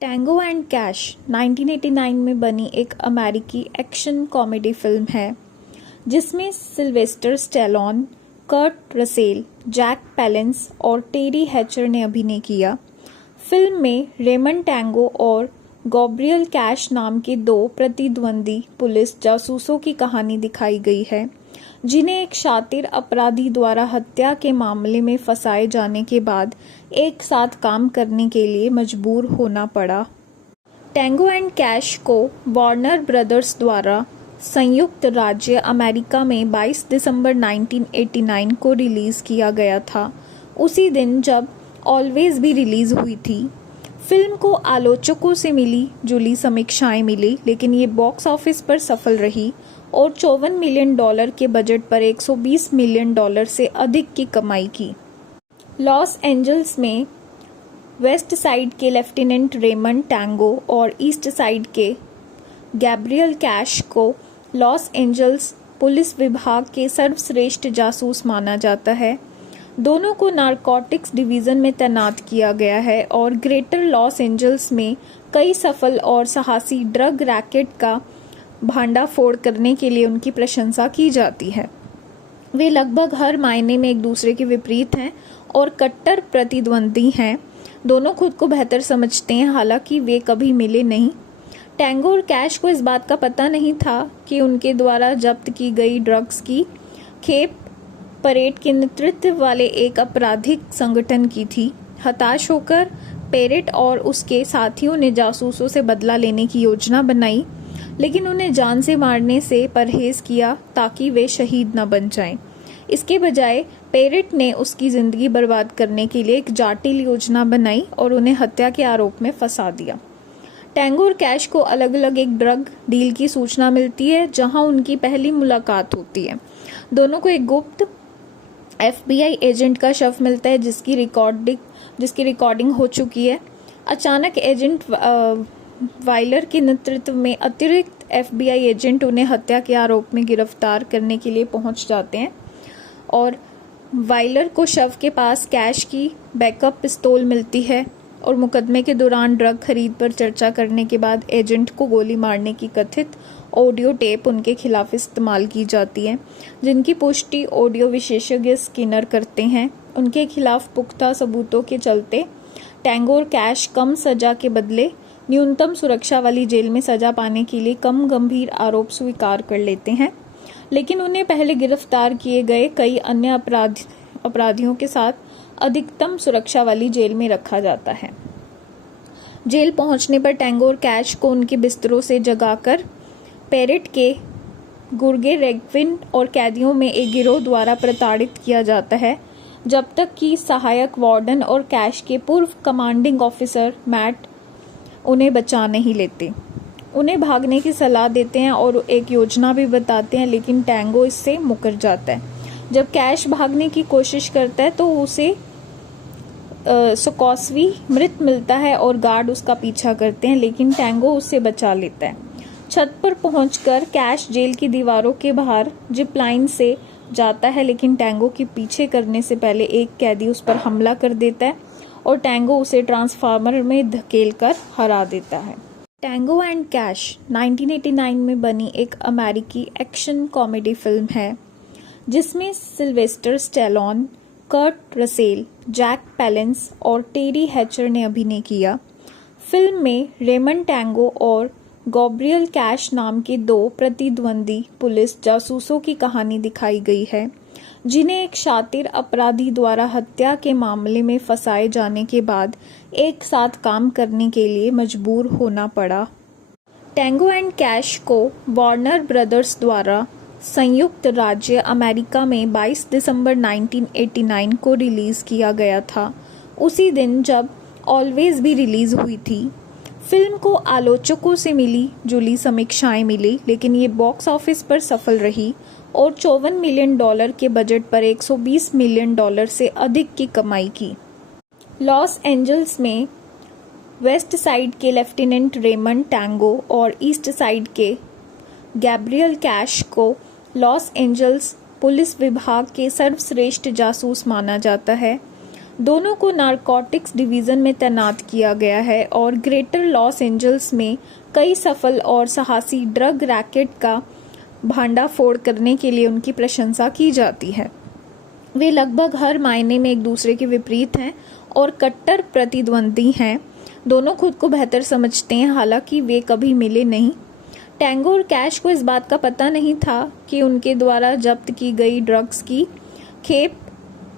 Tango and cash 1989 में बनी एक अमेरिकी एक्शन कॉमेडी फिल्म है जिसमें Sylvester Stallone, Kurt Russell, Jack Palance और टेरी हैचर ने अभिनय किया। फिल्म में रेमन टैंगो और गैब्रियल कैश नाम के दो प्रतिद्वंदी पुलिस जासूसों की कहानी दिखाई गई है जिन्हें एक शातिर अपराधी द्वारा हत्या के मामले में फंसाए जाने के बाद एक साथ काम करने के लिए मजबूर होना पड़ा। टैंगो एंड कैश को वार्नर ब्रदर्स द्वारा संयुक्त राज्य अमेरिका में 22 दिसंबर 1989 को रिलीज किया गया था, उसी दिन जब ऑलवेज भी रिलीज हुई थी। फिल्म को आलोचकों से मिली जुली समीक्षाएं मिली, लेकिन ये बॉक्स ऑफिस पर सफल रही और $54 मिलियन के बजट पर $120 मिलियन से अधिक की कमाई की। लॉस एंजल्स में वेस्ट साइड के लेफ्टिनेंट रेमन टैंगो और ईस्ट साइड के गैब्रियल कैश को लॉस एंजल्स पुलिस विभाग के सर्वश्रेष्ठ जासूस माना जाता है। दोनों को नारकोटिक्स डिवीज़न में तैनात किया गया है और ग्रेटर लॉस एंजल्स में कई सफल और साहसी ड्रग रैकेट का भांडाफोड़ करने के लिए उनकी प्रशंसा की जाती है। वे लगभग हर मायने में एक दूसरे के विपरीत हैं और कट्टर प्रतिद्वंदी हैं। दोनों खुद को बेहतर समझते हैं, हालांकि वे कभी मिले नहीं। टैंगो और कैश को इस बात का पता नहीं था कि उनके द्वारा जब्त की गई ड्रग्स की खेप परेड के नेतृत्व वाले एक आपराधिक संगठन की थी। हताश होकर पेरेट और उसके साथियों ने जासूसों से बदला लेने की योजना बनाई, लेकिन उन्हें जान से मारने से परहेज किया ताकि वे शहीद न बन जाएं। इसके बजाय पेरेट ने उसकी जिंदगी बर्बाद करने के लिए एक जटिल योजना बनाई और उन्हें हत्या के आरोप में फंसा दिया। टैंगो और कैश को अलग अलग एक ड्रग डील की सूचना मिलती है जहां उनकी पहली मुलाकात होती है। दोनों को एक गुप्त FBI एजेंट का शव मिलता है जिसकी रिकॉर्डिंग हो चुकी है। अचानक एजेंट वाइलर के नेतृत्व में अतिरिक्त FBI एजेंट उन्हें हत्या के आरोप में गिरफ्तार करने के लिए पहुंच जाते हैं और वाइलर को शव के पास कैश की बैकअप पिस्तौल मिलती है और मुकदमे के दौरान ड्रग खरीद पर चर्चा करने के बाद एजेंट को गोली मारने की कथित ऑडियो टेप उनके खिलाफ इस्तेमाल की जाती है, जिनकी पुष्टि ऑडियो विशेषज्ञ स्किनर करते हैं। उनके खिलाफ पुख्ता सबूतों के चलते टैंगो और कैश कम सजा के बदले न्यूनतम सुरक्षा वाली जेल में सजा पाने के लिए कम गंभीर आरोप स्वीकार कर लेते हैं, लेकिन उन्हें पहले गिरफ्तार किए गए कई अन्य अपराधियों के साथ अधिकतम सुरक्षा वाली जेल में रखा जाता है। जेल पहुंचने पर टैंगो और कैश को उनके बिस्तरों से जगाकर पेरेट के गुर्गे रेगविन और कैदियों में एक गिरोह द्वारा प्रताड़ित किया जाता है, जब तक कि सहायक वार्डन और कैश के पूर्व कमांडिंग ऑफिसर मैट उन्हें बचा नहीं लेते। उन्हें भागने की सलाह देते हैं और एक योजना भी बताते हैं, लेकिन टैंगो इससे मुकर जाता है। जब कैश भागने की कोशिश करता है तो उसे सुकॉस्वी मृत मिलता है और गार्ड उसका पीछा करते हैं, लेकिन टैंगो उससे बचा लेता है। छत पर पहुंचकर कैश जेल की दीवारों के बाहर जिप लाइन से जाता है, लेकिन टैंगो के पीछे करने से पहले एक कैदी उस पर हमला कर देता है और टैंगो उसे ट्रांसफार्मर में धकेलकर हरा देता है। टैंगो एंड कैश 1989 में बनी एक अमेरिकी एक्शन कॉमेडी फिल्म है जिसमें Sylvester Stallone, Kurt Russell, Jack Palance और टेरी हैचर ने अभिनय किया। फिल्म में रेमन टैंगो और गैब्रियल कैश नाम के दो प्रतिद्वंदी पुलिस जासूसों की कहानी दिखाई गई है जिन्हें एक शातिर अपराधी द्वारा हत्या के मामले में फंसाए जाने के बाद एक साथ काम करने के लिए मजबूर होना पड़ा। टैंगो एंड कैश को वार्नर ब्रदर्स द्वारा संयुक्त राज्य अमेरिका में 22 दिसंबर 1989 को रिलीज किया गया था, उसी दिन जब ऑलवेज भी रिलीज हुई थी। फिल्म को आलोचकों से मिली जुली समीक्षाएं मिली, लेकिन ये बॉक्स ऑफिस पर सफल रही और $54 मिलियन के बजट पर $120 मिलियन से अधिक की कमाई की। लॉस एंजल्स में वेस्ट साइड के लेफ्टिनेंट रेमन टैंगो और ईस्ट साइड के गैब्रियल कैश को लॉस एंजल्स पुलिस विभाग के सर्वश्रेष्ठ जासूस माना जाता है। दोनों को नारकोटिक्स डिवीज़न में तैनात किया गया है और ग्रेटर लॉस एंजल्स में कई सफल और साहसी ड्रग रैकेट का भांडाफोड़ करने के लिए उनकी प्रशंसा की जाती है। वे लगभग हर मायने में एक दूसरे के विपरीत हैं और कट्टर प्रतिद्वंदी हैं। दोनों खुद को बेहतर समझते हैं, हालांकि वे कभी मिले नहीं। टैंगो और कैश को इस बात का पता नहीं था कि उनके द्वारा जब्त की गई ड्रग्स की खेप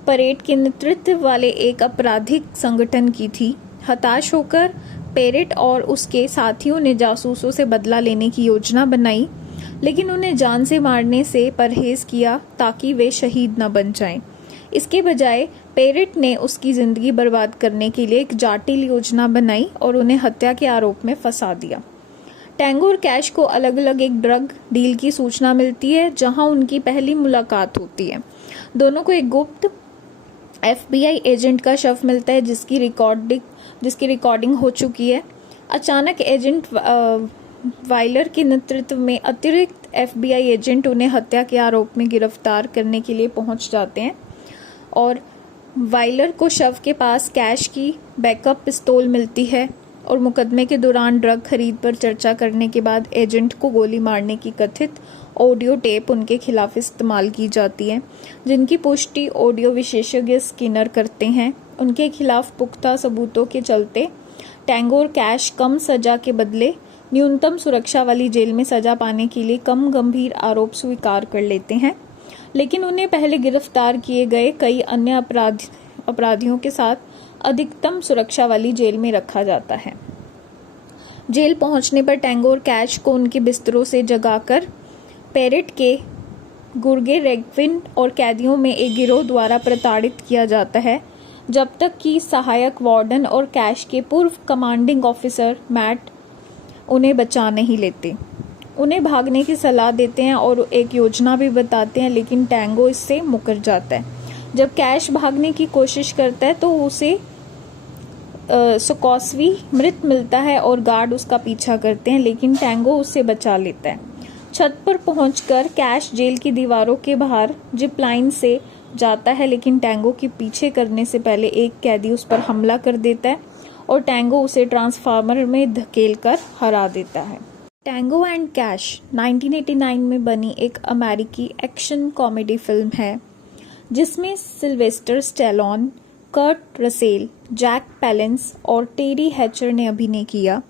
परेड के नेतृत्व वाले एक आपराधिक संगठन की थी। हताश होकर पेरेट और उसके साथियों ने जासूसों से बदला लेने की योजना बनाई, लेकिन उन्हें जान से मारने से परहेज किया ताकि वे शहीद न बन जाएं। इसके बजाय पेरेट ने उसकी जिंदगी बर्बाद करने के लिए एक जाटिल योजना बनाई और उन्हें हत्या के आरोप में फंसा दिया। टैंगो और कैश को अलग अलग एक ड्रग डील की सूचना मिलती है जहां उनकी पहली मुलाकात होती है। दोनों को एक गुप्त FBI एजेंट का शव मिलता है जिसकी रिकॉर्डिंग हो चुकी है। अचानक एजेंट वाइलर के नेतृत्व में अतिरिक्त FBI एजेंट उन्हें हत्या के आरोप में गिरफ्तार करने के लिए पहुंच जाते हैं और वाइलर को शव के पास कैश की बैकअप पिस्तौल मिलती है और मुकदमे के दौरान ड्रग खरीद पर चर्चा करने के बाद एजेंट को गोली मारने की कथित ऑडियो टेप उनके खिलाफ इस्तेमाल की जाती है, जिनकी पुष्टि ऑडियो विशेषज्ञ स्किनर करते हैं। उनके खिलाफ पुख्ता सबूतों के चलते टैंगो और कैश कम सजा के बदले न्यूनतम सुरक्षा वाली जेल में सजा पाने के लिए कम गंभीर आरोप स्वीकार कर लेते हैं, लेकिन उन्हें पहले गिरफ्तार किए गए कई अन्य अपराधियों के साथ अधिकतम सुरक्षा वाली जेल में रखा जाता है। जेल पहुंचने पर टैंगो और कैश को उनके बिस्तरों से जगाकर पेरेट के गुर्गे रेगविन और कैदियों में एक गिरोह द्वारा प्रताड़ित किया जाता है, जब तक कि सहायक वार्डन और कैश के पूर्व कमांडिंग ऑफिसर मैट उन्हें बचा नहीं लेते। उन्हें भागने की सलाह देते हैं और एक योजना भी बताते हैं, लेकिन टैंगो इससे मुकर जाता है। जब कैश भागने की कोशिश करता है तो उसे सुकॉस्वी मृत मिलता है और गार्ड उसका पीछा करते हैं, लेकिन टैंगो उससे बचा लेता है। छत पर पहुंचकर कैश जेल की दीवारों के बाहर जिप लाइन से जाता है, लेकिन टैंगो के पीछे करने से पहले एक कैदी उस पर हमला कर देता है और टैंगो उसे ट्रांसफार्मर में धकेलकर हरा देता है। टैंगो एंड कैश 1989 में बनी एक अमेरिकी एक्शन कॉमेडी फिल्म है जिसमें Sylvester Stallone, Kurt Russell, Jack Palance और टेरी हैचर ने अभिनय किया।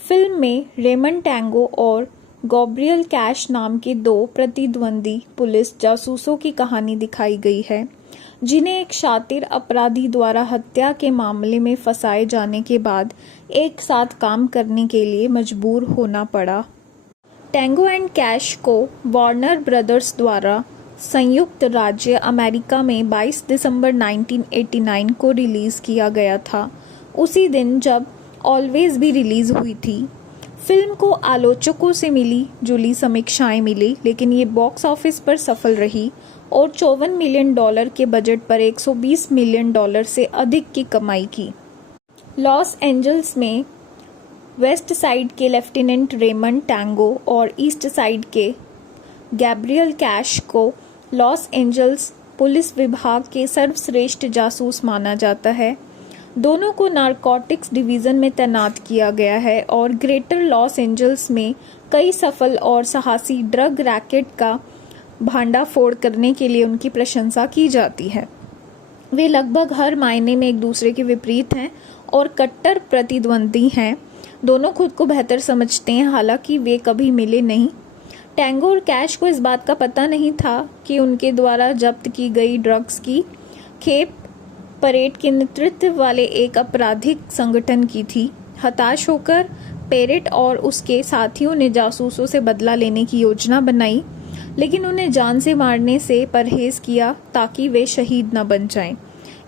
फिल्म में रेमन टैंगो और गैब्रियल कैश नाम के दो प्रतिद्वंदी पुलिस जासूसों की कहानी दिखाई गई है, जिन्हें एक शातिर अपराधी द्वारा हत्या के मामले में फंसाए जाने के बाद एक साथ काम करने के लिए मजबूर होना पड़ा। टैंगो एंड कैश को वार्नर ब्रदर्स द्वारा संयुक्त राज्य अमेरिका में 22 दिसंबर 1989 को रिलीज किया गया था, उसी दिन जब ऑलवेज भी रिलीज हुई थी। फिल्म को आलोचकों से मिली जुली समीक्षाएं मिली, लेकिन ये बॉक्स ऑफिस पर सफल रही और $54 मिलियन के बजट पर $120 मिलियन से अधिक की कमाई की। लॉस एंजल्स में वेस्ट साइड के लेफ्टिनेंट रेमन टैंगो और ईस्ट साइड के गैब्रियल कैश को लॉस एंजल्स पुलिस विभाग के सर्वश्रेष्ठ जासूस माना जाता है। दोनों को नारकोटिक्स डिवीज़न में तैनात किया गया है और ग्रेटर लॉस एंजल्स में कई सफल और साहसी ड्रग रैकेट का भांडाफोड़ करने के लिए उनकी प्रशंसा की जाती है। वे लगभग हर मायने में एक दूसरे के विपरीत हैं और कट्टर प्रतिद्वंदी हैं। दोनों खुद को बेहतर समझते हैं, हालांकि वे कभी मिले नहीं। टैंगो और कैश को इस बात का पता नहीं था कि उनके द्वारा जब्त की गई ड्रग्स की खेप परेड के नेतृत्व वाले एक आपराधिक संगठन की थी। हताश होकर पेरेट और उसके साथियों ने जासूसों से बदला लेने की योजना बनाई, लेकिन उन्हें जान से मारने से परहेज किया ताकि वे शहीद न बन जाएं।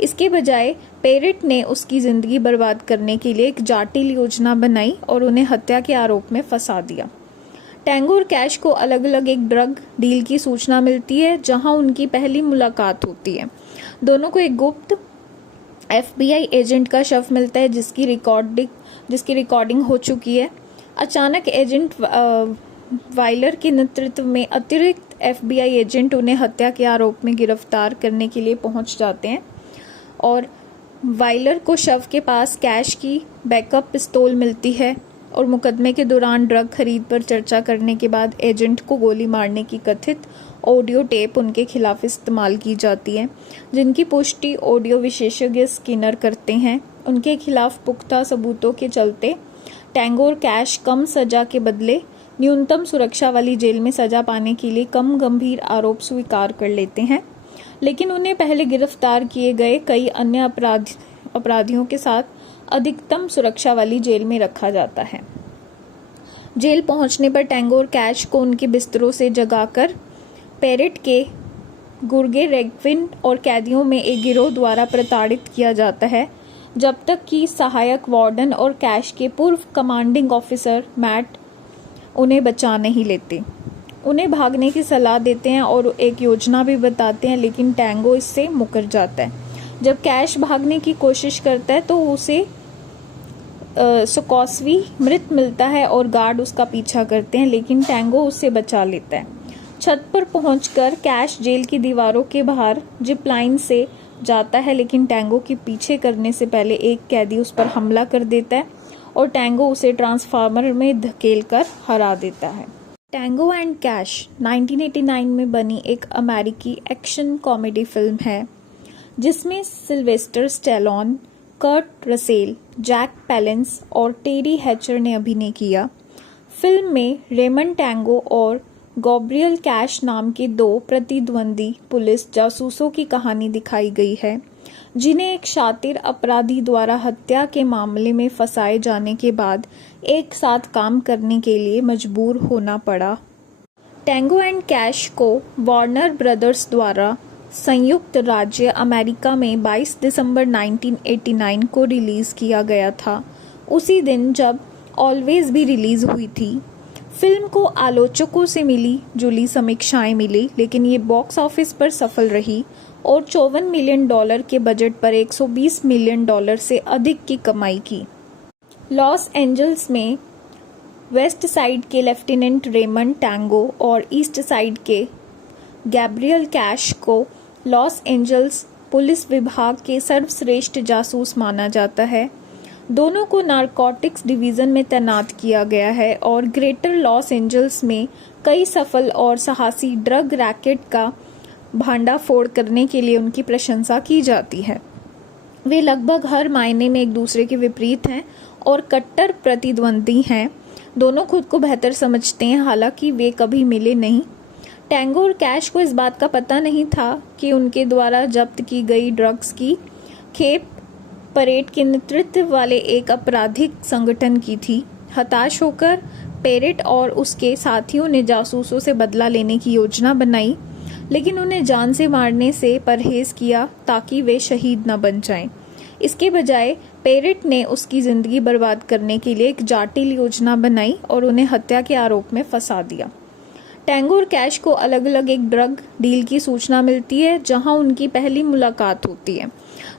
इसके बजाय पेरेट ने उसकी जिंदगी बर्बाद करने के लिए एक जाटिल योजना बनाई और उन्हें हत्या के आरोप में फंसा दिया। टैंगो और कैश को अलग अलग एक ड्रग डील की सूचना मिलती है जहां उनकी पहली मुलाकात होती है। दोनों को एक गुप्त FBI एजेंट का शव मिलता है जिसकी रिकॉर्डिंग हो चुकी है। अचानक एजेंट वाइलर के नेतृत्व में अतिरिक्त FBI एजेंट उन्हें हत्या के आरोप में गिरफ्तार करने के लिए पहुंच जाते हैं और वाइलर को शव के पास कैश की बैकअप पिस्तौल मिलती है और मुकदमे के दौरान ड्रग खरीद पर चर्चा करने के बाद एजेंट को गोली मारने की कथित ऑडियो टेप उनके खिलाफ इस्तेमाल की जाती है, जिनकी पुष्टि ऑडियो विशेषज्ञ स्किनर करते हैं। उनके खिलाफ पुख्ता सबूतों के चलते टैंगो और कैश कम सजा के बदले न्यूनतम सुरक्षा वाली जेल में सजा पाने के लिए कम गंभीर आरोप स्वीकार कर लेते हैं, लेकिन उन्हें पहले गिरफ्तार किए गए कई अन्य अपराधियों के साथ अधिकतम सुरक्षा वाली जेल में रखा जाता है। जेल पहुंचने पर टैंगो और कैश को उनके बिस्तरों से जगाकर पेरिट के गुर्गे रेगविन और कैदियों में एक गिरोह द्वारा प्रताड़ित किया जाता है, जब तक कि सहायक वार्डन और कैश के पूर्व कमांडिंग ऑफिसर मैट उन्हें बचा नहीं लेते। उन्हें भागने की सलाह देते हैं और एक योजना भी बताते हैं, लेकिन टैंगो इससे मुकर जाता है। जब कैश भागने की कोशिश करता है तो उसे सुकोस्वी मृत मिलता है और गार्ड उसका पीछा करते हैं, लेकिन टैंगो उससे बचा लेता है। छत पर पहुंचकर कैश जेल की दीवारों के बाहर जिप लाइन से जाता है, लेकिन टैंगो के पीछे करने से पहले एक कैदी उस पर हमला कर देता है और टैंगो उसे ट्रांसफार्मर में धकेलकर हरा देता है। टैंगो एंड कैश 1989 में बनी एक अमेरिकी एक्शन कॉमेडी फिल्म है, जिसमें Sylvester Stallone, Kurt Russell, Jack Palance और टेरी हैचर ने अभिनय किया। फिल्म में रेमंड टैंगो और गैब्रियल कैश नाम के दो प्रतिद्वंदी पुलिस जासूसों की कहानी दिखाई गई है, जिन्हें एक शातिर अपराधी द्वारा हत्या के मामले में फंसाए जाने के बाद एक साथ काम करने के लिए मजबूर होना पड़ा। टैंगो एंड कैश को वार्नर ब्रदर्स द्वारा संयुक्त राज्य अमेरिका में 22 दिसंबर 1989 को रिलीज किया गया था, उसी दिन जब ऑलवेज भी रिलीज हुई थी। फिल्म को आलोचकों से मिली जुली समीक्षाएं मिली, लेकिन ये बॉक्स ऑफिस पर सफल रही और $54 मिलियन के बजट पर $120 मिलियन से अधिक की कमाई की। लॉस एंजल्स में वेस्ट साइड के लेफ्टिनेंट रेमंड टैंगो और ईस्ट साइड के गैब्रियल कैश को लॉस एंजल्स पुलिस विभाग के सर्वश्रेष्ठ जासूस माना जाता है। दोनों को नारकोटिक्स डिवीज़न में तैनात किया गया है और ग्रेटर लॉस एंजल्स में कई सफल और साहसी ड्रग रैकेट का भांडाफोड़ करने के लिए उनकी प्रशंसा की जाती है। वे लगभग हर मायने में एक दूसरे के विपरीत हैं और कट्टर प्रतिद्वंदी हैं। दोनों खुद को बेहतर समझते हैं, हालांकि वे कभी मिले नहीं। टैंगो और कैश को इस बात का पता नहीं था कि उनके द्वारा जब्त की गई ड्रग्स की खेप पेरिट के नेतृत्व वाले एक आपराधिक संगठन की थी। हताश होकर पेरिट और उसके साथियों ने जासूसों से बदला लेने की योजना बनाई, लेकिन उन्हें जान से मारने से परहेज किया ताकि वे शहीद न बन जाएं। इसके बजाय पेरिट ने उसकी जिंदगी बर्बाद करने के लिए एक जटिल योजना बनाई और उन्हें हत्या के आरोप में फंसा दिया। टैंगो और कैश को अलग अलग एक ड्रग डील की सूचना मिलती है, जहां उनकी पहली मुलाकात होती है।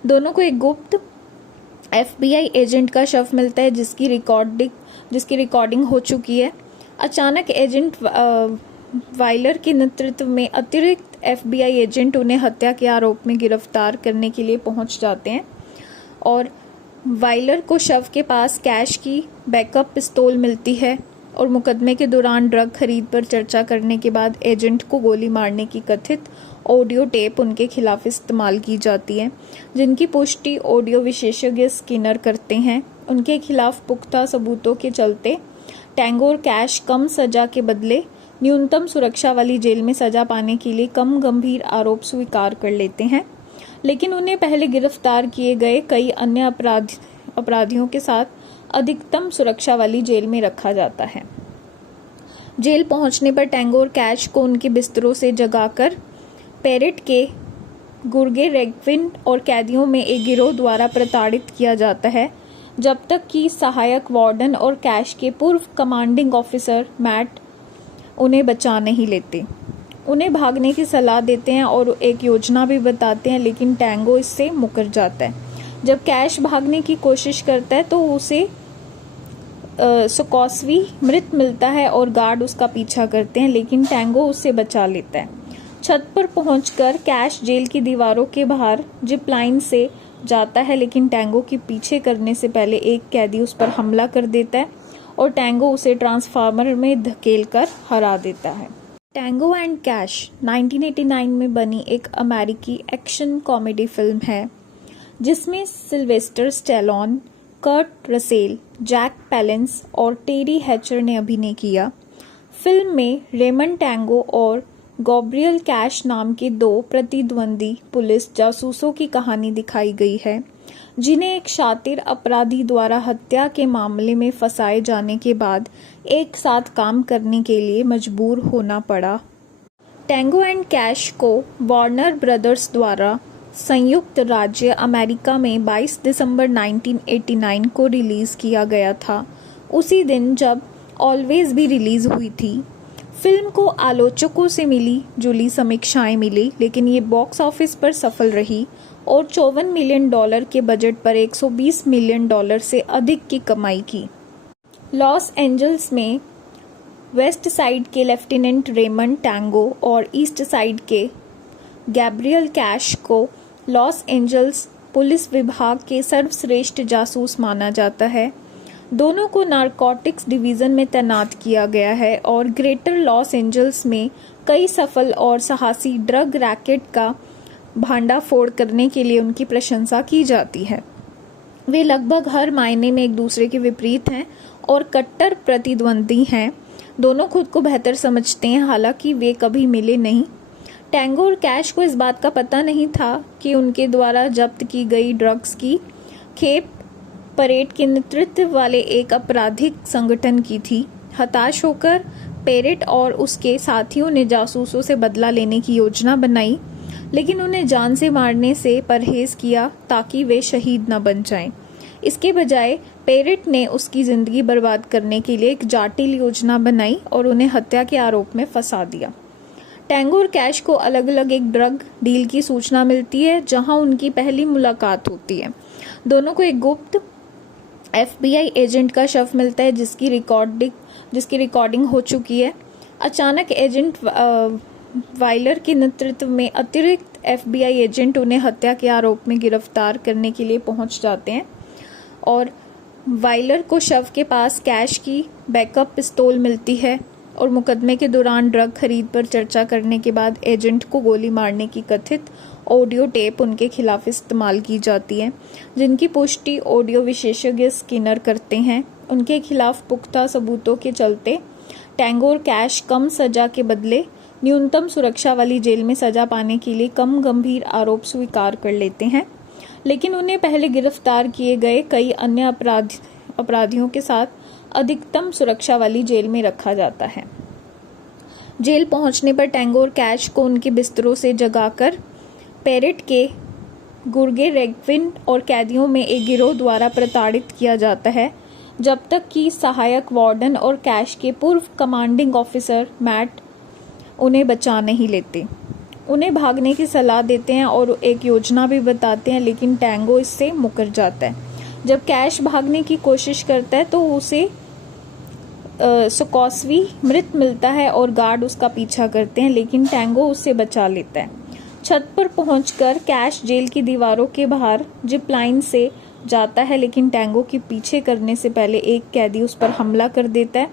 दोनों को एक गुप्त FBI एजेंट का शव मिलता है, जिसकी रिकॉर्डिंग हो चुकी है। अचानक एजेंट वाइलर के नेतृत्व में अतिरिक्त FBI एजेंट उन्हें हत्या के आरोप में गिरफ्तार करने के लिए पहुंच जाते हैं और वाइलर को शव के पास कैश की बैकअप पिस्तौल मिलती है और मुकदमे के दौरान ड्रग खरीद पर चर्चा करने के बाद एजेंट को गोली मारने की कथित ऑडियो टेप उनके खिलाफ इस्तेमाल की जाती है, जिनकी पुष्टि ऑडियो विशेषज्ञ स्किनर करते हैं। उनके खिलाफ पुख्ता सबूतों के चलते टैंगो और कैश कम सजा के बदले न्यूनतम सुरक्षा वाली जेल में सजा पाने के लिए कम गंभीर आरोप स्वीकार कर लेते हैं, लेकिन उन्हें पहले गिरफ्तार किए गए कई अन्य अपराधियों के साथ अधिकतम सुरक्षा वाली जेल में रखा जाता है। जेल पहुंचने पर टैंगो और कैश को उनके बिस्तरों से जगाकर पेरिट के गुर्गे रेगविन और कैदियों में एक गिरोह द्वारा प्रताड़ित किया जाता है, जब तक कि सहायक वार्डन और कैश के पूर्व कमांडिंग ऑफिसर मैट उन्हें बचा नहीं लेते। उन्हें भागने की सलाह देते हैं और एक योजना भी बताते हैं, लेकिन टैंगो इससे मुकर जाता है। जब कैश भागने की कोशिश करता है तो उसे सुकोस्वी मृत मिलता है और गार्ड उसका पीछा करते हैं, लेकिन टैंगो उससे बचा लेता है। छत पर पहुंचकर कैश जेल की दीवारों के बाहर जिप लाइन से जाता है, लेकिन टैंगो के पीछे करने से पहले एक कैदी उस पर हमला कर देता है और टैंगो उसे ट्रांसफार्मर में धकेलकर हरा देता है। टैंगो एंड कैश 1989 में बनी एक अमेरिकी एक्शन कॉमेडी फिल्म है जिसमें Sylvester Stallone, Kurt Russell, Jack Palance और टेरी हैचर ने अभिनय किया। फिल्म में रेमन टैंगो और गैब्रियल कैश नाम के दो प्रतिद्वंदी पुलिस जासूसों की कहानी दिखाई गई है, जिन्हें एक शातिर अपराधी द्वारा हत्या के मामले में फंसाए जाने के बाद एक साथ काम करने के लिए मजबूर होना पड़ा। टैंगो एंड कैश को वार्नर ब्रदर्स द्वारा संयुक्त राज्य अमेरिका में 22 दिसंबर 1989 को रिलीज़ किया गया था, उसी दिन जब ऑलवेज भी रिलीज़ हुई थी। फिल्म को आलोचकों से मिली जुली समीक्षाएं मिली, लेकिन ये बॉक्स ऑफिस पर सफल रही और $54 मिलियन के बजट पर $120 मिलियन से अधिक की कमाई की। लॉस एंजल्स में वेस्ट साइड के लेफ्टिनेंट रेमन टैंगो और ईस्ट साइड के गैब्रियल कैश को लॉस एंजल्स पुलिस विभाग के सर्वश्रेष्ठ जासूस माना जाता है। दोनों को नारकोटिक्स डिवीज़न में तैनात किया गया है और ग्रेटर लॉस एंजल्स में कई सफल और साहसी ड्रग रैकेट का भांडाफोड़ करने के लिए उनकी प्रशंसा की जाती है। वे लगभग हर मायने में एक दूसरे के विपरीत हैं और कट्टर प्रतिद्वंदी हैं। दोनों खुद को बेहतर समझते हैं, हालांकि वे कभी मिले नहीं। टैंगो और कैश को इस बात का पता नहीं था कि उनके द्वारा जब्त की गई ड्रग्स की खेप परेड के नेतृत्व वाले एक आपराधिक संगठन की थी। हताश होकर पेरेट और उसके साथियों ने जासूसों से बदला लेने की योजना बनाई, लेकिन उन्हें जान से मारने से परहेज किया ताकि वे शहीद न बन जाएं। इसके बजाय पेरेट ने उसकी जिंदगी बर्बाद करने के लिए एक जाटिल योजना बनाई और उन्हें हत्या के आरोप में फंसा दिया। टैंगो और कैश को अलग अलग एक ड्रग डील की सूचना मिलती है, जहां उनकी पहली मुलाकात होती है। दोनों को एक गुप्त FBI एजेंट का शव मिलता है जिसकी रिकॉर्डिंग हो चुकी है। अचानक एजेंट वाइलर के नेतृत्व में अतिरिक्त FBI एजेंट उन्हें हत्या के आरोप में गिरफ्तार करने के लिए पहुंच जाते हैं और वाइलर को शव के पास कैश की बैकअप पिस्तौल मिलती है और मुकदमे के दौरान ड्रग खरीद पर चर्चा करने के बाद एजेंट को गोली मारने की कथित ऑडियो टेप उनके खिलाफ इस्तेमाल की जाती है, जिनकी पुष्टि ऑडियो विशेषज्ञ स्किनर करते हैं। उनके खिलाफ पुख्ता सबूतों के चलते टैंगो और कैश कम सजा के बदले न्यूनतम सुरक्षा वाली जेल में सजा पाने के लिए कम गंभीर आरोप स्वीकार कर लेते हैं, लेकिन उन्हें पहले गिरफ्तार किए गए कई अन्य अपराधियों के साथ अधिकतम सुरक्षा वाली जेल में रखा जाता है। जेल पहुंचने पर टैंगो और कैश को उनके बिस्तरों से जगाकर पेरेट के गुर्गे रेगविन और कैदियों में एक गिरोह द्वारा प्रताड़ित किया जाता है, जब तक कि सहायक वार्डन और कैश के पूर्व कमांडिंग ऑफिसर मैट उन्हें बचा नहीं लेते। उन्हें भागने की सलाह देते हैं और एक योजना भी बताते हैं, लेकिन टैंगो इससे मुकर जाता है। जब कैश भागने की कोशिश करता है तो उसे सुकॉस्वी मृत मिलता है और गार्ड उसका पीछा करते हैं, लेकिन टैंगो उससे बचा लेता है। छत पर पहुंचकर कैश जेल की दीवारों के बाहर जिप लाइन से जाता है, लेकिन टैंगो के पीछे करने से पहले एक कैदी उस पर हमला कर देता है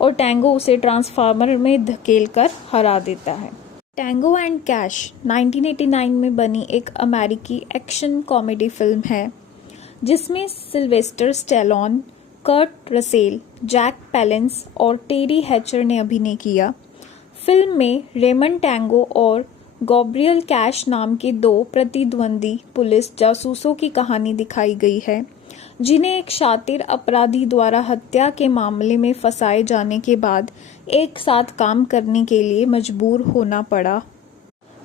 और टैंगो उसे ट्रांसफार्मर में धकेलकर हरा देता है। टैंगो एंड कैश 1989 में बनी एक अमेरिकी एक्शन कॉमेडी फिल्म है जिसमें Sylvester Stallone, Kurt Russell, Jack Palance और टेरी हैचर ने अभिनय किया। फिल्म में रेमन टैंगो और गैब्रियल कैश नाम के दो प्रतिद्वंदी पुलिस जासूसों की कहानी दिखाई गई है, जिन्हें एक शातिर अपराधी द्वारा हत्या के मामले में फंसाए जाने के बाद एक साथ काम करने के लिए मजबूर होना पड़ा।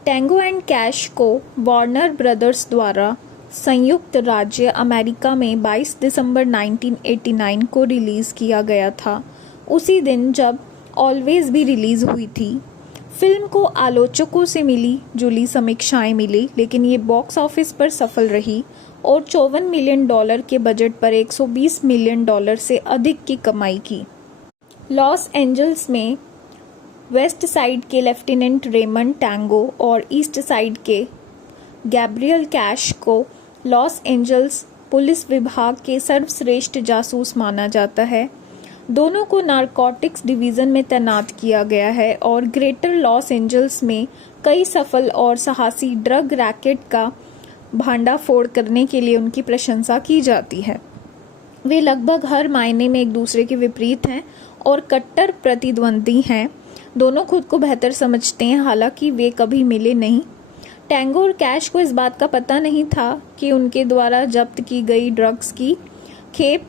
टैंगो एंड कैश को वार्नर ब्रदर्स द्वारा संयुक्त राज्य अमेरिका में 22 दिसंबर 1989 को रिलीज़ किया गया था, उसी दिन जब ऑलवेज भी रिलीज़ हुई थी। फिल्म को आलोचकों से मिली जुली समीक्षाएं मिली, लेकिन ये बॉक्स ऑफिस पर सफल रही और $54 मिलियन के बजट पर $120 मिलियन से अधिक की कमाई की। लॉस एंजल्स में वेस्ट साइड के लेफ्टिनेंट रेमन टैंगो और ईस्ट साइड के गैब्रियल कैश को लॉस एंजल्स पुलिस विभाग के सर्वश्रेष्ठ जासूस माना जाता है। दोनों को नारकोटिक्स डिवीज़न में तैनात किया गया है और ग्रेटर लॉस एंजल्स में कई सफल और साहसी ड्रग रैकेट का भांडाफोड़ करने के लिए उनकी प्रशंसा की जाती है। वे लगभग हर मायने में एक दूसरे के विपरीत हैं और कट्टर प्रतिद्वंदी हैं। दोनों खुद को बेहतर समझते हैं, हालांकि वे कभी मिले नहीं। टैंगो और कैश को इस बात का पता नहीं था कि उनके द्वारा जब्त की गई ड्रग्स की खेप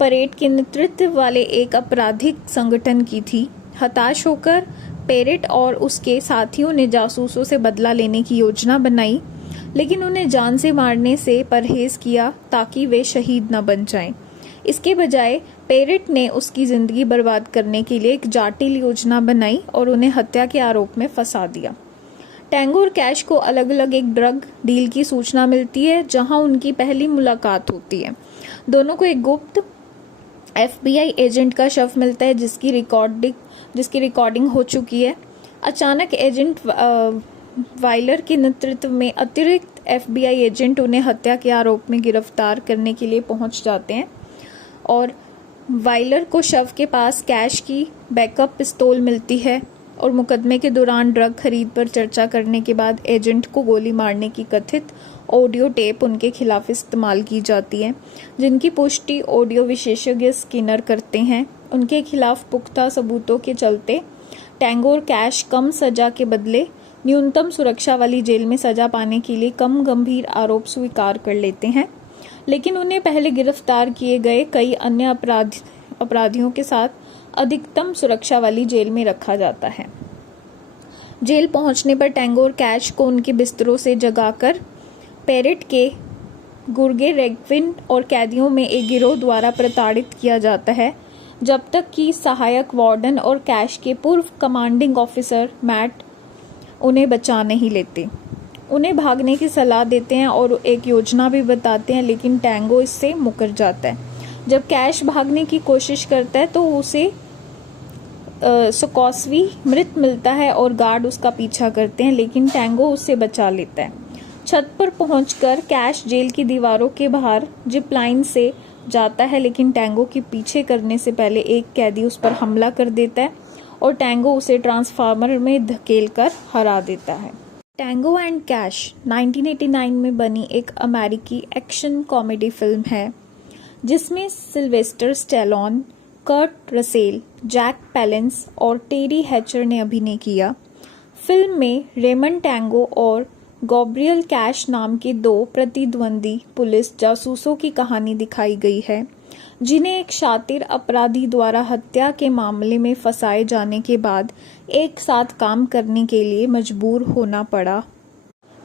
परेड के नेतृत्व वाले एक आपराधिक संगठन की थी। हताश होकर पेरेट और उसके साथियों ने जासूसों से बदला लेने की योजना बनाई, लेकिन उन्हें जान से मारने से परहेज किया ताकि वे शहीद न बन जाएं। इसके बजाय पेरेट ने उसकी जिंदगी बर्बाद करने के लिए एक जाटिल योजना बनाई और उन्हें हत्या के आरोप में फंसा दिया। टैंगो और कैश को अलग अलग एक ड्रग डील की सूचना मिलती है जहां उनकी पहली मुलाकात होती है। दोनों को एक गुप्त FBI एजेंट का शव मिलता है जिसकी रिकॉर्डिंग हो चुकी है। अचानक एजेंट वाइलर के नेतृत्व में अतिरिक्त FBI एजेंट उन्हें हत्या के आरोप में गिरफ्तार करने के लिए पहुंच जाते हैं और वाइलर को शव के पास कैश की बैकअप पिस्तौल मिलती है और मुकदमे के दौरान ड्रग खरीद पर चर्चा करने के बाद एजेंट को गोली मारने की कथित ऑडियो टेप उनके खिलाफ इस्तेमाल की जाती है, जिनकी पुष्टि ऑडियो विशेषज्ञ स्किनर करते हैं। उनके खिलाफ पुख्ता सबूतों के चलते टैंगो और कैश कम सजा के बदले न्यूनतम सुरक्षा वाली जेल में सजा पाने के लिए कम गंभीर आरोप स्वीकार कर लेते हैं, लेकिन उन्हें पहले गिरफ्तार किए गए कई अन्य अपराधियों के साथ अधिकतम सुरक्षा वाली जेल में रखा जाता है। जेल पहुंचने पर टैंगो और कैश को उनके बिस्तरों से जगाकर पेरेट के गुर्गे रेगविन और कैदियों में एक गिरोह द्वारा प्रताड़ित किया जाता है, जब तक कि सहायक वार्डन और कैश के पूर्व कमांडिंग ऑफिसर मैट उन्हें बचा नहीं लेते। उन्हें भागने की सलाह देते हैं और एक योजना भी बताते हैं, लेकिन टैंगो इससे मुकर जाता है। जब कैश भागने की कोशिश करता है तो उसे सुकोस्वी मृत मिलता है और गार्ड उसका पीछा करते हैं, लेकिन टैंगो उससे बचा लेता है। छत पर पहुंचकर कैश जेल की दीवारों के बाहर जिप लाइन से जाता है, लेकिन टैंगो के पीछे करने से पहले एक कैदी उस पर हमला कर देता है और टैंगो उसे ट्रांसफार्मर में धकेलकर हरा देता है। टैंगो एंड कैश 1989 में बनी एक अमेरिकी एक्शन कॉमेडी फिल्म है जिसमें Sylvester Stallone, Kurt Russell, Jack Palance और टेरी हैचर ने अभिनय किया। फिल्म में रेमंड टैंगो और गैब्रियल कैश नाम के दो प्रतिद्वंदी पुलिस जासूसों की कहानी दिखाई गई है, जिन्हें एक शातिर अपराधी द्वारा हत्या के मामले में फंसाए जाने के बाद एक साथ काम करने के लिए मजबूर होना पड़ा।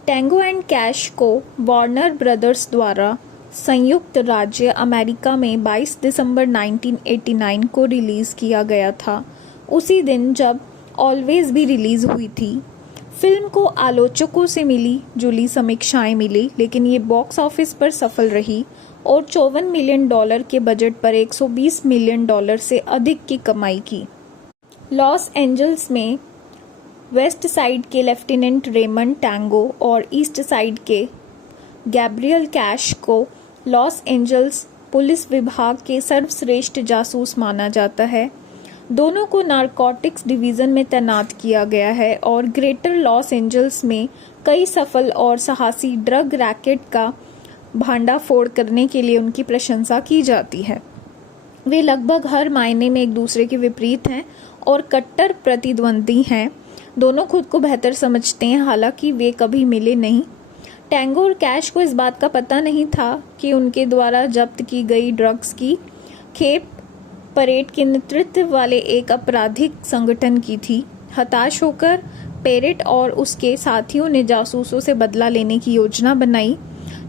टैंगो एंड कैश को वार्नर ब्रदर्स द्वारा संयुक्त राज्य अमेरिका में 22 दिसंबर 1989 को रिलीज किया गया था, उसी दिन जब ऑलवेज भी रिलीज हुई थी। फिल्म को आलोचकों से मिली जुली समीक्षाएं मिली, लेकिन ये बॉक्स ऑफिस पर सफल रही और $54 मिलियन के बजट पर $120 मिलियन से अधिक की कमाई की। लॉस एंजल्स में वेस्ट साइड के लेफ्टिनेंट रेमंड टैंगो और ईस्ट साइड के गैब्रियल कैश को लॉस एंजल्स पुलिस विभाग के सर्वश्रेष्ठ जासूस माना जाता है। दोनों को नारकोटिक्स डिवीज़न में तैनात किया गया है और ग्रेटर लॉस एंजल्स में कई सफल और साहसी ड्रग रैकेट का भांडाफोड़ करने के लिए उनकी प्रशंसा की जाती है। वे लगभग हर मायने में एक दूसरे के विपरीत हैं और कट्टर प्रतिद्वंदी हैं। दोनों खुद को बेहतर समझते हैं, हालांकि वे कभी मिले नहीं। टैंगो और कैश को इस बात का पता नहीं था कि उनके द्वारा जब्त की गई ड्रग्स की खेप परेड के नेतृत्व वाले एक आपराधिक संगठन की थी। हताश होकर पेरेट और उसके साथियों ने जासूसों से बदला लेने की योजना बनाई,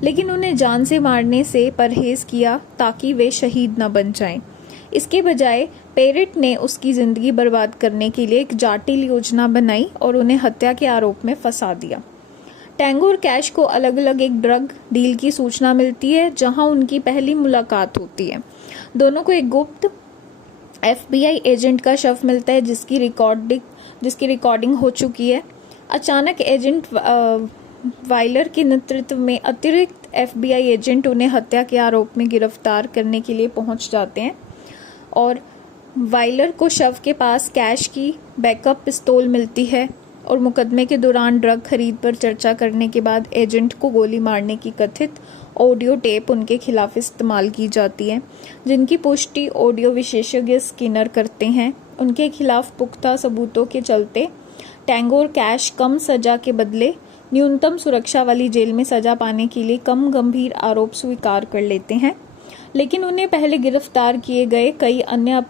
लेकिन उन्हें जान से मारने से परहेज किया ताकि वे शहीद न बन जाएं। इसके बजाय पेरेट ने उसकी जिंदगी बर्बाद करने के लिए एक जाटिल योजना बनाई और उन्हें हत्या के आरोप में फंसा दिया। टैंगो और कैश को अलग अलग एक ड्रग डील की सूचना मिलती है जहां उनकी पहली मुलाकात होती है। दोनों को एक गुप्त FBI एजेंट का शव मिलता है जिसकी रिकॉर्डिंग हो चुकी है। अचानक एजेंट वाइलर के नेतृत्व में अतिरिक्त FBI एजेंट उन्हें हत्या के आरोप में गिरफ्तार करने के लिए पहुंच जाते हैं और वाइलर को शव के पास कैश की बैकअप पिस्तौल मिलती है और मुकदमे के दौरान ड्रग खरीद पर चर्चा करने के बाद एजेंट को गोली मारने की कथित ऑडियो टेप उनके खिलाफ इस्तेमाल की जाती है, जिनकी पुष्टि ऑडियो विशेषज्ञ स्किनर करते हैं। उनके खिलाफ पुख्ता सबूतों के चलते टैंगो और कैश कम सजा के बदले न्यूनतम सुरक्षा वाली जेल में सजा पाने के लिए कम गंभीर आरोप स्वीकार कर लेते हैं, लेकिन उन्हें पहले गिरफ्तार किए गए कई अन्य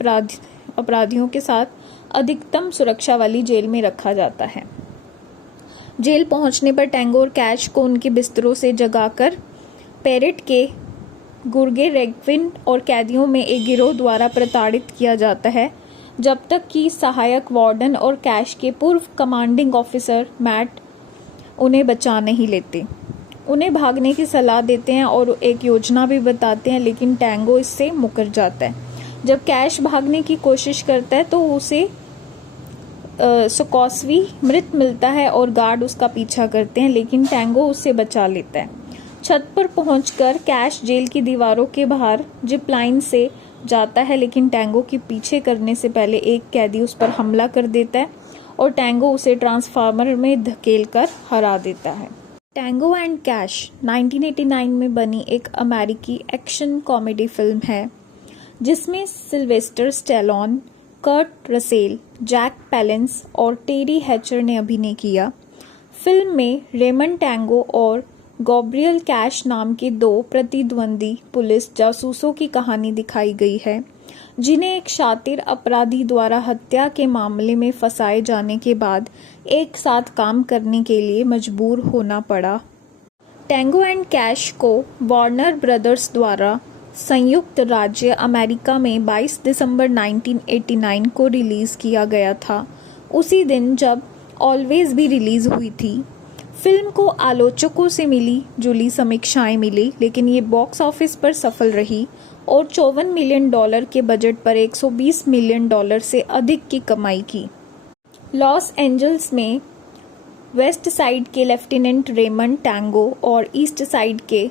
अपराधियों के साथ अधिकतम सुरक्षा वाली जेल में रखा जाता है। जेल पहुंचने पर टैंगो और कैश को उनके बिस्तरों से जगाकर पेरिट के गुर्गे रेगविन और कैदियों में एक गिरोह द्वारा प्रताड़ित किया जाता है, जब तक कि सहायक वार्डन और कैश के पूर्व कमांडिंग ऑफिसर मैट उन्हें बचा नहीं लेते। उन्हें भागने की सलाह देते हैं और एक योजना भी बताते हैं, लेकिन टैंगो इससे मुकर जाता है। जब कैश भागने की कोशिश करता है तो उसे सुकोस्वी मृत मिलता है और गार्ड उसका पीछा करते हैं, लेकिन टैंगो उससे बचा लेता है। छत पर पहुंचकर कैश जेल की दीवारों के बाहर जिप लाइन से जाता है, लेकिन टैंगो के पीछे करने से पहले एक कैदी उस पर हमला कर देता है और टैंगो उसे ट्रांसफार्मर में धकेलकर हरा देता है। टैंगो एंड कैश 1989 में बनी एक अमेरिकी एक्शन कॉमेडी फिल्म है, जिसमें Sylvester Stallone, Kurt Russell, Jack Palance और टेरी हैचर ने अभिनय किया। फिल्म में रेमंड टैंगो और गैब्रियल कैश नाम के दो प्रतिद्वंदी पुलिस जासूसों की कहानी दिखाई गई है, जिन्हें एक शातिर अपराधी द्वारा हत्या के मामले में फंसाए जाने के बाद एक साथ काम करने के लिए मजबूर होना पड़ा। टैंगो एंड कैश को वार्नर ब्रदर्स द्वारा संयुक्त राज्य अमेरिका में 22 दिसंबर 1989 को रिलीज किया गया था, उसी दिन जब ऑलवेज भी रिलीज हुई थी। फिल्म को आलोचकों से मिली जुली समीक्षाएं मिली, लेकिन ये बॉक्स ऑफिस पर सफल रही और $54 मिलियन के बजट पर $120 मिलियन से अधिक की कमाई की। लॉस एंजल्स में वेस्ट साइड के लेफ्टिनेंट रेमंड टैंगो और ईस्ट साइड के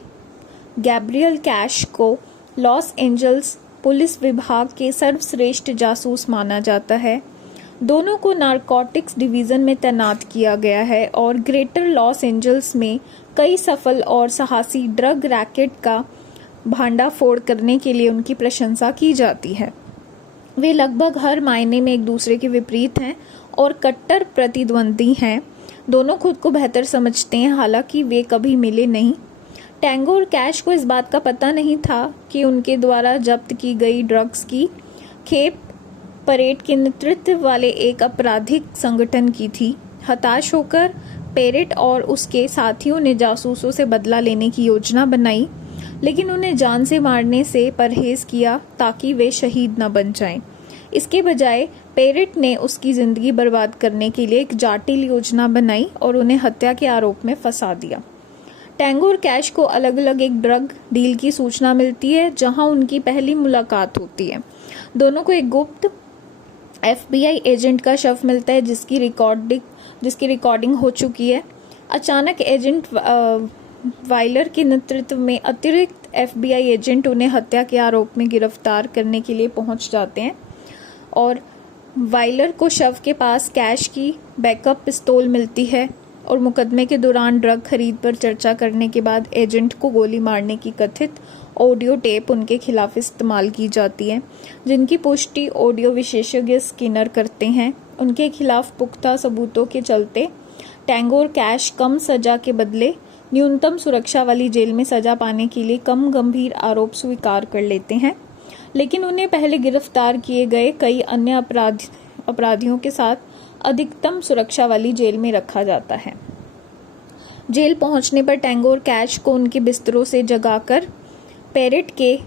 गैब्रियल कैश को लॉस एंजल्स पुलिस विभाग के सर्वश्रेष्ठ जासूस माना जाता है। दोनों को नारकोटिक्स डिवीज़न में तैनात किया गया है और ग्रेटर लॉस एंजल्स में कई सफल और साहसी ड्रग रैकेट का भांडाफोड़ करने के लिए उनकी प्रशंसा की जाती है। वे लगभग हर मायने में एक दूसरे के विपरीत हैं और कट्टर प्रतिद्वंदी हैं। दोनों खुद को बेहतर समझते हैं, हालांकि वे कभी मिले नहीं। टैंगो और कैश को इस बात का पता नहीं था कि उनके द्वारा जब्त की गई ड्रग्स की खेप परेड के नेतृत्व वाले एक आपराधिक संगठन की थी। हताश होकर पेरेट और उसके साथियों ने जासूसों से बदला लेने की योजना बनाई, लेकिन उन्हें जान से मारने से परहेज किया ताकि वे शहीद न बन जाएं। इसके बजाय पेरेट ने उसकी जिंदगी बर्बाद करने के लिए एक जाटिल योजना बनाई और उन्हें हत्या के आरोप में फंसा दिया। टैंगो और कैश को अलग अलग एक ड्रग डील की सूचना मिलती है, जहां उनकी पहली मुलाकात होती है। दोनों को एक गुप्त FBI एजेंट का शव मिलता है, जिसकी रिकॉर्डिंग हो चुकी है। अचानक एजेंट वाइलर के नेतृत्व में अतिरिक्त FBI एजेंट उन्हें हत्या के आरोप में गिरफ्तार करने के लिए पहुंच जाते हैं और वाइलर को शव के पास कैश की बैकअप पिस्तौल मिलती है और मुकदमे के दौरान ड्रग खरीद पर चर्चा करने के बाद एजेंट को गोली मारने की कथित ऑडियो टेप उनके खिलाफ इस्तेमाल की जाती है, जिनकी पुष्टि ऑडियो विशेषज्ञ स्किनर करते हैं। उनके खिलाफ पुख्ता सबूतों के चलते टैंगो और कैश कम सजा के बदले न्यूनतम सुरक्षा वाली जेल में सजा पाने के लिए कम गंभीर आरोप स्वीकार कर लेते हैं, लेकिन उन्हें पहले गिरफ्तार किए गए कई अन्य अपराधियों के साथ अधिकतम सुरक्षा वाली जेल में रखा जाता है। जेल पहुंचने पर टैंगो और कैश को उनके बिस्तरों से जगाकर पेरिट के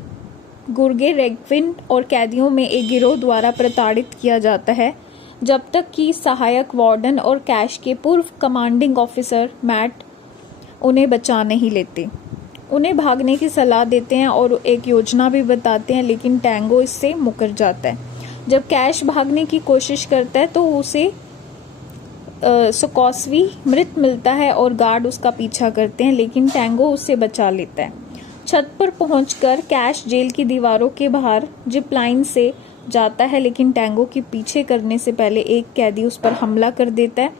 गुर्गे रेगविन और कैदियों में एक गिरोह द्वारा प्रताड़ित किया जाता है, जब तक कि सहायक वार्डन और कैश के पूर्व कमांडिंग ऑफिसर मैट उन्हें बचा नहीं लेते। उन्हें भागने की सलाह देते हैं और एक योजना भी बताते हैं, लेकिन टैंगो इससे मुकर जाता है। जब कैश भागने की कोशिश करता है तो उसे सोकोस्वी मृत मिलता है और गार्ड उसका पीछा करते हैं, लेकिन टैंगो उससे बचा लेता है। छत पर पहुंचकर कैश जेल की दीवारों के बाहर जिप लाइन से जाता है, लेकिन टैंगो के पीछे करने से पहले एक कैदी उस पर हमला कर देता है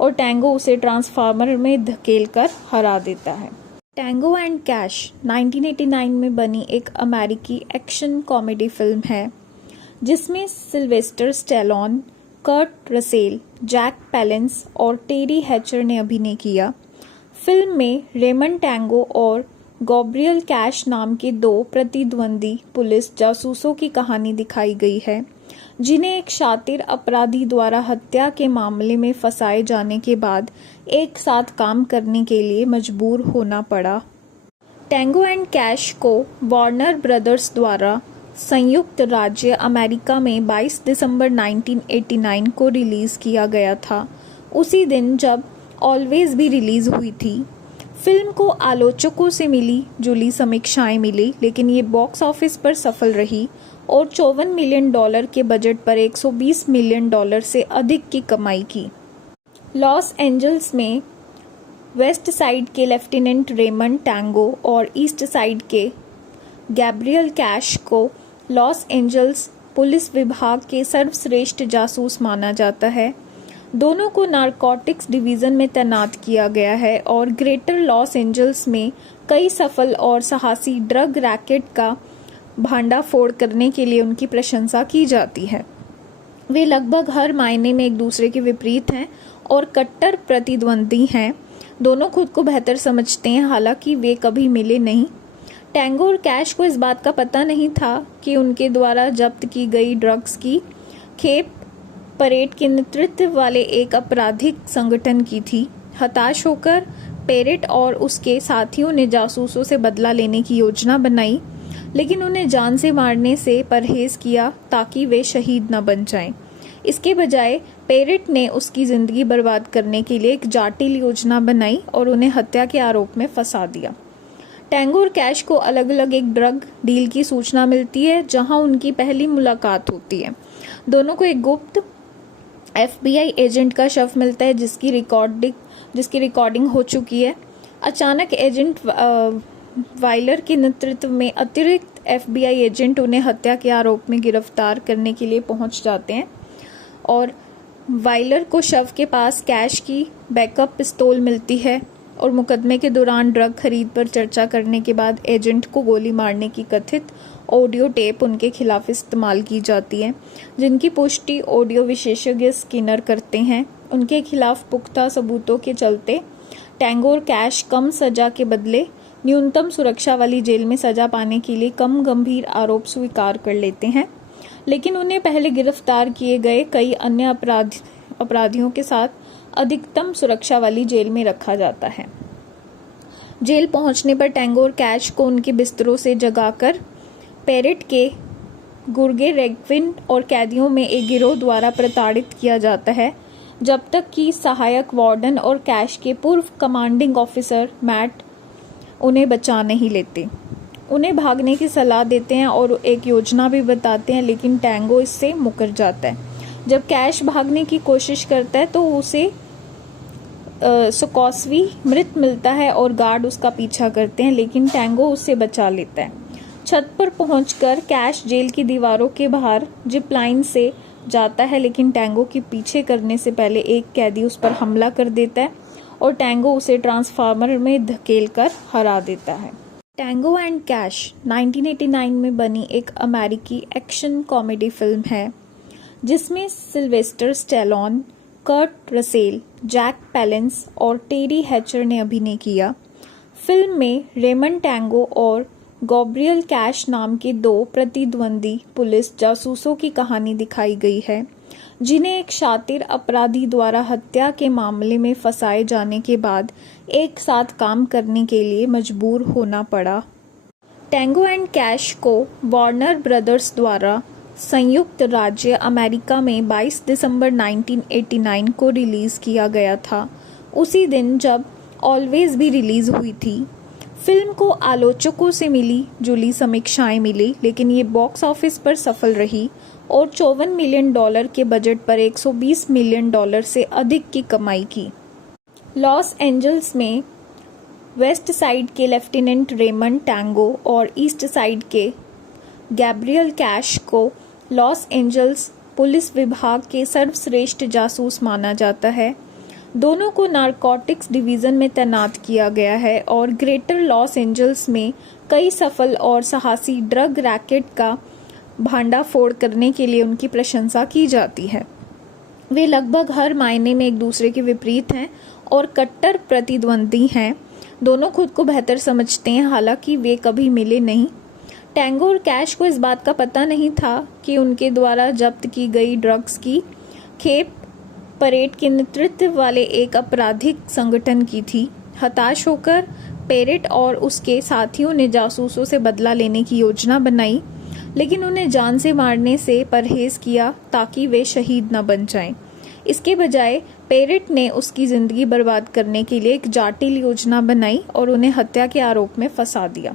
और टैंगो उसे ट्रांसफार्मर में धकेलकर हरा देता है। टैंगो एंड कैश 1989 में बनी एक अमेरिकी एक्शन कॉमेडी फिल्म है जिसमें Sylvester Stallone, Kurt Russell, Jack Palance और टेरी हैचर ने अभिनय किया। फिल्म में रेमंड टैंगो और गैब्रियल कैश नाम के दो प्रतिद्वंदी पुलिस जासूसों की कहानी दिखाई गई है, जिन्हें एक शातिर अपराधी द्वारा हत्या के मामले में फंसाए जाने के बाद एक साथ काम करने के लिए मजबूर होना पड़ा। टैंगो एंड कैश को वार्नर ब्रदर्स द्वारा संयुक्त राज्य अमेरिका में 22 दिसंबर 1989 को रिलीज किया गया था, उसी दिन जब ऑलवेज भी रिलीज हुई थी। फिल्म को आलोचकों से मिली जुली समीक्षाएं मिली, लेकिन ये बॉक्स ऑफिस पर सफल रही और $54 मिलियन के बजट पर $120 मिलियन से अधिक की कमाई की। लॉस एंजल्स में वेस्ट साइड के लेफ्टिनेंट रेमंड टैंगो और ईस्ट साइड के गैब्रियल कैश को लॉस एंजल्स पुलिस विभाग के सर्वश्रेष्ठ जासूस माना जाता है। दोनों को नारकोटिक्स डिवीज़न में तैनात किया गया है और ग्रेटर लॉस एंजल्स में कई सफल और साहसी ड्रग रैकेट का भांडाफोड़ करने के लिए उनकी प्रशंसा की जाती है। वे लगभग हर मायने में एक दूसरे के विपरीत हैं और कट्टर प्रतिद्वंदी हैं। दोनों खुद को बेहतर समझते हैं, हालांकि वे कभी मिले नहीं। टैंगो और कैश को इस बात का पता नहीं था कि उनके द्वारा जब्त की गई ड्रग्स की खेप परेड के नेतृत्व वाले एक आपराधिक संगठन की थी। हताश होकर पेरेट और उसके साथियों ने जासूसों से बदला लेने की योजना बनाई, लेकिन उन्हें जान से मारने से परहेज किया ताकि वे शहीद न बन जाएं। इसके बजाय पेरेट ने उसकी जिंदगी बर्बाद करने के लिए एक जटिल योजना बनाई और उन्हें हत्या के आरोप में फंसा दिया। टैंगो और कैश को अलग अलग एक ड्रग डील की सूचना मिलती है, जहां उनकी पहली मुलाकात होती है। दोनों को एक गुप्त FBI एजेंट का शव मिलता है जिसकी रिकॉर्डिंग हो चुकी है। अचानक एजेंट वाइलर के नेतृत्व में अतिरिक्त FBI एजेंट उन्हें हत्या के आरोप में गिरफ्तार करने के लिए पहुंच जाते हैं और वाइलर को शव के पास कैश की बैकअप पिस्तौल मिलती है और मुकदमे के दौरान ड्रग खरीद पर चर्चा करने के बाद एजेंट को गोली मारने की कथित ऑडियो टेप उनके खिलाफ इस्तेमाल की जाती है, जिनकी पुष्टि ऑडियो विशेषज्ञ स्किनर करते हैं। उनके खिलाफ पुख्ता सबूतों के चलते टैंगो और कैश कम सजा के बदले न्यूनतम सुरक्षा वाली जेल में सजा पाने के लिए कम गंभीर आरोप स्वीकार कर लेते हैं, लेकिन उन्हें पहले गिरफ्तार किए गए कई अन्य अपराधियों के साथ अधिकतम सुरक्षा वाली जेल में रखा जाता है। जेल पहुंचने पर टैंगो और कैश को उनके बिस्तरों से जगाकर पेरेट के गुर्गे रेगविन और कैदियों में एक गिरोह द्वारा प्रताड़ित किया जाता है, जब तक कि सहायक वार्डन और कैश के पूर्व कमांडिंग ऑफिसर मैट उन्हें बचा नहीं लेते। उन्हें भागने की सलाह देते हैं और एक योजना भी बताते हैं, लेकिन टैंगो इससे मुकर जाता है। जब कैश भागने की कोशिश करता है तो उसे सोकोस्वी मृत मिलता है और गार्ड उसका पीछा करते हैं, लेकिन टैंगो उससे बचा लेता है। छत पर पहुंचकर कैश जेल की दीवारों के बाहर जिप लाइन से जाता है, लेकिन टैंगो के पीछे करने से पहले एक कैदी उस पर हमला कर देता है और टैंगो उसे ट्रांसफार्मर में धकेलकर हरा देता है। टैंगो एंड कैश 1989 में बनी एक अमेरिकी एक्शन कॉमेडी फिल्म है जिसमें Sylvester Stallone, Kurt Russell, Jack Palance और टेरी हैचर ने अभिनय किया। फिल्म में रेमंड टैंगो और गैब्रियल कैश नाम के दो प्रतिद्वंदी पुलिस जासूसों की कहानी दिखाई गई है, जिन्हें एक शातिर अपराधी द्वारा हत्या के मामले में फंसाए जाने के बाद एक साथ काम करने के लिए मजबूर होना पड़ा। टैंगो एंड कैश को वार्नर ब्रदर्स द्वारा संयुक्त राज्य अमेरिका में 22 दिसंबर 1989 को रिलीज किया गया था, उसी दिन जब ऑलवेज भी रिलीज हुई थी। फिल्म को आलोचकों से मिली जुली समीक्षाएं मिली, लेकिन ये बॉक्स ऑफिस पर सफल रही और $54 मिलियन के बजट पर $120 मिलियन से अधिक की कमाई की। लॉस एंजल्स में वेस्ट साइड के लेफ्टिनेंट रेमंड टैंगो और ईस्ट साइड के गैब्रियल कैश को लॉस एंजल्स पुलिस विभाग के सर्वश्रेष्ठ जासूस माना जाता है। दोनों को नारकोटिक्स डिवीज़न में तैनात किया गया है और ग्रेटर लॉस एंजल्स में कई सफल और साहसी ड्रग रैकेट का भांडाफोड़ करने के लिए उनकी प्रशंसा की जाती है। वे लगभग हर मायने में एक दूसरे के विपरीत हैं और कट्टर प्रतिद्वंदी हैं। दोनों खुद को बेहतर समझते हैं, हालांकि वे कभी मिले नहीं। टैंगो और कैश को इस बात का पता नहीं था कि उनके द्वारा जब्त की गई ड्रग्स की खेप परेड के नेतृत्व वाले एक आपराधिक संगठन की थी। हताश होकर पेरेट और उसके साथियों ने जासूसों से बदला लेने की योजना बनाई, लेकिन उन्हें जान से मारने से परहेज किया ताकि वे शहीद न बन जाएं। इसके बजाय पेरेट ने उसकी जिंदगी बर्बाद करने के लिए एक जाटिल योजना बनाई और उन्हें हत्या के आरोप में फंसा दिया।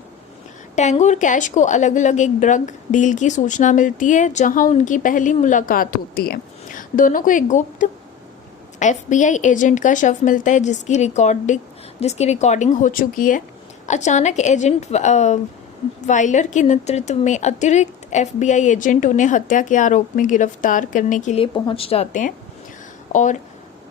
टैंगो और कैश को अलग अलग एक ड्रग डील की सूचना मिलती है जहां उनकी पहली मुलाकात होती है। दोनों को एक गुप्त FBI एजेंट का शव मिलता है जिसकी रिकॉर्डिंग हो चुकी है। अचानक एजेंट वाइलर के नेतृत्व में अतिरिक्त FBI एजेंट उन्हें हत्या के आरोप में गिरफ्तार करने के लिए पहुंच जाते हैं और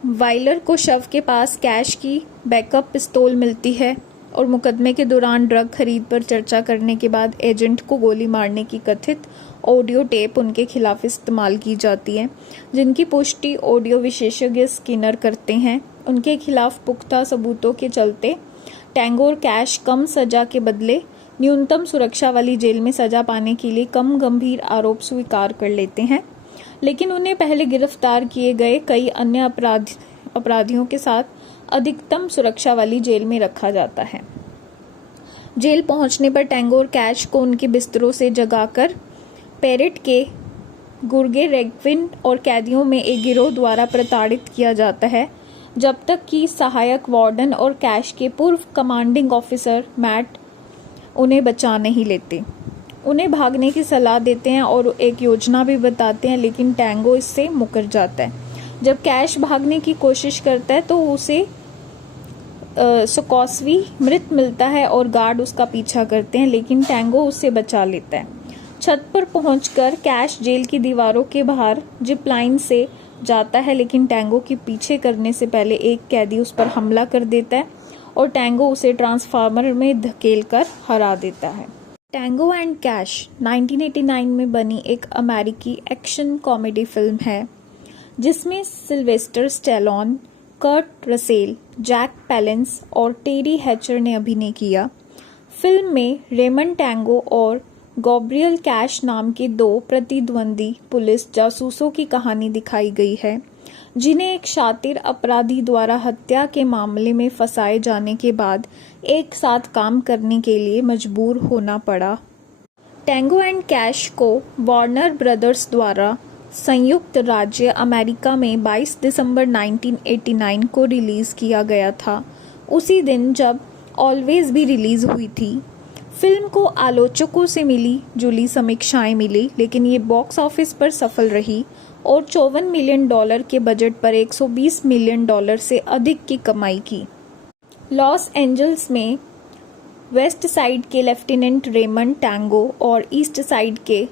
वाइलर को शव के पास कैश की बैकअप पिस्तौल मिलती है और मुकदमे के दौरान ड्रग खरीद पर चर्चा करने के बाद एजेंट को गोली मारने की कथित ऑडियो टेप उनके खिलाफ इस्तेमाल की जाती है, जिनकी पुष्टि ऑडियो विशेषज्ञ स्किनर करते हैं। उनके खिलाफ पुख्ता सबूतों के चलते टैंगो और कैश कम सजा के बदले न्यूनतम सुरक्षा वाली जेल में सजा पाने के लिए कम गंभीर आरोप स्वीकार कर लेते हैं, लेकिन उन्हें पहले गिरफ्तार किए गए कई अन्य अपराधियों के साथ अधिकतम सुरक्षा वाली जेल में रखा जाता है। जेल पहुंचने पर टैंगो और कैश को उनके बिस्तरों से जगाकर पेरेट के गुर्गे रेगविन और कैदियों में एक गिरोह द्वारा प्रताड़ित किया जाता है, जब तक कि सहायक वार्डन और कैश के पूर्व कमांडिंग ऑफिसर मैट उन्हें बचा नहीं लेते। उन्हें भागने की सलाह देते हैं और एक योजना भी बताते हैं, लेकिन टैंगो इससे मुकर जाता है। जब कैश भागने की कोशिश करता है तो उसे सुकॉस्वी मृत मिलता है और गार्ड उसका पीछा करते हैं, लेकिन टैंगो उससे बचा लेता है। छत पर पहुंचकर कैश जेल की दीवारों के बाहर जिप लाइन से जाता है, लेकिन टैंगो के पीछे करने से पहले एक कैदी उस पर हमला कर देता है और टैंगो उसे ट्रांसफार्मर में धकेलकर हरा देता है। टैंगो एंड कैश 1989 में बनी एक अमेरिकी एक्शन कॉमेडी फिल्म है जिसमें Sylvester Stallone, Kurt Russell, Jack Palance और टेरी हैचर ने अभिनय किया। फिल्म में रेमंड टैंगो और गैब्रियल कैश नाम के दो प्रतिद्वंदी पुलिस जासूसों की कहानी दिखाई गई है, जिन्हें एक शातिर अपराधी द्वारा हत्या के मामले में फंसाए जाने के बाद एक साथ काम करने के लिए मजबूर होना पड़ा। टैंगो एंड कैश को वार्नर ब्रदर्स द्वारा संयुक्त राज्य अमेरिका में 22 दिसंबर 1989 को रिलीज किया गया था, उसी दिन जब ऑलवेज भी रिलीज हुई थी। फिल्म को आलोचकों से मिली जुली समीक्षाएं मिली, लेकिन ये बॉक्स ऑफिस पर सफल रही और $54 मिलियन के बजट पर $120 मिलियन से अधिक की कमाई की। लॉस एंजल्स में वेस्ट साइड के लेफ्टिनेंट रेमंड टैंगो और ईस्ट साइड के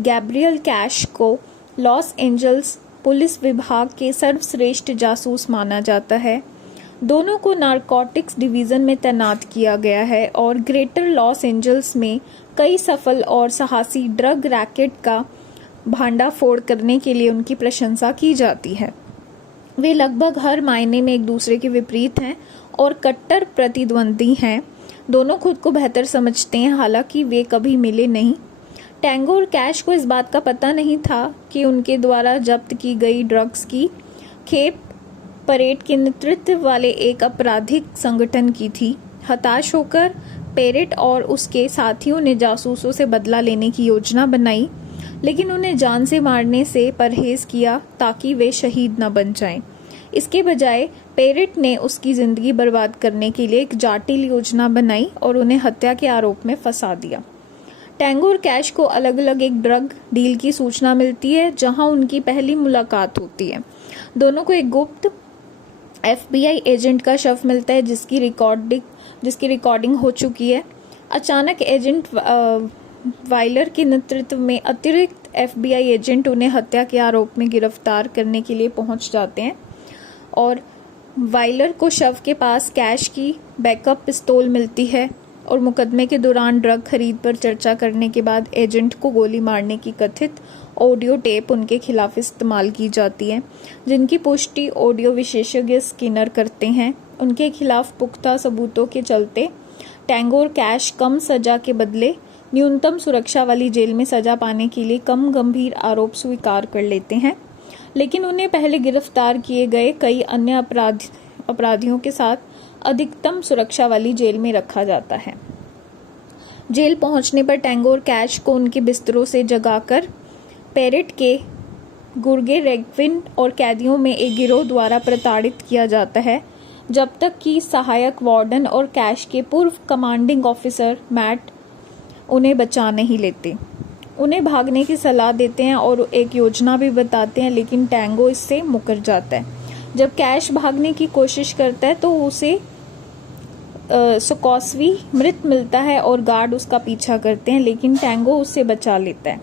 गैब्रियल कैश को लॉस एंजल्स पुलिस विभाग के सर्वश्रेष्ठ जासूस माना जाता है। दोनों को नारकोटिक्स डिवीज़न में तैनात किया गया है और ग्रेटर लॉस एंजल्स में कई सफल और साहसी ड्रग रैकेट का भांडाफोड़ करने के लिए उनकी प्रशंसा की जाती है। वे लगभग हर मायने में एक दूसरे के विपरीत हैं और कट्टर प्रतिद्वंदी हैं। दोनों खुद को बेहतर समझते हैं, हालांकि वे कभी मिले नहीं। टैंगो और कैश को इस बात का पता नहीं था कि उनके द्वारा जब्त की गई ड्रग्स की खेप परेड के नेतृत्व वाले एक आपराधिक संगठन की थी। हताश होकर पेरेट और उसके साथियों ने जासूसों से बदला लेने की योजना बनाई, लेकिन उन्हें जान से मारने से परहेज किया ताकि वे शहीद न बन जाएं। इसके बजाय पेरेट ने उसकी जिंदगी बर्बाद करने के लिए एक जाटिल योजना बनाई और उन्हें हत्या के आरोप में फंसा दिया। टैंगो और कैश को अलग अलग एक ड्रग डील की सूचना मिलती है जहां उनकी पहली मुलाकात होती है। दोनों को एक गुप्त FBI एजेंट का शव मिलता है जिसकी रिकॉर्डिंग हो चुकी है। अचानक एजेंट वाइलर के नेतृत्व में अतिरिक्त FBI एजेंट उन्हें हत्या के आरोप में गिरफ्तार करने के लिए पहुंच जाते हैं और वाइलर को शव के पास कैश की बैकअप पिस्तौल मिलती है और मुकदमे के दौरान ड्रग खरीद पर चर्चा करने के बाद एजेंट को गोली मारने की कथित ऑडियो टेप उनके खिलाफ इस्तेमाल की जाती है, जिनकी पुष्टि ऑडियो विशेषज्ञ स्किनर करते हैं। उनके खिलाफ पुख्ता सबूतों के चलते टैंगो और कैश कम सजा के बदले न्यूनतम सुरक्षा वाली जेल में सजा पाने के लिए कम गंभीर आरोप स्वीकार कर लेते हैं, लेकिन उन्हें पहले गिरफ्तार किए गए कई अन्य अपराधियों के साथ अधिकतम सुरक्षा वाली जेल में रखा जाता है। जेल पहुंचने पर टैंगो और कैश को उनके बिस्तरों से जगाकर पेरेट के गुर्गे रेगविन और कैदियों में एक गिरोह द्वारा प्रताड़ित किया जाता है, जब तक कि सहायक वार्डन और कैश के पूर्व कमांडिंग ऑफिसर मैट उन्हें बचा नहीं लेते। उन्हें भागने की सलाह देते हैं और एक योजना भी बताते हैं, लेकिन टैंगो इससे मुकर जाता है। जब कैश भागने की कोशिश करता है तो उसे सुकोस्वी मृत मिलता है और गार्ड उसका पीछा करते हैं, लेकिन टैंगो उससे बचा लेता है।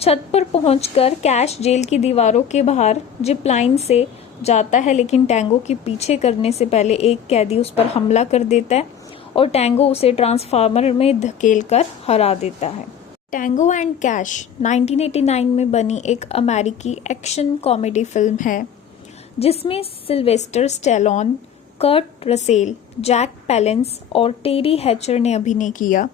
छत पर पहुंचकर कैश जेल की दीवारों के बाहर जिप लाइन से जाता है, लेकिन टैंगो के पीछे करने से पहले एक कैदी उस पर हमला कर देता है और टैंगो उसे ट्रांसफार्मर में धकेल कर हरा देता है। टैंगो एंड कैश 1989 में बनी एक अमेरिकी एक्शन कॉमेडी फिल्म है जिसमें Sylvester Stallone, Kurt Russell, Jack Palance और टेरी हैचर ने अभिनय किया।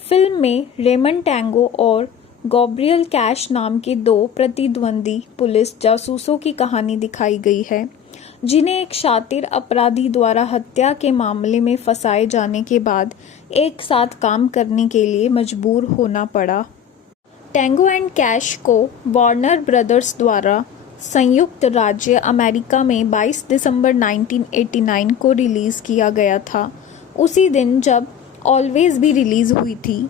फिल्म में रेमंड टैंगो और गैब्रियल कैश नाम के दो प्रतिद्वंदी पुलिस जासूसों की कहानी दिखाई गई है, जिन्हें एक शातिर अपराधी द्वारा हत्या के मामले में फंसाए जाने के बाद एक साथ काम करने के लिए मजबूर होना पड़ा। टैंगो एंड कैश को वार्नर ब्रदर्स द्वारा संयुक्त राज्य अमेरिका में 22 दिसंबर 1989 को रिलीज किया गया था, उसी दिन जब ऑलवेज भी रिलीज हुई थी।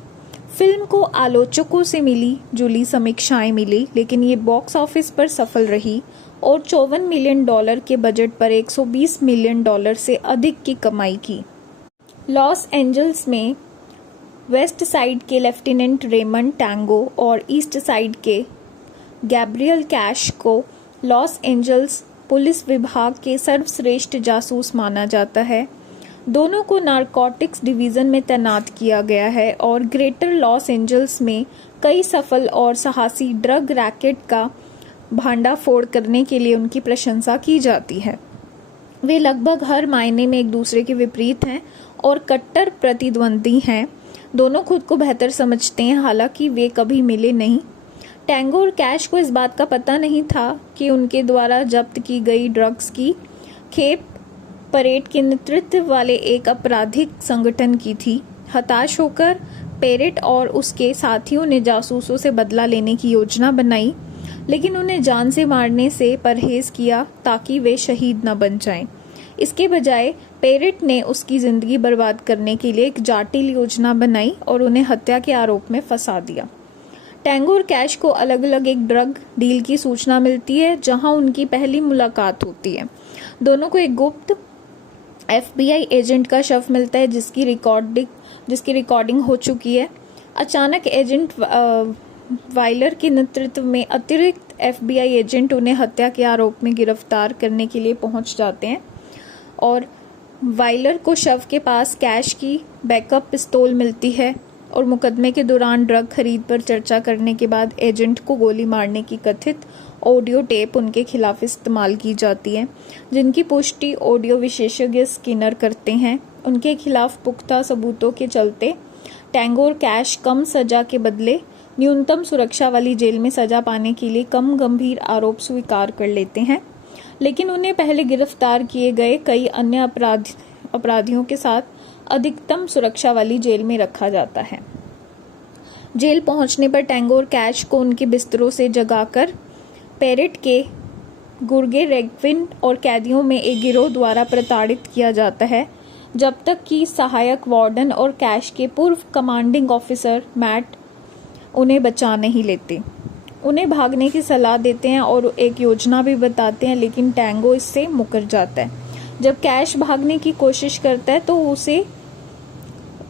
फिल्म को आलोचकों से मिली जुली समीक्षाएं मिली, लेकिन ये बॉक्स ऑफिस पर सफल रही और $54 मिलियन के बजट पर $120 मिलियन से अधिक की कमाई की। लॉस एंजल्स में वेस्ट साइड के लेफ्टिनेंट रेमंड टैंगो और ईस्ट साइड के गैब्रियल कैश को लॉस एंजल्स पुलिस विभाग के सर्वश्रेष्ठ जासूस माना जाता है। दोनों को नारकोटिक्स डिवीज़न में तैनात किया गया है और ग्रेटर लॉस एंजल्स में कई सफल और साहसी ड्रग रैकेट का भांडाफोड़ करने के लिए उनकी प्रशंसा की जाती है। वे लगभग हर मायने में एक दूसरे के विपरीत हैं और कट्टर प्रतिद्वंदी हैं। दोनों खुद को बेहतर समझते हैं, हालांकि वे कभी मिले नहीं। टैंगो और कैश को इस बात का पता नहीं था कि उनके द्वारा जब्त की गई ड्रग्स की खेप पेरेट के नेतृत्व वाले एक आपराधिक संगठन की थी। हताश होकर पेरेट और उसके साथियों ने जासूसों से बदला लेने की योजना बनाई, लेकिन उन्हें जान से मारने से परहेज किया ताकि वे शहीद न बन जाएं। इसके बजाय पेरेट ने उसकी जिंदगी बर्बाद करने के लिए एक जाटिल योजना बनाई और उन्हें हत्या के आरोप में फंसा दिया। टैंगो और कैश को अलग अलग एक ड्रग डील की सूचना मिलती है जहां उनकी पहली मुलाकात होती है। दोनों को एक गुप्त FBI एजेंट का शव मिलता है जिसकी रिकॉर्डिंग हो चुकी है। अचानक एजेंट वाइलर के नेतृत्व में अतिरिक्त FBI एजेंट उन्हें हत्या के आरोप में गिरफ्तार करने के लिए पहुंच जाते हैं और वाइलर को शव के पास कैश की बैकअप पिस्तौल मिलती है और मुकदमे के दौरान ड्रग खरीद पर चर्चा करने के बाद एजेंट को गोली मारने की कथित ऑडियो टेप उनके खिलाफ इस्तेमाल की जाती है, जिनकी पुष्टि ऑडियो विशेषज्ञ स्किनर करते हैं। उनके खिलाफ पुख्ता सबूतों के चलते टैंगो और कैश कम सजा के बदले न्यूनतम सुरक्षा वाली जेल में सजा पाने के लिए कम गंभीर आरोप स्वीकार कर लेते हैं, लेकिन उन्हें पहले गिरफ्तार किए गए कई अन्य अपराधियों के साथ अधिकतम सुरक्षा वाली जेल में रखा जाता है। जेल पहुंचने पर टैंगो और कैश को उनके बिस्तरों से जगाकर पेरेट के गुर्गे रेगविन और कैदियों में एक गिरोह द्वारा प्रताड़ित किया जाता है, जब तक कि सहायक वार्डन और कैश के पूर्व कमांडिंग ऑफिसर मैट उन्हें बचा नहीं लेते। उन्हें भागने की सलाह देते हैं और एक योजना भी बताते हैं, लेकिन टैंगो इससे मुकर जाता है। जब कैश भागने की कोशिश करता है तो उसे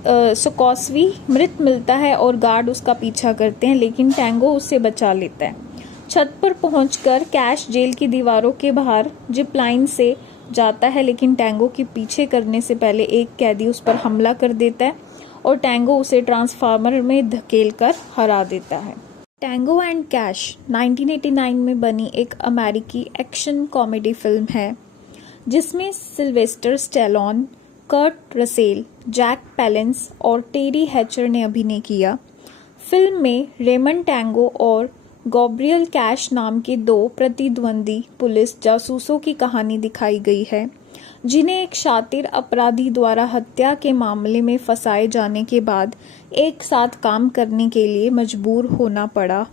सुकोस्वी मृत मिलता है और गार्ड उसका पीछा करते हैं, लेकिन टैंगो उससे बचा लेता है। छत पर पहुंचकर कैश जेल की दीवारों के बाहर जिप लाइन से जाता है, लेकिन टैंगो के पीछे करने से पहले एक कैदी उस पर हमला कर देता है और टैंगो उसे ट्रांसफार्मर में धकेलकर हरा देता है। टैंगो एंड कैश 1989 में बनी एक अमेरिकी एक्शन कॉमेडी फिल्म है, जिसमें Sylvester Stallone, Kurt Russell, Jack Palance और टेरी हैचर ने अभिनय किया। फिल्म में रेमंड टैंगो और गैब्रियल कैश नाम के दो प्रतिद्वंदी पुलिस जासूसों की कहानी दिखाई गई है, जिन्हें एक शातिर अपराधी द्वारा हत्या के मामले में फंसाए जाने के बाद एक साथ काम करने के लिए मजबूर होना पड़ा।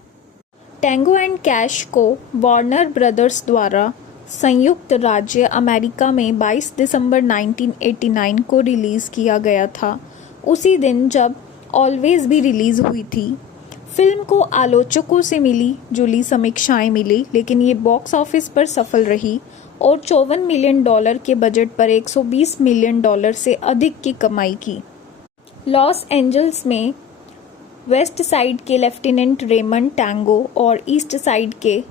टैंगो एंड कैश को वार्नर ब्रदर्स द्वारा संयुक्त राज्य अमेरिका में 22 दिसंबर 1989 को रिलीज किया गया था, उसी दिन जब ऑलवेज भी रिलीज हुई थी। फिल्म को आलोचकों से मिली जुली समीक्षाएं मिली, लेकिन ये बॉक्स ऑफिस पर सफल रही और $54 मिलियन के बजट पर $120 मिलियन से अधिक की कमाई की। लॉस एंजल्स में वेस्ट साइड के लेफ्टिनेंट रेमंड टैंगो और ईस्ट साइड के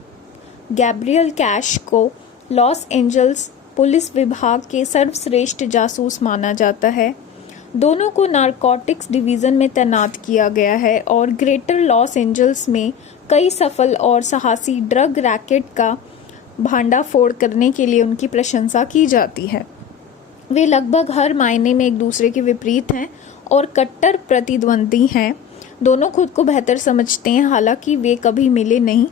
गैब्रियल कैश को लॉस एंजल्स पुलिस विभाग के सर्वश्रेष्ठ जासूस माना जाता है। दोनों को नारकोटिक्स डिवीज़न में तैनात किया गया है और ग्रेटर लॉस एंजल्स में कई सफल और साहसी ड्रग रैकेट का भांडाफोड़ करने के लिए उनकी प्रशंसा की जाती है। वे लगभग हर मायने में एक दूसरे के विपरीत हैं और कट्टर प्रतिद्वंदी हैं। दोनों खुद को बेहतर समझते हैं, हालांकि वे कभी मिले नहीं।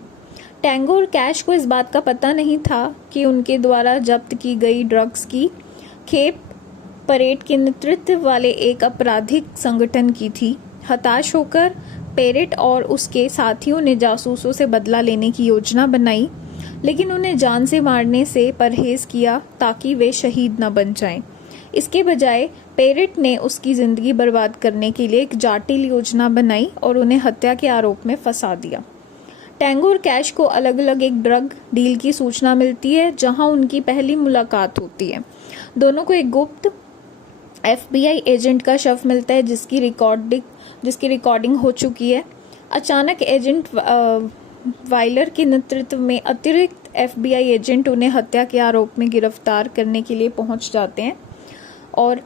टैंगो और कैश को इस बात का पता नहीं था कि उनके द्वारा जब्त की गई ड्रग्स की खेप परेड के नेतृत्व वाले एक आपराधिक संगठन की थी। हताश होकर पेरेट और उसके साथियों ने जासूसों से बदला लेने की योजना बनाई, लेकिन उन्हें जान से मारने से परहेज किया ताकि वे शहीद न बन जाएं। इसके बजाय पेरेट ने उसकी जिंदगी बर्बाद करने के लिए एक जटिल योजना बनाई और उन्हें हत्या के आरोप में फंसा दिया। टैंगो और कैश को अलग अलग एक ड्रग डील की सूचना मिलती है, जहां उनकी पहली मुलाकात होती है। दोनों को एक गुप्त FBI एजेंट का शव मिलता है, जिसकी रिकॉर्डिंग हो चुकी है। अचानक एजेंट वाइलर के नेतृत्व में अतिरिक्त FBI एजेंट उन्हें हत्या के आरोप में गिरफ्तार करने के लिए पहुंच जाते हैं और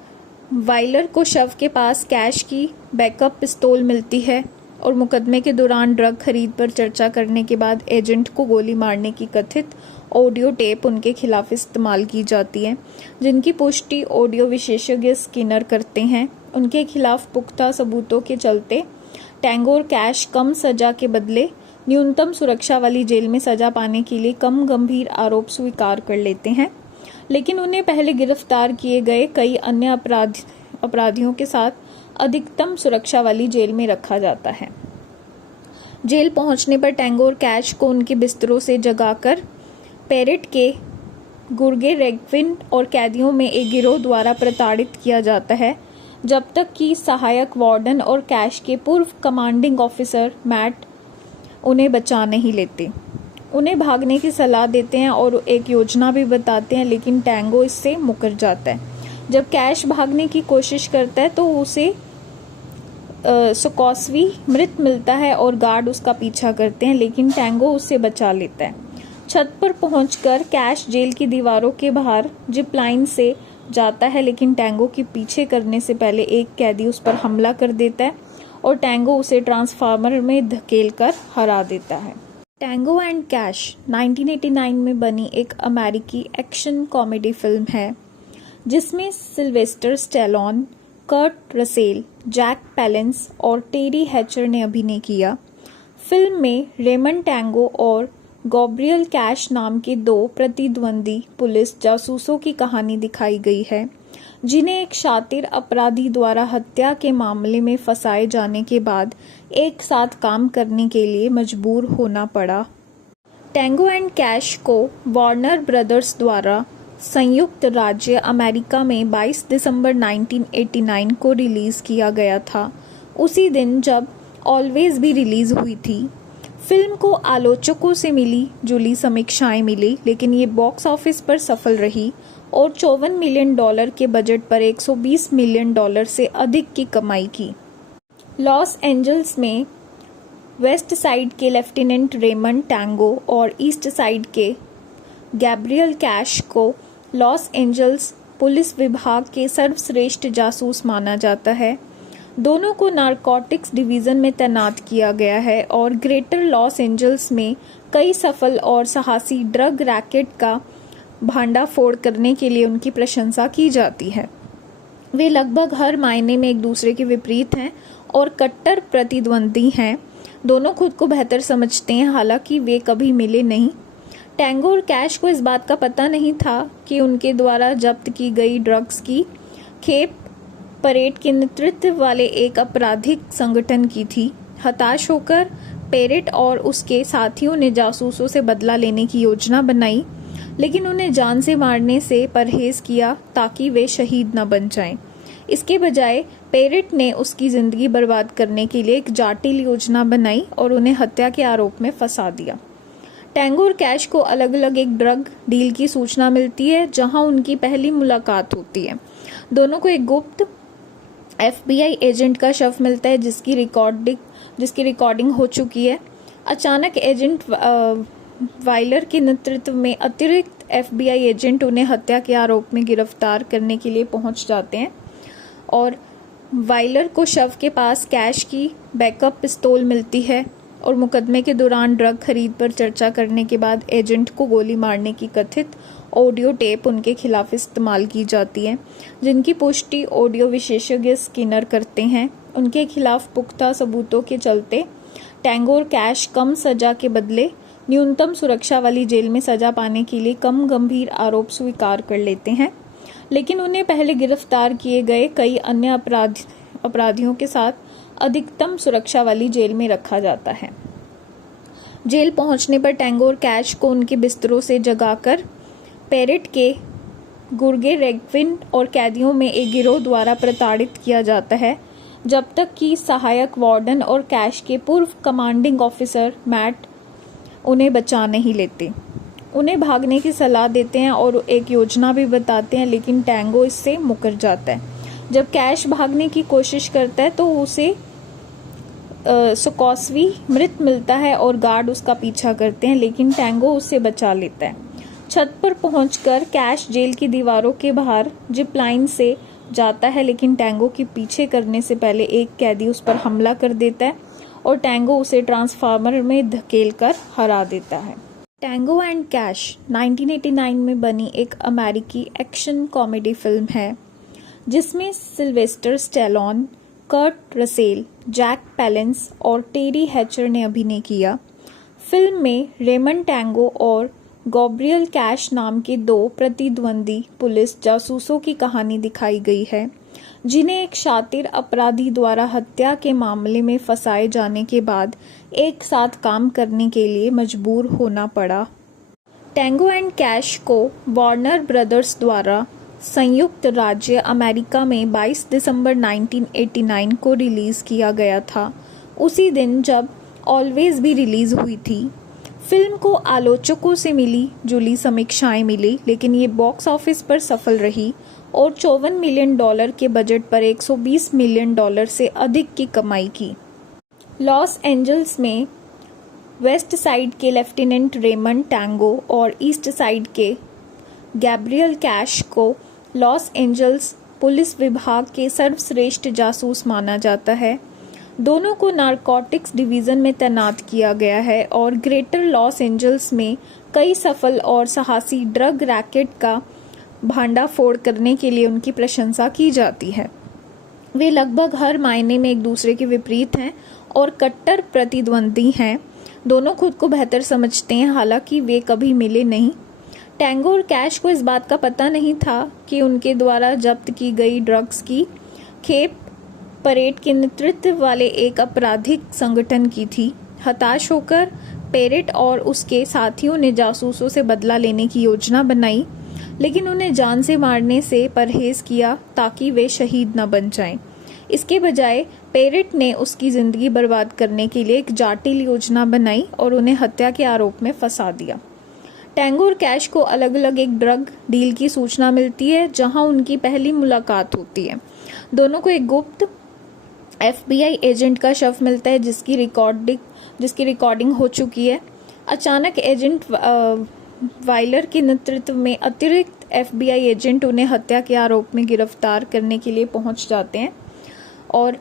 वाइलर को शव के पास कैश की बैकअप पिस्तौल मिलती है और मुकदमे के दौरान ड्रग खरीद पर चर्चा करने के बाद एजेंट को गोली मारने की कथित ऑडियो टेप उनके खिलाफ इस्तेमाल की जाती है, जिनकी पुष्टि ऑडियो विशेषज्ञ स्किनर करते हैं। उनके खिलाफ पुख्ता सबूतों के चलते टैंगो और कैश कम सजा के बदले न्यूनतम सुरक्षा वाली जेल में सजा पाने के लिए कम गंभीर आरोप स्वीकार कर लेते हैं, लेकिन उन्हें पहले गिरफ्तार किए गए कई अन्य अपराधियों के साथ अधिकतम सुरक्षा वाली जेल में रखा जाता है। जेल पहुंचने पर टैंगो और कैश को उनके बिस्तरों से जगाकर पेरेट के गुर्गे रेगविन और कैदियों में एक गिरोह द्वारा प्रताड़ित किया जाता है, जब तक कि सहायक वार्डन और कैश के पूर्व कमांडिंग ऑफिसर मैट उन्हें बचा नहीं लेते। उन्हें भागने की सलाह देते हैं और एक योजना भी बताते हैं, लेकिन टैंगो इससे मुकर जाता है। जब कैश भागने की कोशिश करता है तो उसे सुकोस्वी मृत मिलता है और गार्ड उसका पीछा करते हैं, लेकिन टैंगो उससे बचा लेता है। छत पर पहुंचकर कैश जेल की दीवारों के बाहर जिप लाइन से जाता है, लेकिन टैंगो के पीछे करने से पहले एक कैदी उस पर हमला कर देता है और टैंगो उसे ट्रांसफार्मर में धकेलकर हरा देता है। टैंगो एंड कैश 1989 में बनी एक अमेरिकी एक्शन कॉमेडी फिल्म है, जिसमें Sylvester Stallone, Kurt Russell, Jack Palance और टेरी हैचर ने अभिनय किया। फिल्म में रेमंड टैंगो और गैब्रियल कैश नाम के दो प्रतिद्वंदी पुलिस जासूसों की कहानी दिखाई गई है, जिन्हें एक शातिर अपराधी द्वारा हत्या के मामले में फंसाए जाने के बाद एक साथ काम करने के लिए मजबूर होना पड़ा। टैंगो एंड कैश को वार्नर ब्रदर्स द्वारा संयुक्त राज्य अमेरिका में 22 दिसंबर 1989 को रिलीज़ किया गया था, उसी दिन जब ऑलवेज भी रिलीज़ हुई थी। फिल्म को आलोचकों से मिली जुली समीक्षाएं मिली, लेकिन ये बॉक्स ऑफिस पर सफल रही और $54 मिलियन के बजट पर $120 मिलियन से अधिक की कमाई की। लॉस एंजल्स में वेस्ट साइड के लेफ्टिनेंट रेमंड टैंगो और ईस्ट साइड के गैब्रियल कैश को लॉस एंजल्स पुलिस विभाग के सर्वश्रेष्ठ जासूस माना जाता है। दोनों को नारकोटिक्स डिवीज़न में तैनात किया गया है और ग्रेटर लॉस एंजल्स में कई सफल और साहसी ड्रग रैकेट का भांडाफोड़ करने के लिए उनकी प्रशंसा की जाती है। वे लगभग हर मायने में एक दूसरे के विपरीत हैं और कट्टर प्रतिद्वंदी हैं। दोनों खुद को बेहतर समझते हैं, हालांकि वे कभी मिले नहीं। टैंगो और कैश को इस बात का पता नहीं था कि उनके द्वारा जब्त की गई ड्रग्स की खेप परेड के नेतृत्व वाले एक आपराधिक संगठन की थी। हताश होकर पेरेट और उसके साथियों ने जासूसों से बदला लेने की योजना बनाई, लेकिन उन्हें जान से मारने से परहेज किया ताकि वे शहीद न बन जाएं। इसके बजाय पेरेट ने उसकी जिंदगी बर्बाद करने के लिए एक जाटिल योजना बनाई और उन्हें हत्या के आरोप में फंसा दिया। टैंगो और कैश को अलग अलग एक ड्रग डील की सूचना मिलती है, जहां उनकी पहली मुलाकात होती है। दोनों को एक गुप्त FBI एजेंट का शव मिलता है जिसकी रिकॉर्डिंग हो चुकी है। अचानक एजेंट वाइलर के नेतृत्व में अतिरिक्त FBI एजेंट उन्हें हत्या के आरोप में गिरफ्तार करने के लिए पहुंच जाते हैं और वाइलर को शव के पास कैश की बैकअप पिस्तौल मिलती है और मुकदमे के दौरान ड्रग खरीद पर चर्चा करने के बाद एजेंट को गोली मारने की कथित ऑडियो टेप उनके खिलाफ इस्तेमाल की जाती है, जिनकी पुष्टि ऑडियो विशेषज्ञ स्किनर करते हैं। उनके खिलाफ पुख्ता सबूतों के चलते टैंगो और कैश कम सजा के बदले न्यूनतम सुरक्षा वाली जेल में सजा पाने के लिए कम गंभीर आरोप स्वीकार कर लेते हैं, लेकिन उन्हें पहले गिरफ्तार किए गए कई अन्य अपराधियों के साथ अधिकतम सुरक्षा वाली जेल में रखा जाता है। जेल पहुंचने पर टैंगो और कैश को उनके बिस्तरों से जगाकर पेरेट के गुर्गे रेगविन और कैदियों में एक गिरोह द्वारा प्रताड़ित किया जाता है, जब तक कि सहायक वार्डन और कैश के पूर्व कमांडिंग ऑफिसर मैट उन्हें बचा नहीं लेते। उन्हें भागने की सलाह देते हैं और एक योजना भी बताते हैं, लेकिन टैंगो इससे मुकर जाता है। जब कैश भागने की कोशिश करता है तो उसे सुकोस्वी मृत मिलता है और गार्ड उसका पीछा करते हैं, लेकिन टैंगो उससे बचा लेता है। छत पर पहुंचकर कैश जेल की दीवारों के बाहर जिप लाइन से जाता है, लेकिन टैंगो के पीछे करने से पहले एक कैदी उस पर हमला कर देता है और टैंगो उसे ट्रांसफार्मर में धकेलकर हरा देता है। टैंगो एंड कैश 1989 में बनी एक अमेरिकी एक्शन कॉमेडी फिल्म है, जिसमें Sylvester Stallone, Kurt Russell, Jack Palance और टेरी हैचर ने अभिनय किया। फिल्म में रेमंड टैंगो और गैब्रियल कैश नाम के दो प्रतिद्वंदी पुलिस जासूसों की कहानी दिखाई गई है, जिन्हें एक शातिर अपराधी द्वारा हत्या के मामले में फंसाए जाने के बाद एक साथ काम करने के लिए मजबूर होना पड़ा। टैंगो एंड कैश को वार्नर ब्रदर्स द्वारा संयुक्त राज्य अमेरिका में 22 दिसंबर 1989 को रिलीज़ किया गया था, उसी दिन जब ऑलवेज भी रिलीज़ हुई थी। फिल्म को आलोचकों से मिली जुली समीक्षाएं मिली, लेकिन ये बॉक्स ऑफिस पर सफल रही और $54 मिलियन के बजट पर $120 मिलियन से अधिक की कमाई की। लॉस एंजल्स में वेस्ट साइड के लेफ्टिनेंट रेमंड टैंगो और ईस्ट साइड के गैब्रियल कैश को लॉस एंजल्स पुलिस विभाग के सर्वश्रेष्ठ जासूस माना जाता है। दोनों को नारकोटिक्स डिवीज़न में तैनात किया गया है और ग्रेटर लॉस एंजल्स में कई सफल और साहसी ड्रग रैकेट का भांडाफोड़ करने के लिए उनकी प्रशंसा की जाती है। वे लगभग हर मायने में एक दूसरे के विपरीत हैं और कट्टर प्रतिद्वंदी हैं। दोनों खुद को बेहतर समझते हैं, हालांकि वे कभी मिले नहीं। टैंगो और कैश को इस बात का पता नहीं था कि उनके द्वारा जब्त की गई ड्रग्स की खेप परेड के नेतृत्व वाले एक आपराधिक संगठन की थी। हताश होकर पेरेट और उसके साथियों ने जासूसों से बदला लेने की योजना बनाई, लेकिन उन्हें जान से मारने से परहेज किया ताकि वे शहीद न बन जाएं। इसके बजाय पेरेट ने उसकी जिंदगी बर्बाद करने के लिए एक जाटिल योजना बनाई और उन्हें हत्या के आरोप में फंसा दिया। टैंगो और कैश को अलग अलग एक ड्रग डील की सूचना मिलती है जहां उनकी पहली मुलाकात होती है। दोनों को एक गुप्त FBI एजेंट का शव मिलता है जिसकी रिकॉर्डिंग हो चुकी है। अचानक एजेंट वाइलर के नेतृत्व में अतिरिक्त FBI एजेंट उन्हें हत्या के आरोप में गिरफ्तार करने के लिए पहुंच जाते हैं और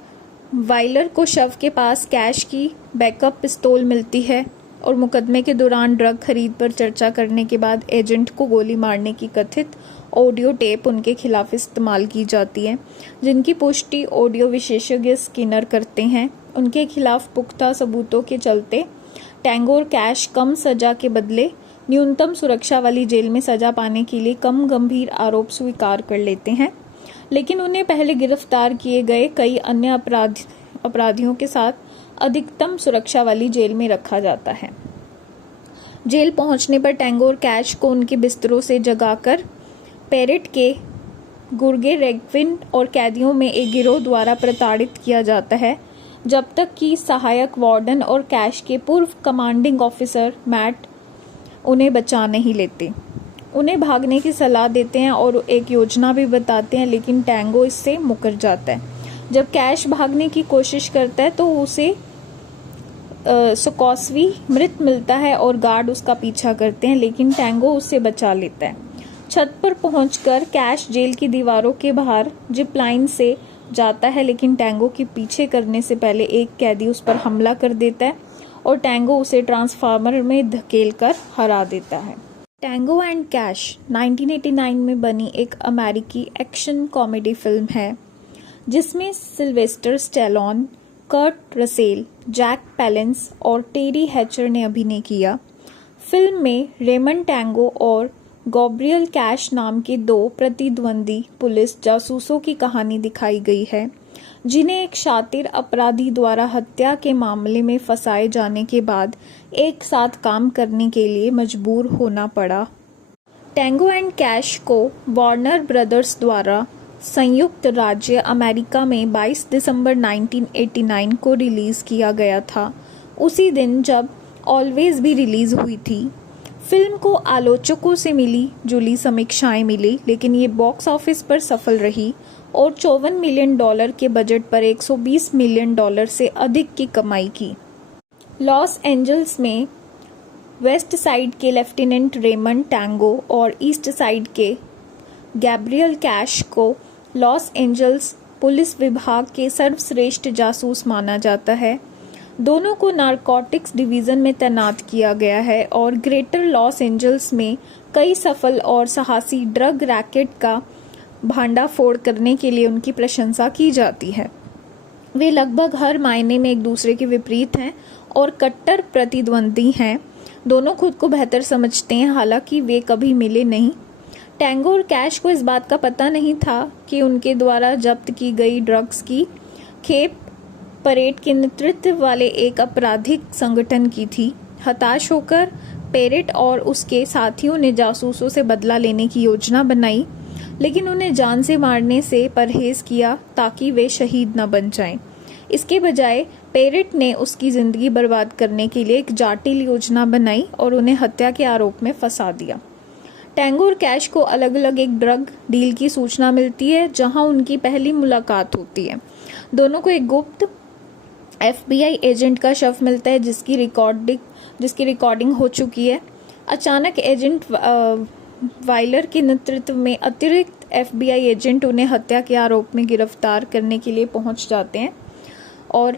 वाइलर को शव के पास कैश की बैकअप पिस्तौल मिलती है और मुकदमे के दौरान ड्रग खरीद पर चर्चा करने के बाद एजेंट को गोली मारने की कथित ऑडियो टेप उनके खिलाफ इस्तेमाल की जाती है, जिनकी पुष्टि ऑडियो विशेषज्ञ स्किनर करते हैं। उनके खिलाफ पुख्ता सबूतों के चलते टैंगो और कैश कम सजा के बदले न्यूनतम सुरक्षा वाली जेल में सजा पाने के लिए कम गंभीर आरोप स्वीकार कर लेते हैं, लेकिन उन्हें पहले गिरफ्तार किए गए कई अन्य अपराधियों के साथ अधिकतम सुरक्षा वाली जेल में रखा जाता है। जेल पहुंचने पर टैंगो और कैश को उनके बिस्तरों से जगाकर पेरेट के गुर्गे रेगविन और कैदियों में एक गिरोह द्वारा प्रताड़ित किया जाता है, जब तक कि सहायक वार्डन और कैश के पूर्व कमांडिंग ऑफिसर मैट उन्हें बचा नहीं लेते। उन्हें भागने की सलाह देते हैं और एक योजना भी बताते हैं, लेकिन टैंगो इससे मुकर जाता है। जब कैश भागने की कोशिश करता है तो उसे सुकोस्वी मृत मिलता है और गार्ड उसका पीछा करते हैं, लेकिन टैंगो उससे बचा लेता है। छत पर पहुंचकर कैश जेल की दीवारों के बाहर जिप लाइन से जाता है, लेकिन टैंगो के पीछे करने से पहले एक कैदी उस पर हमला कर देता है और टैंगो उसे ट्रांसफार्मर में धकेलकर हरा देता है। टैंगो एंड कैश 1989 में बनी एक अमेरिकी एक्शन कॉमेडी फिल्म है जिसमें Sylvester Stallone, Kurt Russell, Jack Palance और टेरी हैचर ने अभिनय किया। फिल्म में रेमंड टैंगो और गैब्रियल कैश नाम के दो प्रतिद्वंदी पुलिस जासूसों की कहानी दिखाई गई है, जिन्हें एक शातिर अपराधी द्वारा हत्या के मामले में फंसाए जाने के बाद एक साथ काम करने के लिए मजबूर होना पड़ा। टैंगो एंड कैश को वार्नर ब्रदर्स द्वारा संयुक्त राज्य अमेरिका में 22 दिसंबर 1989 को रिलीज किया गया था, उसी दिन जब ऑलवेज भी रिलीज हुई थी। फिल्म को आलोचकों से मिली जुली समीक्षाएं मिली, लेकिन ये बॉक्स ऑफिस पर सफल रही और $54 मिलियन के बजट पर $120 मिलियन से अधिक की कमाई की। लॉस एंजल्स में वेस्ट साइड के लेफ्टिनेंट रेमंड टैंगो और ईस्ट साइड के गैब्रियल कैश को लॉस एंजल्स पुलिस विभाग के सर्वश्रेष्ठ जासूस माना जाता है। दोनों को नारकोटिक्स डिवीज़न में तैनात किया गया है और ग्रेटर लॉस एंजल्स में कई सफल और साहसी ड्रग रैकेट का भांडाफोड़ करने के लिए उनकी प्रशंसा की जाती है। वे लगभग हर मायने में एक दूसरे के विपरीत हैं और कट्टर प्रतिद्वंदी हैं। दोनों खुद को बेहतर समझते हैं, हालांकि वे कभी मिले नहीं। टैंगो और कैश को इस बात का पता नहीं था कि उनके द्वारा जब्त की गई ड्रग्स की खेप परेड के नेतृत्व वाले एक आपराधिक संगठन की थी। हताश होकर पेरेट और उसके साथियों ने जासूसों से बदला लेने की योजना बनाई, लेकिन उन्हें जान से मारने से परहेज किया ताकि वे शहीद न बन जाएं। इसके बजाय पेरेट ने उसकी जिंदगी बर्बाद करने के लिए एक जाटिल योजना बनाई और उन्हें हत्या के आरोप में फंसा दिया। टैंगो और कैश को अलग अलग एक ड्रग डील की सूचना मिलती है जहां उनकी पहली मुलाकात होती है। दोनों को एक गुप्त FBI एजेंट का शव मिलता है जिसकी रिकॉर्डिंग हो चुकी है। अचानक एजेंट वाइलर के नेतृत्व में अतिरिक्त FBI एजेंट उन्हें हत्या के आरोप में गिरफ्तार करने के लिए पहुंच जाते हैं और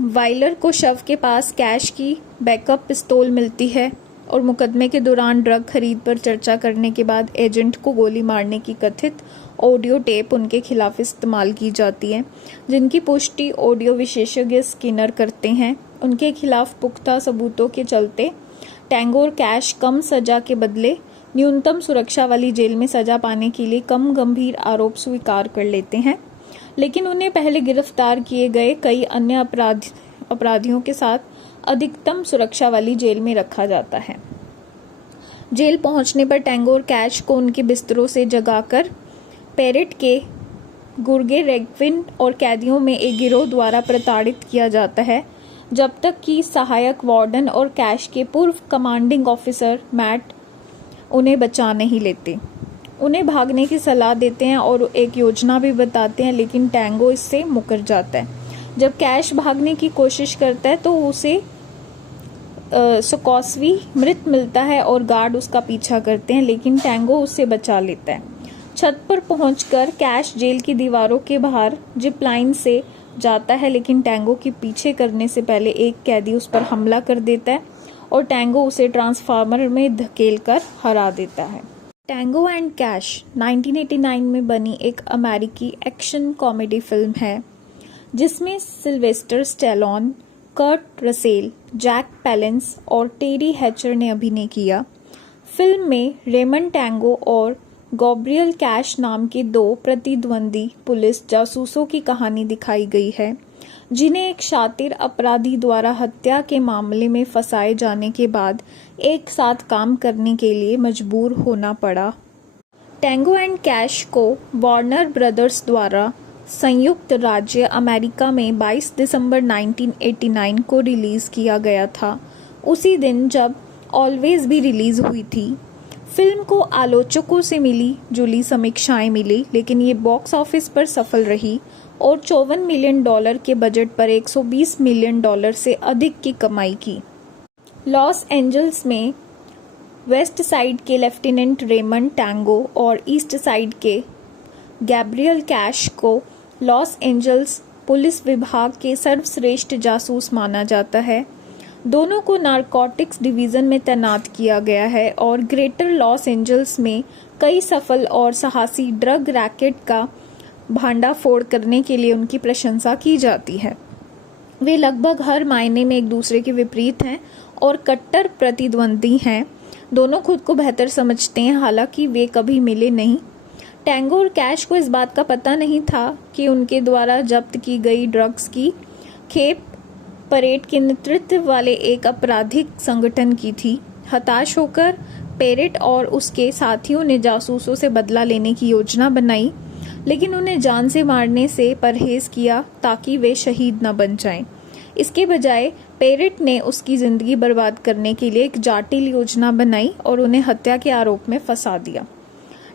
वाइलर को शव के पास कैश की बैकअप पिस्तौल मिलती है और मुकदमे के दौरान ड्रग खरीद पर चर्चा करने के बाद एजेंट को गोली मारने की कथित ऑडियो टेप उनके खिलाफ इस्तेमाल की जाती है, जिनकी पुष्टि ऑडियो विशेषज्ञ स्किनर करते हैं। उनके खिलाफ पुख्ता सबूतों के चलते टैंगो और कैश कम सजा के बदले न्यूनतम सुरक्षा वाली जेल में सजा पाने के लिए कम गंभीर आरोप स्वीकार कर लेते हैं, लेकिन उन्हें पहले गिरफ्तार किए गए कई अन्य अपराधियों के साथ अधिकतम सुरक्षा वाली जेल में रखा जाता है। जेल पहुंचने पर टैंगो और कैश को उनके बिस्तरों से जगाकर पेरिट के गुर्गे रेगविन और कैदियों में एक गिरोह द्वारा प्रताड़ित किया जाता है, जब तक कि सहायक वार्डन और कैश के पूर्व कमांडिंग ऑफिसर मैट उन्हें बचा नहीं लेते। उन्हें भागने की सलाह देते हैं और एक योजना भी बताते हैं, लेकिन टैंगो इससे मुकर जाता है। जब कैश भागने की कोशिश करता है तो उसे सुकोस्वी मृत मिलता है और गार्ड उसका पीछा करते हैं, लेकिन टैंगो उससे बचा लेता है। छत पर पहुंचकर कैश जेल की दीवारों के बाहर जिप लाइन से जाता है, लेकिन टैंगो के पीछे करने से पहले एक कैदी उस पर हमला कर देता है और टैंगो उसे ट्रांसफार्मर में धकेलकर हरा देता है। टैंगो एंड कैश 1989 में बनी एक अमेरिकी एक्शन कॉमेडी फिल्म है, जिसमें Sylvester Stallone, Kurt Russell, Jack Palance और टेरी हैचर ने अभिनय किया। फिल्म में रेमंड टैंगो और गैब्रियल कैश नाम के दो प्रतिद्वंदी पुलिस जासूसों की कहानी दिखाई गई है, जिन्हें एक शातिर अपराधी द्वारा हत्या के मामले में फंसाए जाने के बाद एक साथ काम करने के लिए मजबूर होना पड़ा। टैंगो एंड कैश को वार्नर ब्रदर्स द्वारा संयुक्त राज्य अमेरिका में 22 दिसंबर 1989 को रिलीज किया गया था, उसी दिन जब ऑलवेज भी रिलीज हुई थी। फिल्म को आलोचकों से मिली जुली समीक्षाएं मिली, लेकिन ये बॉक्स ऑफिस पर सफल रही और $54 मिलियन के बजट पर $120 मिलियन से अधिक की कमाई की। लॉस एंजल्स में वेस्ट साइड के लेफ्टिनेंट रेमंड टैंगो और ईस्ट साइड के गैब्रियल कैश को लॉस एंजल्स पुलिस विभाग के सर्वश्रेष्ठ जासूस माना जाता है। दोनों को नारकोटिक्स डिवीज़न में तैनात किया गया है और ग्रेटर लॉस एंजल्स में कई सफल और साहसी ड्रग रैकेट का भांडाफोड़ करने के लिए उनकी प्रशंसा की जाती है। वे लगभग हर मायने में एक दूसरे के विपरीत हैं और कट्टर प्रतिद्वंदी हैं। दोनों खुद को बेहतर समझते हैं, हालांकि वे कभी मिले नहीं। टैंगो और कैश को इस बात का पता नहीं था कि उनके द्वारा जब्त की गई ड्रग्स की खेप परेड के नेतृत्व वाले एक आपराधिक संगठन की थी। हताश होकर पेरेट और उसके साथियों ने जासूसों से बदला लेने की योजना बनाई, लेकिन उन्हें जान से मारने से परहेज किया ताकि वे शहीद न बन जाएं। इसके बजाय पेरेट ने उसकी जिंदगी बर्बाद करने के लिए एक जटिल योजना बनाई और उन्हें हत्या के आरोप में फंसा दिया।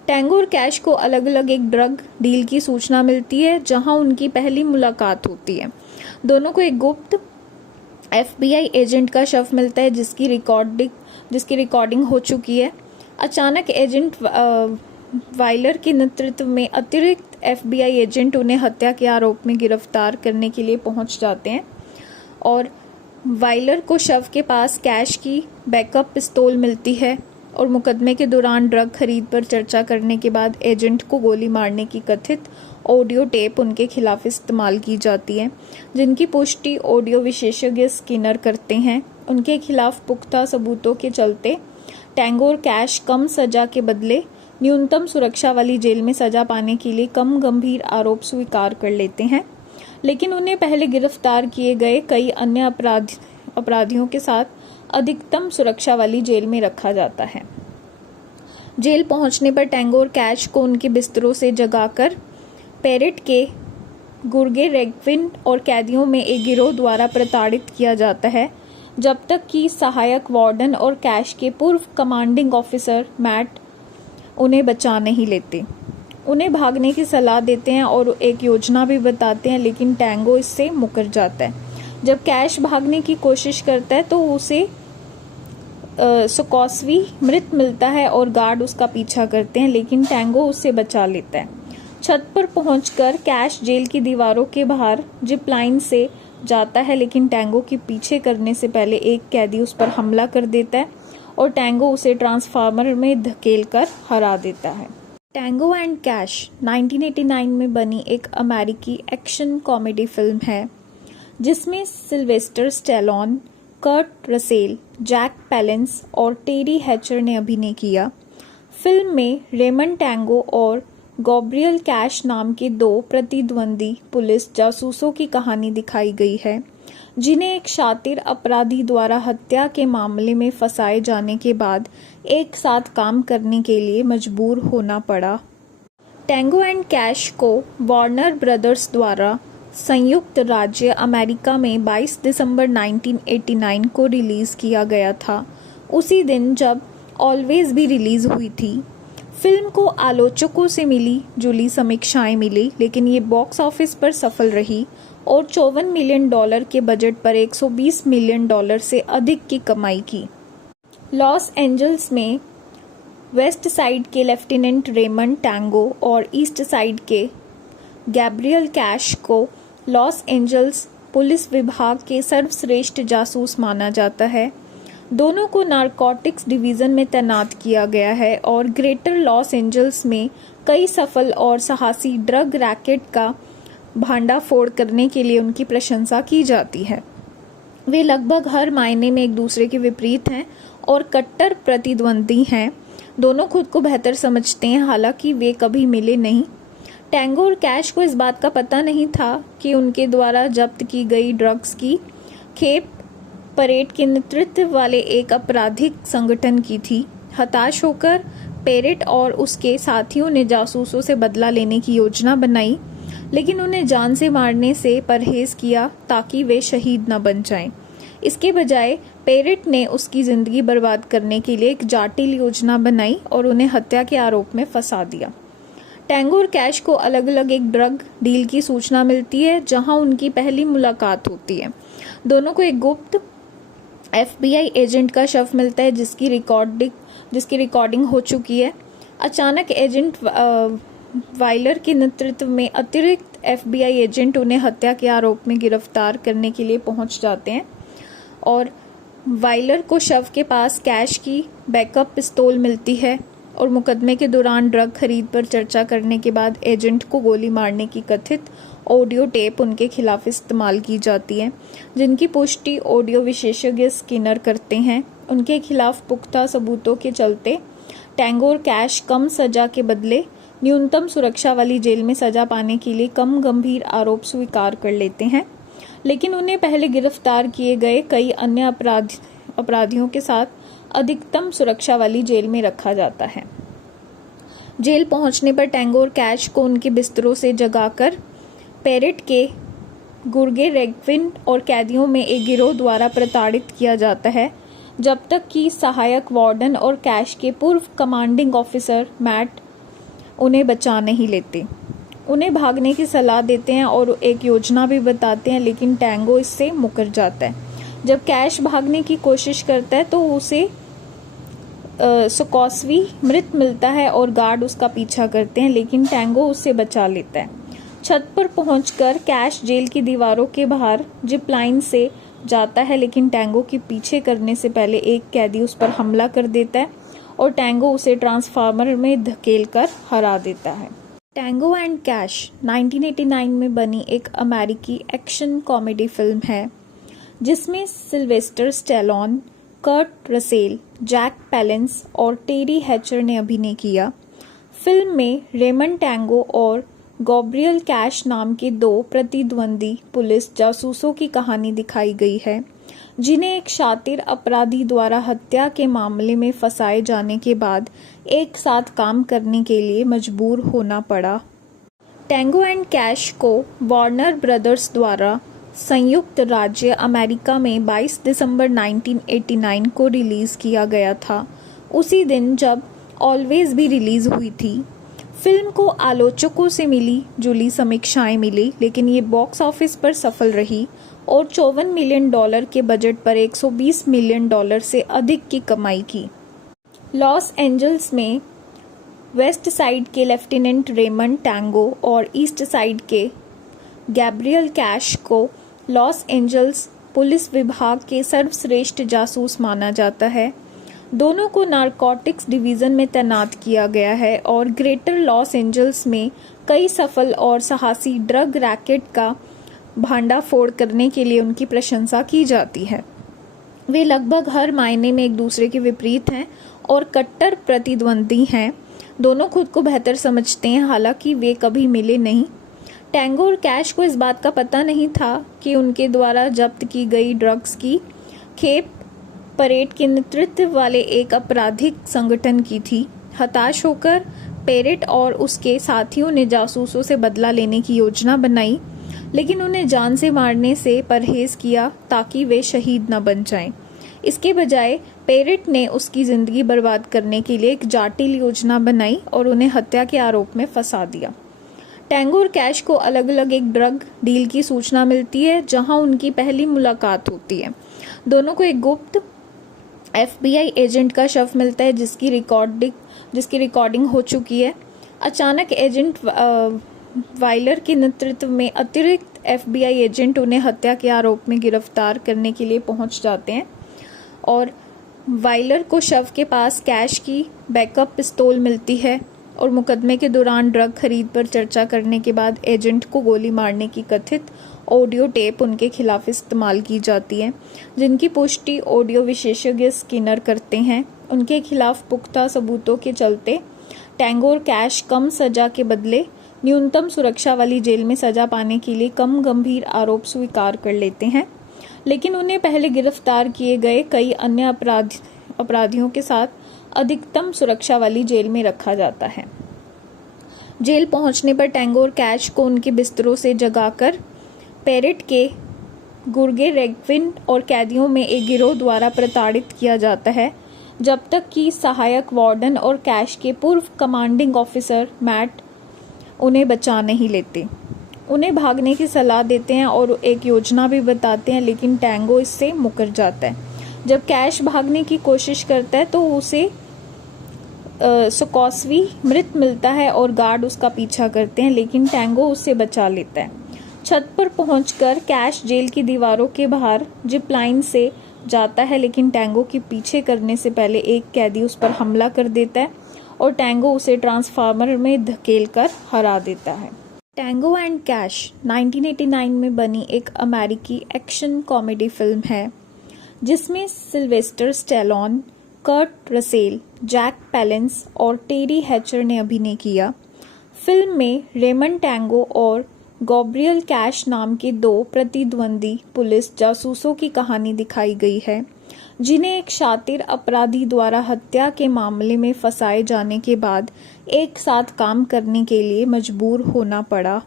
टैंगो और कैश को अलग अलग एक ड्रग डील की सूचना मिलती है, जहां उनकी पहली मुलाकात होती है। दोनों को एक गुप्त FBI एजेंट का शव मिलता है, जिसकी रिकॉर्डिंग हो चुकी है। अचानक एजेंट वाइलर के नेतृत्व में अतिरिक्त FBI एजेंट उन्हें हत्या के आरोप में गिरफ्तार करने के लिए पहुंच जाते हैं और वाइलर को शव के पास कैश की बैकअप पिस्तौल मिलती है और मुकदमे के दौरान ड्रग खरीद पर चर्चा करने के बाद एजेंट को गोली मारने की कथित ऑडियो टेप उनके खिलाफ इस्तेमाल की जाती है, जिनकी पुष्टि ऑडियो विशेषज्ञ स्किनर करते हैं। उनके खिलाफ पुख्ता सबूतों के चलते टैंगो और कैश कम सजा के बदले न्यूनतम सुरक्षा वाली जेल में सजा पाने के लिए कम गंभीर आरोप स्वीकार कर लेते हैं, लेकिन उन्हें पहले गिरफ्तार किए गए कई अन्य अपराधियों के साथ अधिकतम सुरक्षा वाली जेल में रखा जाता है। जेल पहुंचने पर टैंगो और कैश को उनके बिस्तरों से जगाकर पेरिट के गुर्गे रेगविन और कैदियों में एक गिरोह द्वारा प्रताड़ित किया जाता है, जब तक कि सहायक वार्डन और कैश के पूर्व कमांडिंग ऑफिसर मैट उन्हें बचा नहीं लेते। उन्हें भागने की सलाह देते हैं और एक योजना भी बताते हैं, लेकिन टैंगो इससे मुकर जाता है। जब कैश भागने की कोशिश करता है तो उसे सुकोस्वी मृत मिलता है और गार्ड उसका पीछा करते हैं, लेकिन टैंगो उससे बचा लेता है। छत पर पहुंचकर कैश जेल की दीवारों के बाहर जिप लाइन से जाता है, लेकिन टैंगो के पीछे करने से पहले एक कैदी उस पर हमला कर देता है और टैंगो उसे ट्रांसफार्मर में धकेलकर हरा देता है। टैंगो एंड कैश 1989 में बनी एक अमेरिकी एक्शन कॉमेडी फिल्म है, जिसमें Sylvester Stallone, Kurt Russell, Jack Palance और टेरी हैचर ने अभिनय किया। फिल्म में रेमंड टैंगो और गैब्रियल कैश नाम के दो प्रतिद्वंदी पुलिस जासूसों की कहानी दिखाई गई है, जिन्हें एक शातिर अपराधी द्वारा हत्या के मामले में फंसाए जाने के बाद एक साथ काम करने के लिए मजबूर होना पड़ा। टैंगो एंड कैश को वार्नर ब्रदर्स द्वारा संयुक्त राज्य अमेरिका में 22 दिसंबर 1989 को रिलीज़ किया गया था, उसी दिन जब ऑलवेज भी रिलीज़ हुई थी। फिल्म को आलोचकों से मिली जुली समीक्षाएं मिली, लेकिन ये बॉक्स ऑफिस पर सफल रही और $54 मिलियन के बजट पर $120 मिलियन से अधिक की कमाई की। लॉस एंजल्स में वेस्ट साइड के लेफ्टिनेंट रेमंड टैंगो और ईस्ट साइड के गैब्रियल कैश को लॉस एंजल्स पुलिस विभाग के सर्वश्रेष्ठ जासूस माना जाता है। दोनों को नारकोटिक्स डिवीज़न में तैनात किया गया है और ग्रेटर लॉस एंजल्स में कई सफल और साहसी ड्रग रैकेट का भांडाफोड़ करने के लिए उनकी प्रशंसा की जाती है। वे लगभग हर मायने में एक दूसरे के विपरीत हैं और कट्टर प्रतिद्वंदी हैं। दोनों खुद को बेहतर समझते हैं, हालांकि वे कभी मिले नहीं। टैंगो और कैश को इस बात का पता नहीं था कि उनके द्वारा जब्त की गई ड्रग्स की खेप परेड के नेतृत्व वाले एक आपराधिक संगठन की थी। हताश होकर पेरेट और उसके साथियों ने जासूसों से बदला लेने की योजना बनाई, लेकिन उन्हें जान से मारने से परहेज किया ताकि वे शहीद न बन जाएं। इसके बजाय पेरेट ने उसकी जिंदगी बर्बाद करने के लिए एक जाटिल योजना बनाई और उन्हें हत्या के आरोप में फंसा दिया। टैंगो और कैश को अलग अलग एक ड्रग डील की सूचना मिलती है, जहां उनकी पहली मुलाकात होती है। दोनों को एक गुप्त FBI एजेंट का शव मिलता है जिसकी रिकॉर्डिंग हो चुकी है। अचानक एजेंट वाइलर के नेतृत्व में अतिरिक्त FBI एजेंट उन्हें हत्या के आरोप में गिरफ्तार करने के लिए पहुंच जाते हैं और वाइलर को शव के पास कैश की बैकअप पिस्तौल मिलती है और मुकदमे के दौरान ड्रग खरीद पर चर्चा करने के बाद एजेंट को गोली मारने की कथित ऑडियो टेप उनके खिलाफ इस्तेमाल की जाती है, जिनकी पुष्टि ऑडियो विशेषज्ञ स्किनर करते हैं। उनके खिलाफ पुख्ता सबूतों के चलते टैंगो और कैश कम सजा के बदले न्यूनतम सुरक्षा वाली जेल में सजा पाने के लिए कम गंभीर आरोप स्वीकार कर लेते हैं, लेकिन उन्हें पहले गिरफ्तार किए गए कई अन्य अपराधियों के साथ अधिकतम सुरक्षा वाली जेल में रखा जाता है। जेल पहुंचने पर टैंगो और कैश को उनके बिस्तरों से जगाकर पेरेट के गुर्गे रेगविन और कैदियों में एक गिरोह द्वारा प्रताड़ित किया जाता है, जब तक कि सहायक वार्डन और कैश के पूर्व कमांडिंग ऑफिसर मैट उन्हें बचा नहीं लेते। उन्हें भागने की सलाह देते हैं और एक योजना भी बताते हैं, लेकिन टैंगो इससे मुकर जाता है। जब कैश भागने की कोशिश करता है तो उसे सुकॉस्वी मृत मिलता है और गार्ड उसका पीछा करते हैं, लेकिन टैंगो उससे बचा लेता है। छत पर पहुंचकर कैश जेल की दीवारों के बाहर जिप लाइन से जाता है, लेकिन टैंगो के पीछे करने से पहले एक कैदी उस पर हमला कर देता है और टैंगो उसे ट्रांसफार्मर में धकेलकर हरा देता है। टैंगो एंड कैश 1989 में बनी एक अमेरिकी एक्शन कॉमेडी फिल्म है, जिसमें Sylvester Stallone, Kurt Russell, Jack Palance और टेरी हैचर ने अभिनय किया। फिल्म में रेमंड टैंगो और गैब्रियल कैश नाम के दो प्रतिद्वंदी पुलिस जासूसों की कहानी दिखाई गई है, जिन्हें एक शातिर अपराधी द्वारा हत्या के मामले में फंसाए जाने के बाद एक साथ काम करने के लिए मजबूर होना पड़ा। टैंगो एंड कैश को वार्नर ब्रदर्स द्वारा संयुक्त राज्य अमेरिका में 22 दिसंबर 1989 को रिलीज़ किया गया था, उसी दिन जब ऑलवेज भी रिलीज़ हुई थी। फिल्म को आलोचकों से मिली जुली समीक्षाएं मिली, लेकिन ये बॉक्स ऑफिस पर सफल रही और $54 मिलियन के बजट पर $120 मिलियन से अधिक की कमाई की। लॉस एंजल्स में वेस्ट साइड के लेफ्टिनेंट रेमंड टैंगो और ईस्ट साइड के गैब्रियल कैश को लॉस एंजल्स पुलिस विभाग के सर्वश्रेष्ठ जासूस माना जाता है। दोनों को नारकोटिक्स डिवीज़न में तैनात किया गया है और ग्रेटर लॉस एंजल्स में कई सफल और साहसी ड्रग रैकेट का भांडाफोड़ करने के लिए उनकी प्रशंसा की जाती है। वे लगभग हर मायने में एक दूसरे के विपरीत हैं और कट्टर प्रतिद्वंदी हैं। दोनों खुद को बेहतर समझते हैं, हालांकि वे कभी मिले नहीं। टैंगो और कैश को इस बात का पता नहीं था कि उनके द्वारा जब्त की गई ड्रग्स की खेप परेड के नेतृत्व वाले एक आपराधिक संगठन की थी। हताश होकर पेरेट और उसके साथियों ने जासूसों से बदला लेने की योजना बनाई, लेकिन उन्हें जान से मारने से परहेज किया ताकि वे शहीद न बन जाएं। इसके बजाय पेरेट ने उसकी जिंदगी बर्बाद करने के लिए एक जाटिल योजना बनाई और उन्हें हत्या के आरोप में फंसा दिया। टैंगो और कैश को अलग अलग एक ड्रग डील की सूचना मिलती है जहां उनकी पहली मुलाकात होती है। दोनों को एक गुप्त FBI एजेंट का शव मिलता है जिसकी रिकॉर्डिंग हो चुकी है। अचानक एजेंट वाइलर के नेतृत्व में अतिरिक्त FBI एजेंट उन्हें हत्या के आरोप में गिरफ्तार करने के लिए पहुंच जाते हैं और वाइलर को शव के पास कैश की बैकअप पिस्तौल मिलती है और मुकदमे के दौरान ड्रग खरीद पर चर्चा करने के बाद एजेंट को गोली मारने की कथित ऑडियो टेप उनके खिलाफ इस्तेमाल की जाती है, जिनकी पुष्टि ऑडियो विशेषज्ञ स्किनर करते हैं। उनके खिलाफ पुख्ता सबूतों के चलते टैंगो और कैश कम सजा के बदले न्यूनतम सुरक्षा वाली जेल में सजा पाने के लिए कम गंभीर आरोप स्वीकार कर लेते हैं, लेकिन उन्हें पहले गिरफ्तार किए गए कई अन्य अपराधियों के साथ अधिकतम सुरक्षा वाली जेल में रखा जाता है। जेल पहुंचने पर टैंगो और कैश को उनके बिस्तरों से जगाकर पेरेट के गुर्गे रेगविन और कैदियों में एक गिरोह द्वारा प्रताड़ित किया जाता है, जब तक कि सहायक वार्डन और कैश के पूर्व कमांडिंग ऑफिसर मैट उन्हें बचा नहीं लेते। उन्हें भागने की सलाह देते हैं और एक योजना भी बताते हैं, लेकिन टैंगो इससे मुकर जाता है। जब कैश भागने की कोशिश करता है तो उसे सुकॉस्वी मृत मिलता है और गार्ड उसका पीछा करते हैं, लेकिन टैंगो उससे बचा लेता है। छत पर पहुंचकर कैश जेल की दीवारों के बाहर जिप लाइन से जाता है, लेकिन टैंगो के पीछे करने से पहले एक कैदी उस पर हमला कर देता है और टैंगो उसे ट्रांसफार्मर में धकेलकर हरा देता है। टैंगो एंड कैश 1989 में बनी एक अमेरिकी एक्शन कॉमेडी फिल्म है जिसमें Sylvester Stallone, Kurt Russell, Jack Palance और टेरी हैचर ने अभिनय किया। फिल्म में रेमन टैंगो और गैब्रियल कैश नाम के दो प्रतिद्वंदी पुलिस जासूसों की कहानी दिखाई गई है, जिन्हें एक शातिर अपराधी द्वारा हत्या के मामले में फंसाए जाने के बाद एक साथ काम करने के लिए मजबूर होना पड़ा।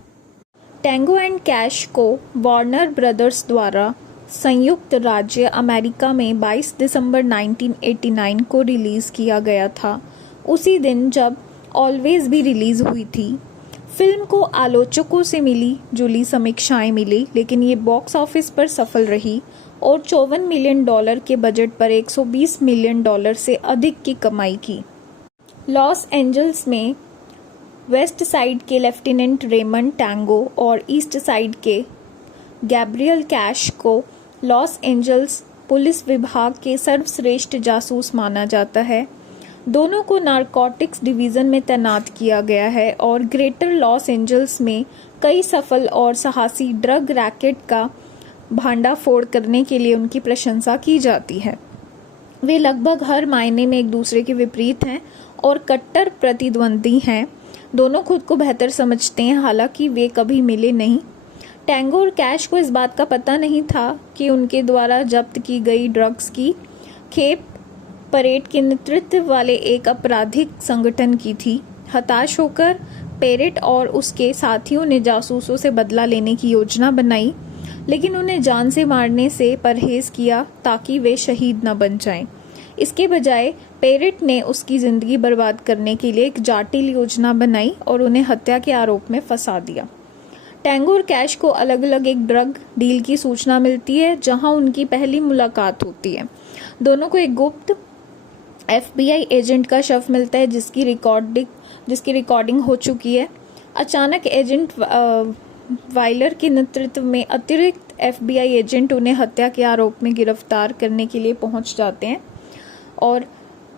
टैंगो एंड कैश को वार्नर ब्रदर्स द्वारा संयुक्त राज्य अमेरिका में 22 दिसंबर 1989 को रिलीज किया गया था, उसी दिन जब ऑलवेज भी रिलीज हुई थी। फिल्म को आलोचकों से मिली जुली समीक्षाएं मिली, लेकिन ये बॉक्स ऑफिस पर सफल रही और $54 मिलियन के बजट पर $120 मिलियन से अधिक की कमाई की। लॉस एंजल्स में वेस्ट साइड के लेफ्टिनेंट रेमन टैंगो और ईस्ट साइड के गैब्रियल कैश को लॉस एंजल्स पुलिस विभाग के सर्वश्रेष्ठ जासूस माना जाता है। दोनों को नारकोटिक्स डिवीज़न में तैनात किया गया है और ग्रेटर लॉस एंजल्स में कई सफल और साहसी ड्रग रैकेट का भांडाफोड़ करने के लिए उनकी प्रशंसा की जाती है। वे लगभग हर मायने में एक दूसरे के विपरीत हैं और कट्टर प्रतिद्वंदी हैं। दोनों खुद को बेहतर समझते हैं, हालांकि वे कभी मिले नहीं। टैंगो और कैश को इस बात का पता नहीं था कि उनके द्वारा जब्त की गई ड्रग्स की खेप परेड के नेतृत्व वाले एक आपराधिक संगठन की थी। हताश होकर पेरेट और उसके साथियों ने जासूसों से बदला लेने की योजना बनाई, लेकिन उन्हें जान से मारने से परहेज किया ताकि वे शहीद न बन जाएं। इसके बजाय पेरेट ने उसकी जिंदगी बर्बाद करने के लिए एक जाटिल योजना बनाई और उन्हें हत्या के आरोप में फंसा दिया। टैंगो और कैश को अलग अलग एक ड्रग डील की सूचना मिलती है जहां उनकी पहली मुलाकात होती है। दोनों को एक गुप्त FBI एजेंट का शव मिलता है जिसकी रिकॉर्डिंग हो चुकी है। अचानक एजेंट वाइलर के नेतृत्व में अतिरिक्त FBI एजेंट उन्हें हत्या के आरोप में गिरफ्तार करने के लिए पहुंच जाते हैं और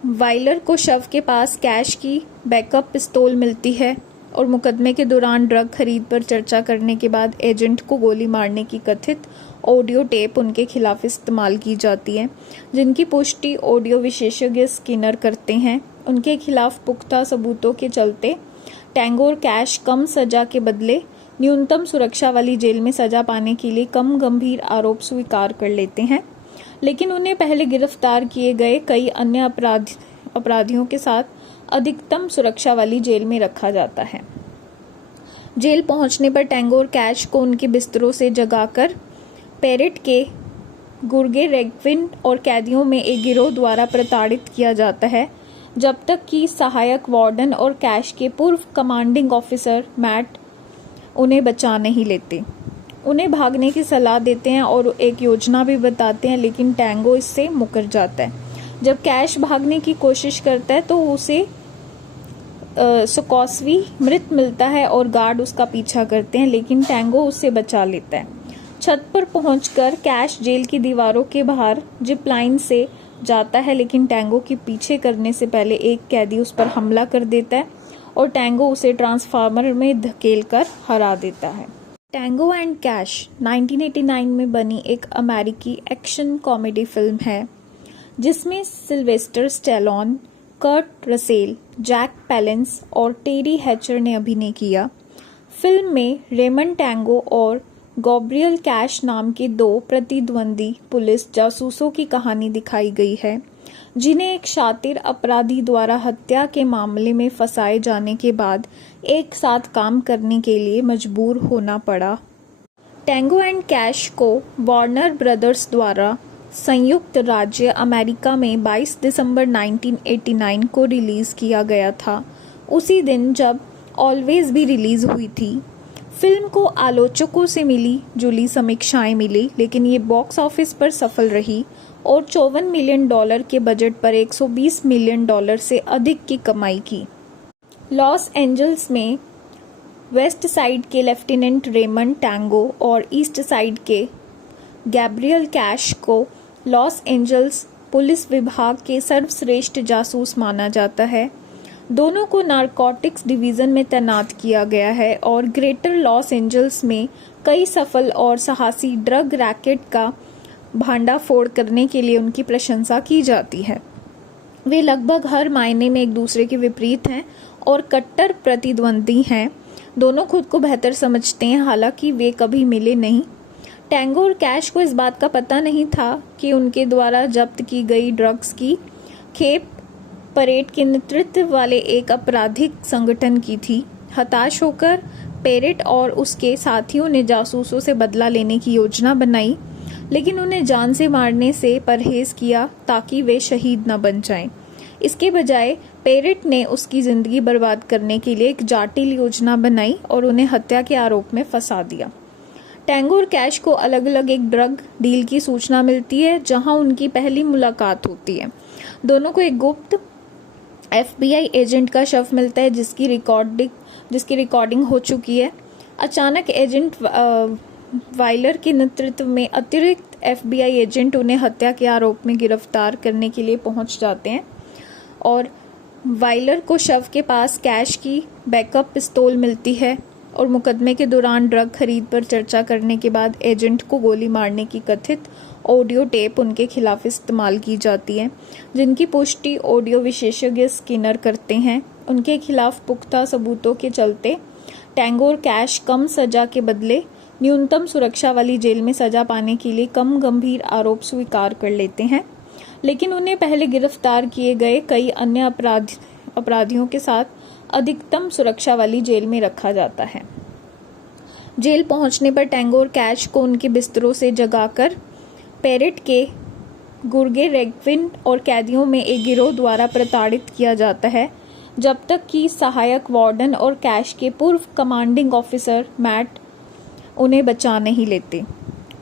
वाइलर को शव के पास कैश की बैकअप पिस्तौल मिलती है और मुकदमे के दौरान ड्रग खरीद पर चर्चा करने के बाद एजेंट को गोली मारने की कथित ऑडियो टेप उनके खिलाफ इस्तेमाल की जाती है, जिनकी पुष्टि ऑडियो विशेषज्ञ स्किनर करते हैं। उनके खिलाफ पुख्ता सबूतों के चलते टैंगो और कैश कम सजा के बदले न्यूनतम सुरक्षा वाली जेल में सजा पाने के लिए कम गंभीर आरोप स्वीकार कर लेते हैं, लेकिन उन्हें पहले गिरफ्तार किए गए कई अन्य अपराधियों के साथ अधिकतम सुरक्षा वाली जेल में रखा जाता है। जेल पहुंचने पर टैंगो और कैश को उनके बिस्तरों से जगाकर पेरिट के गुर्गे रेगविन और कैदियों में एक गिरोह द्वारा प्रताड़ित किया जाता है, जब तक कि सहायक वार्डन और कैश के पूर्व कमांडिंग ऑफिसर मैट उन्हें बचा नहीं लेते। उन्हें भागने की सलाह देते हैं और एक योजना भी बताते हैं, लेकिन टैंगो इससे मुकर जाता है। जब कैश भागने की कोशिश करता है तो उसे सुकोस्वी मृत मिलता है और गार्ड उसका पीछा करते हैं, लेकिन टैंगो उससे बचा लेता है। छत पर पहुंचकर कैश जेल की दीवारों के बाहर जिप लाइन से जाता है, लेकिन टैंगो के पीछे करने से पहले एक कैदी उस पर हमला कर देता है और टैंगो उसे ट्रांसफार्मर में धकेलकर हरा देता है। टैंगो एंड कैश 1989 में बनी एक अमेरिकी एक्शन कॉमेडी फिल्म है, जिसमें Sylvester Stallone, Kurt Russell, Jack Palance और टेरी हैचर ने अभिनय किया। फिल्म में रेमंड टैंगो और गैब्रियल कैश नाम के दो प्रतिद्वंदी पुलिस जासूसों की कहानी दिखाई गई है, जिन्हें एक शातिर अपराधी द्वारा हत्या के मामले में फंसाए जाने के बाद एक साथ काम करने के लिए मजबूर होना पड़ा। टैंगो एंड कैश को वार्नर ब्रदर्स द्वारा संयुक्त राज्य अमेरिका में 22 दिसंबर 1989 को रिलीज किया गया था, उसी दिन जब ऑलवेज भी रिलीज हुई थी। फिल्म को आलोचकों से मिली जुली समीक्षाएं मिली, लेकिन ये बॉक्स ऑफिस पर सफल रही और $54 मिलियन के बजट पर $120 मिलियन से अधिक की कमाई की। लॉस एंजल्स में वेस्ट साइड के लेफ्टिनेंट रेमंड टैंगो और ईस्ट साइड के गैब्रियल कैश को लॉस एंजल्स पुलिस विभाग के सर्वश्रेष्ठ जासूस माना जाता है। दोनों को नारकोटिक्स डिवीज़न में तैनात किया गया है और ग्रेटर लॉस एंजल्स में कई सफल और साहसी ड्रग रैकेट का भांडाफोड़ करने के लिए उनकी प्रशंसा की जाती है। वे लगभग हर मायने में एक दूसरे के विपरीत हैं और कट्टर प्रतिद्वंदी हैं। दोनों खुद को बेहतर समझते हैं, हालांकि वे कभी मिले नहीं। टैंगो और कैश को इस बात का पता नहीं था कि उनके द्वारा जब्त की गई ड्रग्स की खेप परेड के नेतृत्व वाले एक आपराधिक संगठन की थी। हताश होकर पेरिट और उसके साथियों ने जासूसों से बदला लेने की योजना बनाई, लेकिन उन्हें जान से मारने से परहेज किया ताकि वे शहीद न बन जाएं। इसके बजाय पेरिट ने उसकी जिंदगी बर्बाद करने के लिए एक जटिल योजना बनाई और उन्हें हत्या के आरोप में फंसा दिया। टैंगो और कैश को अलग अलग एक ड्रग डील की सूचना मिलती है, जहां उनकी पहली मुलाकात होती है। दोनों को एक गुप्त FBI एजेंट का शव मिलता है, जिसकी रिकॉर्डिंग हो चुकी है। अचानक एजेंट वाइलर के नेतृत्व में अतिरिक्त FBI एजेंट उन्हें हत्या के आरोप में गिरफ्तार करने के लिए पहुंच जाते हैं और वाइलर को शव के पास कैश की बैकअप पिस्तौल मिलती है और मुकदमे के दौरान ड्रग खरीद पर चर्चा करने के बाद एजेंट को गोली मारने की कथित ऑडियो टेप उनके खिलाफ इस्तेमाल की जाती है, जिनकी पुष्टि ऑडियो विशेषज्ञ स्किनर करते हैं। उनके खिलाफ पुख्ता सबूतों के चलते टैंगो और कैश कम सजा के बदले न्यूनतम सुरक्षा वाली जेल में सजा पाने के लिए कम गंभीर आरोप स्वीकार कर लेते हैं, लेकिन उन्हें पहले गिरफ्तार किए गए कई अन्य अपराधियों के साथ अधिकतम सुरक्षा वाली जेल में रखा जाता है। जेल पहुंचने पर टैंगो और कैश को उनके बिस्तरों से जगाकर पेरिट के गुर्गे रेगविन और कैदियों में एक गिरोह द्वारा प्रताड़ित किया जाता है, जब तक कि सहायक वार्डन और कैश के पूर्व कमांडिंग ऑफिसर मैट उन्हें बचा नहीं लेते।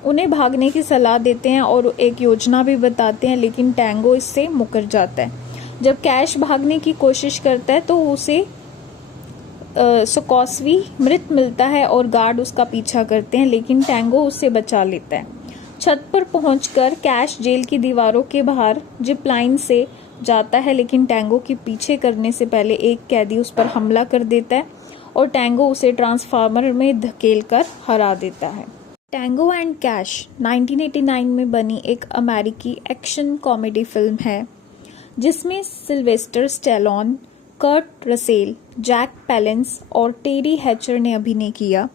उन्हें भागने की सलाह देते हैं और एक योजना भी बताते हैं, लेकिन टैंगो इससे मुकर जाता है। जब कैश भागने की कोशिश करता है तो उसे सुकोस्वी मृत मिलता है और गार्ड उसका पीछा करते हैं, लेकिन टैंगो उससे बचा लेता है। छत पर पहुंचकर कैश जेल की दीवारों के बाहर जिप लाइन से जाता है, लेकिन टैंगो के पीछे करने से पहले एक कैदी उस पर हमला कर देता है और टैंगो उसे ट्रांसफार्मर में धकेलकर हरा देता है। टैंगो एंड कैश 1989 में बनी एक अमेरिकी एक्शन कॉमेडी फिल्म है, जिसमें Sylvester Stallone, Kurt Russell, Jack Palance और टेरी हैचर ने अभिनय किया।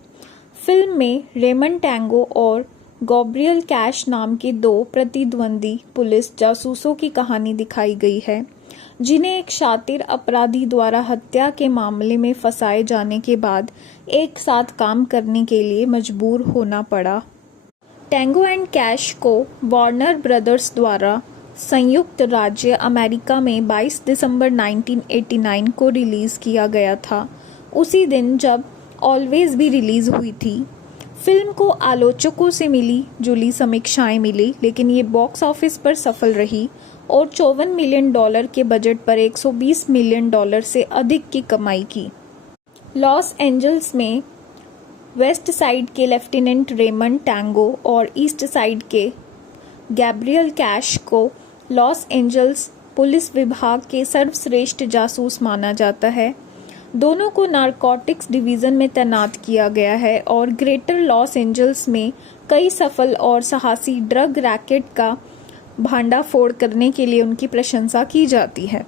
फिल्म में रेमन टैंगो और गैब्रियल कैश नाम के दो प्रतिद्वंदी पुलिस जासूसों की कहानी दिखाई गई है, जिन्हें एक शातिर अपराधी द्वारा हत्या के मामले में फंसाए जाने के बाद एक साथ काम करने के लिए मजबूर होना पड़ा। टैंगो एंड कैश को वार्नर ब्रदर्स द्वारा संयुक्त राज्य अमेरिका में 22 दिसंबर 1989 को रिलीज किया गया था, उसी दिन जब ऑलवेज भी रिलीज हुई थी। फिल्म को आलोचकों से मिली जुली समीक्षाएं मिली, लेकिन ये बॉक्स ऑफिस पर सफल रही और $54 मिलियन के बजट पर $120 मिलियन से अधिक की कमाई की। लॉस एंजल्स में वेस्ट साइड के लेफ्टिनेंट रेमन टैंगो और ईस्ट साइड के गैब्रियल कैश को लॉस एंजल्स पुलिस विभाग के सर्वश्रेष्ठ जासूस माना जाता है। दोनों को नारकोटिक्स डिवीज़न में तैनात किया गया है और ग्रेटर लॉस एंजल्स में कई सफल और साहसी ड्रग रैकेट का भांडाफोड़ करने के लिए उनकी प्रशंसा की जाती है।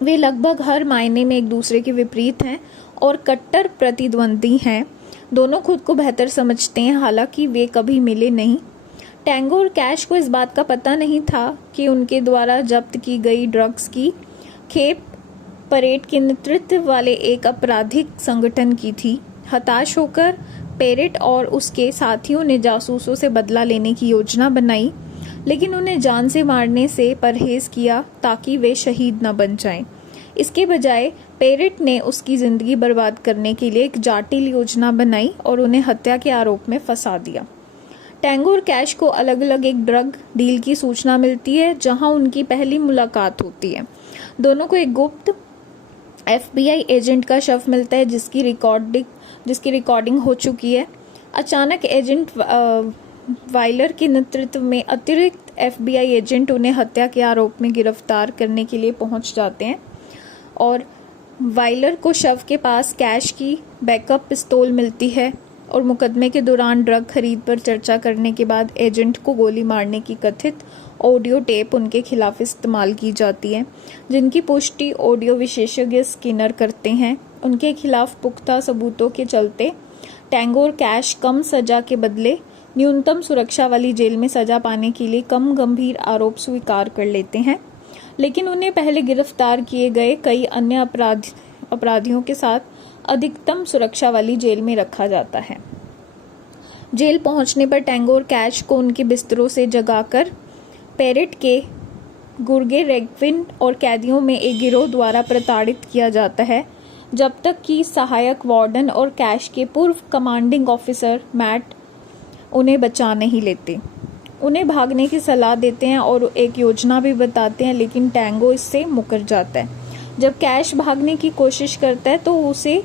वे लगभग हर मायने में एक दूसरे के विपरीत हैं और कट्टर प्रतिद्वंदी हैं। दोनों खुद को बेहतर समझते हैं, हालांकि वे कभी मिले नहीं। टैंगो और कैश को इस बात का पता नहीं था कि उनके द्वारा जब्त की गई ड्रग्स की खेप परेड के नेतृत्व वाले एक आपराधिक संगठन की थी। हताश होकर पेरेट और उसके साथियों ने जासूसों से बदला लेने की योजना बनाई, लेकिन उन्हें जान से मारने से परहेज किया ताकि वे शहीद न बन जाएं। इसके बजाय पेरेट ने उसकी जिंदगी बर्बाद करने के लिए एक जाटिल योजना बनाई और उन्हें हत्या के आरोप में फंसा दिया। टैंगो और कैश को अलग अलग एक ड्रग डील की सूचना मिलती है, जहां उनकी पहली मुलाकात होती है। दोनों को एक गुप्त FBI एजेंट का शव मिलता है जिसकी रिकॉर्डिंग हो चुकी है। अचानक एजेंट वाइलर के नेतृत्व में अतिरिक्त FBI एजेंट उन्हें हत्या के आरोप में गिरफ्तार करने के लिए पहुंच जाते हैं और वाइलर को शव के पास कैश की बैकअप पिस्तौल मिलती है और मुकदमे के दौरान ड्रग खरीद पर चर्चा करने के बाद एजेंट को गोली मारने की कथित ऑडियो टेप उनके खिलाफ इस्तेमाल की जाती है, जिनकी पुष्टि ऑडियो विशेषज्ञ स्किनर करते हैं। उनके खिलाफ पुख्ता सबूतों के चलते टैंगो और कैश कम सजा के बदले न्यूनतम सुरक्षा वाली जेल में सजा पाने के लिए कम गंभीर आरोप स्वीकार कर लेते हैं, लेकिन उन्हें पहले गिरफ्तार किए गए कई अन्य अपराधियों के साथ अधिकतम सुरक्षा वाली जेल में रखा जाता है। जेल पहुंचने पर टैंगो और कैश को उनके बिस्तरों से जगाकर पेरेट के गुर्गे रेगविन और कैदियों में एक गिरोह द्वारा प्रताड़ित किया जाता है, जब तक कि सहायक वार्डन और कैश के पूर्व कमांडिंग ऑफिसर मैट उन्हें बचा नहीं लेते। उन्हें भागने की सलाह देते हैं और एक योजना भी बताते हैं, लेकिन टैंगो इससे मुकर जाता है। जब कैश भागने की कोशिश करता है तो उसे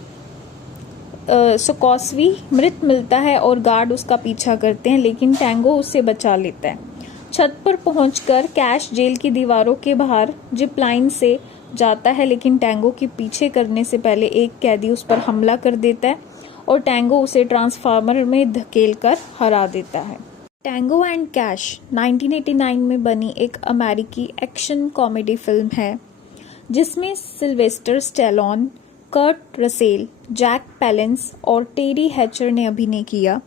सुकॉस्वी मृत मिलता है और गार्ड उसका पीछा करते हैं, लेकिन टैंगो उससे बचा लेता है। छत पर पहुंचकर कैश जेल की दीवारों के बाहर जिप लाइन से जाता है, लेकिन टैंगो के पीछे करने से पहले एक कैदी उस पर हमला कर देता है और टैंगो उसे ट्रांसफार्मर में धकेलकर हरा देता है। टैंगो एंड कैश 1989 में बनी एक अमेरिकी एक्शन कॉमेडी फिल्म है, जिसमें Sylvester Stallone, Kurt Russell, Jack Palance और टेरी हैचर ने अभिनय किया।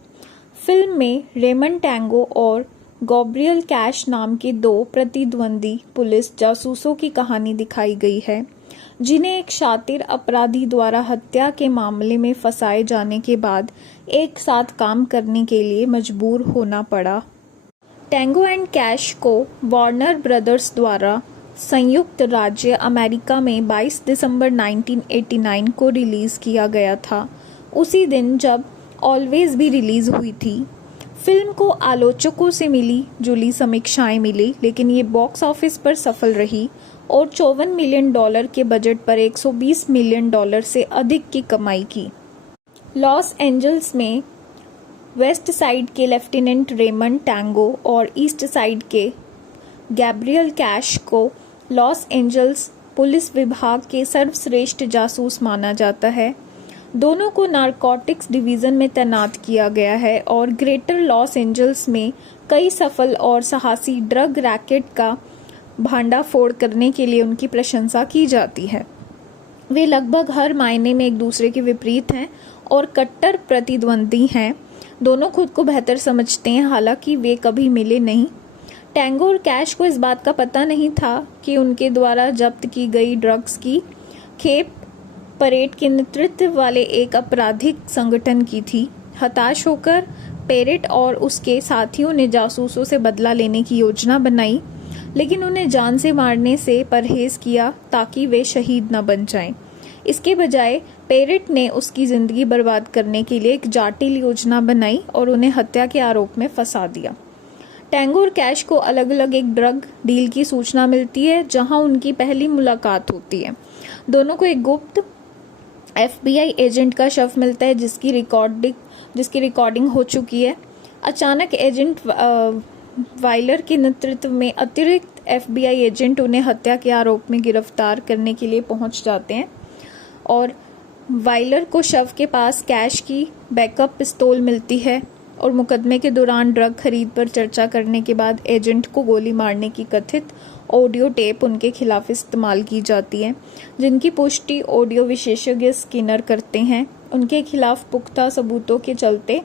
फिल्म में रेमन टैंगो और गैब्रियल कैश नाम के दो प्रतिद्वंदी पुलिस जासूसों की कहानी दिखाई गई है, जिन्हें एक शातिर अपराधी द्वारा हत्या के मामले में फंसाए जाने के बाद एक साथ काम करने के लिए मजबूर होना पड़ा। टैंगो एंड कैश को वार्नर ब्रदर्स द्वारा संयुक्त राज्य अमेरिका में 22 दिसंबर 1989 को रिलीज किया गया था, उसी दिन जब ऑलवेज भी रिलीज हुई थी। फिल्म को आलोचकों से मिली जुली समीक्षाएं मिली, लेकिन ये बॉक्स ऑफिस पर सफल रही और $54 मिलियन के बजट पर $120 मिलियन से अधिक की कमाई की। लॉस एंजल्स में वेस्ट साइड के लेफ्टिनेंट रेमन टैंगो और ईस्ट साइड के गैब्रियल कैश को लॉस एंजल्स पुलिस विभाग के सर्वश्रेष्ठ जासूस माना जाता है। दोनों को नारकोटिक्स डिवीज़न में तैनात किया गया है और ग्रेटर लॉस एंजल्स में कई सफल और साहसी ड्रग रैकेट का भांडाफोड़ करने के लिए उनकी प्रशंसा की जाती है। वे लगभग हर मायने में एक दूसरे के विपरीत हैं और कट्टर प्रतिद्वंदी हैं। दोनों खुद को बेहतर समझते हैं, हालांकि वे कभी मिले नहीं। टैंगो और कैश को इस बात का पता नहीं था कि उनके द्वारा जब्त की गई ड्रग्स की खेप परेड के नेतृत्व वाले एक आपराधिक संगठन की थी। हताश होकर पेरेट और उसके साथियों ने जासूसों से बदला लेने की योजना बनाई, लेकिन उन्हें जान से मारने से परहेज किया ताकि वे शहीद न बन जाएं। इसके बजाय पेरेट ने उसकी जिंदगी बर्बाद करने के लिए एक जाटिल योजना बनाई और उन्हें हत्या के आरोप में फंसा दिया। टैंगो और कैश को अलग अलग एक ड्रग डील की सूचना मिलती है जहां उनकी पहली मुलाकात होती है। दोनों को एक गुप्त FBI एजेंट का शव मिलता है जिसकी रिकॉर्डिंग हो चुकी है। अचानक एजेंट वाइलर के नेतृत्व में अतिरिक्त FBI एजेंट उन्हें हत्या के आरोप में गिरफ्तार करने के लिए पहुंच जाते हैं और वाइलर को शव के पास कैश की बैकअप पिस्तौल मिलती है और मुकदमे के दौरान ड्रग खरीद पर चर्चा करने के बाद एजेंट को गोली मारने की कथित ऑडियो टेप उनके खिलाफ इस्तेमाल की जाती है, जिनकी पुष्टि ऑडियो विशेषज्ञ स्किनर करते हैं। उनके खिलाफ पुख्ता सबूतों के चलते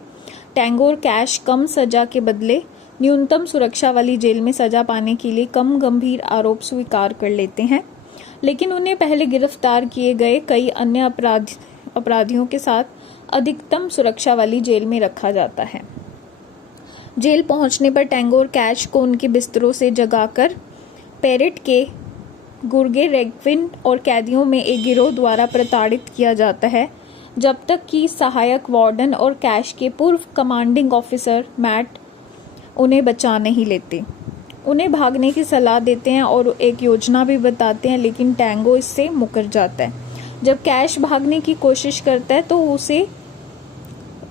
टैंगो और कैश कम सजा के बदले न्यूनतम सुरक्षा वाली जेल में सजा पाने के लिए कम गंभीर आरोप स्वीकार कर लेते हैं, लेकिन उन्हें पहले गिरफ्तार किए गए कई अन्य अपराधियों के साथ अधिकतम सुरक्षा वाली जेल में रखा जाता है। जेल पहुंचने पर टैंगो और कैश को उनके बिस्तरों से जगाकर पेरेट के गुर्गे रेगविन और कैदियों में एक गिरोह द्वारा प्रताड़ित किया जाता है, जब तक कि सहायक वार्डन और कैश के पूर्व कमांडिंग ऑफिसर मैट उन्हें बचा नहीं लेते। उन्हें भागने की सलाह देते हैं और एक योजना भी बताते हैं, लेकिन टैंगो इससे मुकर जाता है। जब कैश भागने की कोशिश करता है तो उसे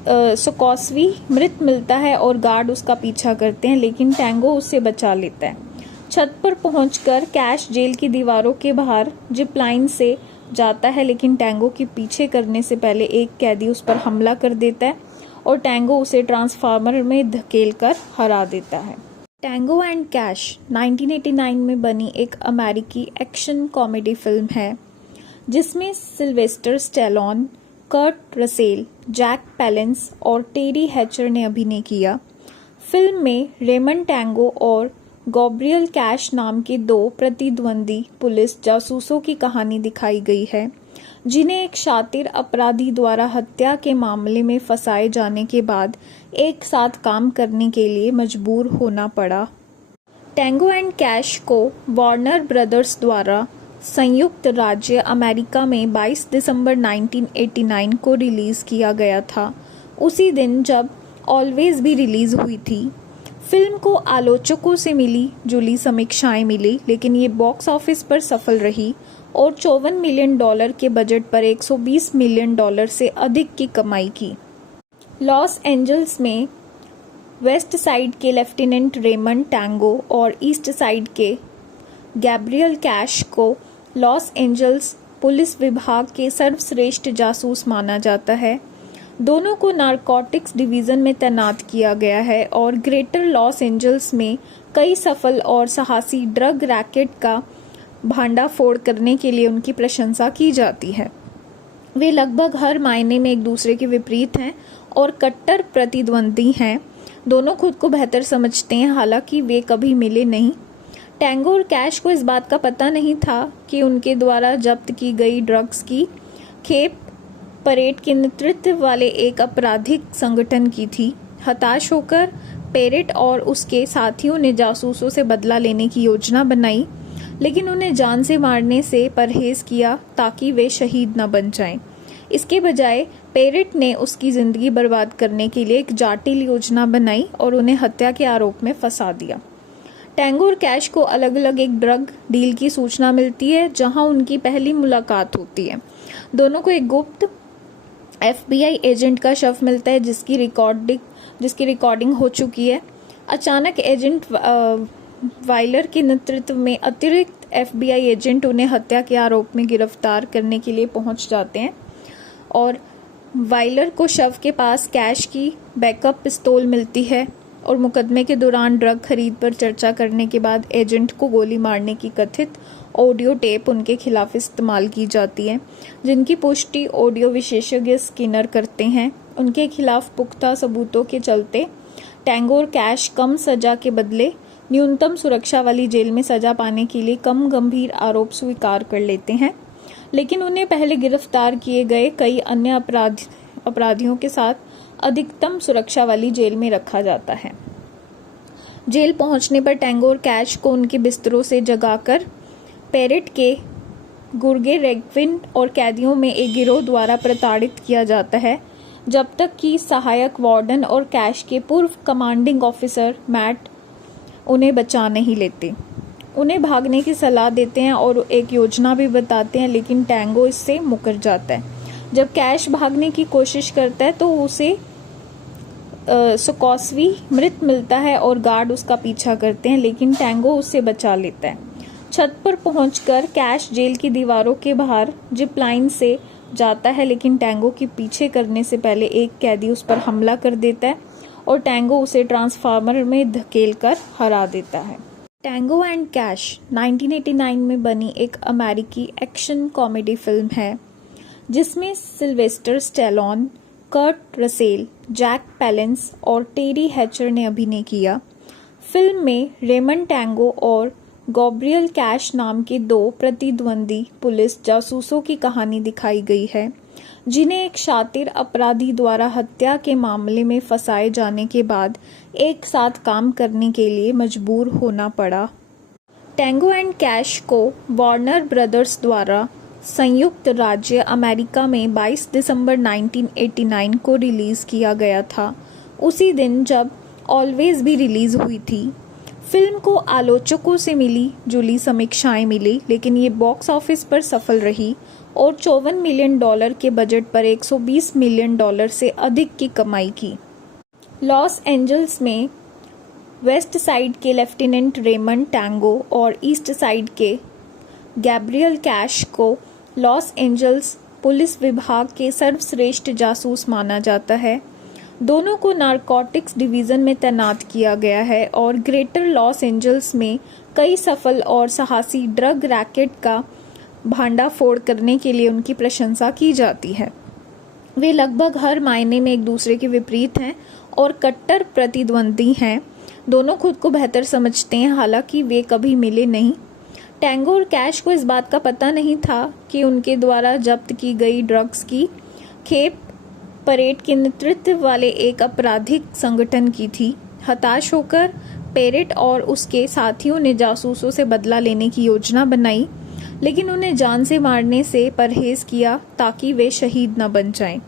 सुकोस्वी मृत मिलता है और गार्ड उसका पीछा करते हैं, लेकिन टैंगो उससे बचा लेता है। छत पर पहुंचकर कैश जेल की दीवारों के बाहर जिप लाइन से जाता है, लेकिन टैंगो के पीछे करने से पहले एक कैदी उस पर हमला कर देता है और टैंगो उसे ट्रांसफार्मर में धकेलकर हरा देता है। टैंगो एंड कैश 1989 में बनी एक अमेरिकी एक्शन कॉमेडी फिल्म है जिसमें Sylvester Stallone, Kurt Russell, Jack Palance और टेरी हैचर ने अभिनय किया। फिल्म में रेमंड टैंगो और गैब्रियल कैश नाम के दो प्रतिद्वंदी पुलिस जासूसों की कहानी दिखाई गई है, जिन्हें एक शातिर अपराधी द्वारा हत्या के मामले में फंसाए जाने के बाद एक साथ काम करने के लिए मजबूर होना पड़ा। टैंगो एंड कैश को वार्नर ब्रदर्स द्वारा संयुक्त राज्य अमेरिका में 22 दिसंबर 1989 को रिलीज किया गया था, उसी दिन जब ऑलवेज भी रिलीज हुई थी। फिल्म को आलोचकों से मिली जुली समीक्षाएं मिली, लेकिन ये बॉक्स ऑफिस पर सफल रही और $54 मिलियन के बजट पर $120 मिलियन से अधिक की कमाई की। लॉस एंजल्स में वेस्ट साइड के लेफ्टिनेंट रेमंड टैंगो और ईस्ट साइड के गैब्रियल कैश को लॉस एंजल्स पुलिस विभाग के सर्वश्रेष्ठ जासूस माना जाता है। दोनों को नारकोटिक्स डिवीज़न में तैनात किया गया है और ग्रेटर लॉस एंजल्स में कई सफल और साहसी ड्रग रैकेट का भांडाफोड़ करने के लिए उनकी प्रशंसा की जाती है। वे लगभग हर मायने में एक दूसरे के विपरीत हैं और कट्टर प्रतिद्वंदी हैं। दोनों खुद को बेहतर समझते हैं, हालांकि वे कभी मिले नहीं। टैंगो और कैश को इस बात का पता नहीं था कि उनके द्वारा जब्त की गई ड्रग्स की खेप परेड के नेतृत्व वाले एक आपराधिक संगठन की थी। हताश होकर पेरेट और उसके साथियों ने जासूसों से बदला लेने की योजना बनाई, लेकिन उन्हें जान से मारने से परहेज किया ताकि वे शहीद न बन जाएं। इसके बजाय पेरेट ने उसकी जिंदगी बर्बाद करने के लिए एक जाटिल योजना बनाई और उन्हें हत्या के आरोप में फंसा दिया। टैंगो और कैश को अलग अलग एक ड्रग डील की सूचना मिलती है जहां उनकी पहली मुलाकात होती है। दोनों को एक गुप्त FBI एजेंट का शव मिलता है जिसकी रिकॉर्डिंग हो चुकी है। अचानक एजेंट वाइलर के नेतृत्व में अतिरिक्त FBI एजेंट उन्हें हत्या के आरोप में गिरफ्तार करने के लिए पहुंच जाते हैं और वाइलर को शव के पास कैश की बैकअप पिस्तौल मिलती है और मुकदमे के दौरान ड्रग खरीद पर चर्चा करने के बाद एजेंट को गोली मारने की कथित ऑडियो टेप उनके खिलाफ इस्तेमाल की जाती है, जिनकी पुष्टि ऑडियो विशेषज्ञ स्किनर करते हैं। उनके खिलाफ पुख्ता सबूतों के चलते टैंगो और कैश कम सजा के बदले न्यूनतम सुरक्षा वाली जेल में सजा पाने के लिए कम गंभीर आरोप स्वीकार कर लेते हैं, लेकिन उन्हें पहले गिरफ्तार किए गए कई अन्य अपराधियों के साथ अधिकतम सुरक्षा वाली जेल में रखा जाता है। जेल पहुंचने पर टैंगो और कैश को उनके बिस्तरों से जगाकर पेरिट के गुर्गे रेगविन और कैदियों में एक गिरोह द्वारा प्रताड़ित किया जाता है, जब तक कि सहायक वार्डन और कैश के पूर्व कमांडिंग ऑफिसर मैट उन्हें बचा नहीं लेते। उन्हें भागने की सलाह देते हैं और एक योजना भी बताते हैं, लेकिन टैंगो इससे मुकर जाता है। जब कैश भागने की कोशिश करता है तो उसे सुकोस्वी मृत मिलता है और गार्ड उसका पीछा करते हैं, लेकिन टैंगो उससे बचा लेता है। छत पर पहुंचकर कैश जेल की दीवारों के बाहर जिप लाइन से जाता है, लेकिन टैंगो के पीछे करने से पहले एक कैदी उस पर हमला कर देता है और टैंगो उसे ट्रांसफार्मर में धकेलकर हरा देता है। टैंगो एंड कैश 1989 में बनी एक अमेरिकी एक्शन कॉमेडी फिल्म है, जिसमें Sylvester Stallone, Kurt Russell, Jack Palance और टेरी हैचर ने अभिनय किया। फिल्म में रेमंड टैंगो और गैब्रियल कैश नाम के दो प्रतिद्वंदी पुलिस जासूसों की कहानी दिखाई गई है, जिन्हें एक शातिर अपराधी द्वारा हत्या के मामले में फंसाए जाने के बाद एक साथ काम करने के लिए मजबूर होना पड़ा। टैंगो एंड कैश को वार्नर ब्रदर्स द्वारा संयुक्त राज्य अमेरिका में 22 दिसंबर 1989 को रिलीज़ किया गया था, उसी दिन जब ऑलवेज भी रिलीज़ हुई थी। फिल्म को आलोचकों से मिली जुली समीक्षाएं मिली, लेकिन ये बॉक्स ऑफिस पर सफल रही और $54 मिलियन के बजट पर $120 मिलियन से अधिक की कमाई की। लॉस एंजल्स में वेस्ट साइड के लेफ्टिनेंट रेमंड टैंगो और ईस्ट साइड के गैब्रियल कैश को लॉस एंजल्स पुलिस विभाग के सर्वश्रेष्ठ जासूस माना जाता है। दोनों को नारकोटिक्स डिवीज़न में तैनात किया गया है और ग्रेटर लॉस एंजल्स में कई सफल और साहसी ड्रग रैकेट का भांडाफोड़ करने के लिए उनकी प्रशंसा की जाती है। वे लगभग हर मायने में एक दूसरे के विपरीत हैं और कट्टर प्रतिद्वंदी हैं। दोनों खुद को बेहतर समझते हैं, हालांकि वे कभी मिले नहीं। टैंगो और कैश को इस बात का पता नहीं था कि उनके द्वारा जब्त की गई ड्रग्स की खेप परेड के नेतृत्व वाले एक आपराधिक संगठन की थी। हताश होकर पेरिट और उसके साथियों ने जासूसों से बदला लेने की योजना बनाई, लेकिन उन्हें जान से मारने से परहेज किया ताकि वे शहीद न बन जाएं।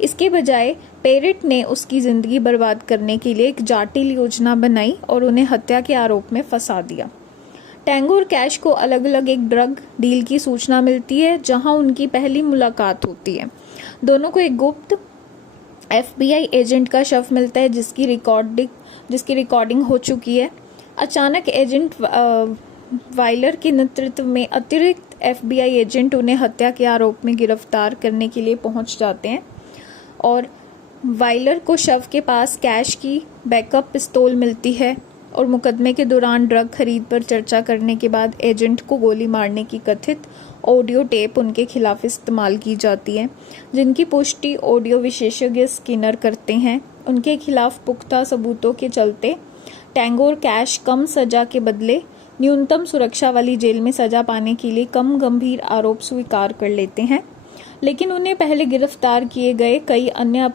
इसके बजाय पेरिट ने उसकी जिंदगी बर्बाद करने के लिए एक जटिल योजना बनाई और उन्हें हत्या के आरोप में फंसा दिया। टैंगो और कैश को अलग अलग एक ड्रग डील की सूचना मिलती है, जहां उनकी पहली मुलाकात होती है। दोनों को एक गुप्त FBI एजेंट का शव मिलता है, जिसकी रिकॉर्डिंग हो चुकी है। अचानक एजेंट वाइलर के नेतृत्व में अतिरिक्त FBI एजेंट उन्हें हत्या के आरोप में गिरफ्तार करने के लिए पहुंच जाते हैं और वाइलर को शव के पास कैश की बैकअप पिस्तौल मिलती है और मुकदमे के दौरान ड्रग खरीद पर चर्चा करने के बाद एजेंट को गोली मारने की कथित ऑडियो टेप उनके खिलाफ इस्तेमाल की जाती है, जिनकी पुष्टि ऑडियो विशेषज्ञ स्किनर करते हैं। उनके खिलाफ पुख्ता सबूतों के चलते टैंगो और कैश कम सजा के बदले न्यूनतम सुरक्षा वाली जेल में सजा पाने के लिए कम गंभीर आरोप स्वीकार कर लेते हैं, लेकिन उन्हें पहले गिरफ्तार किए गए कई अन्य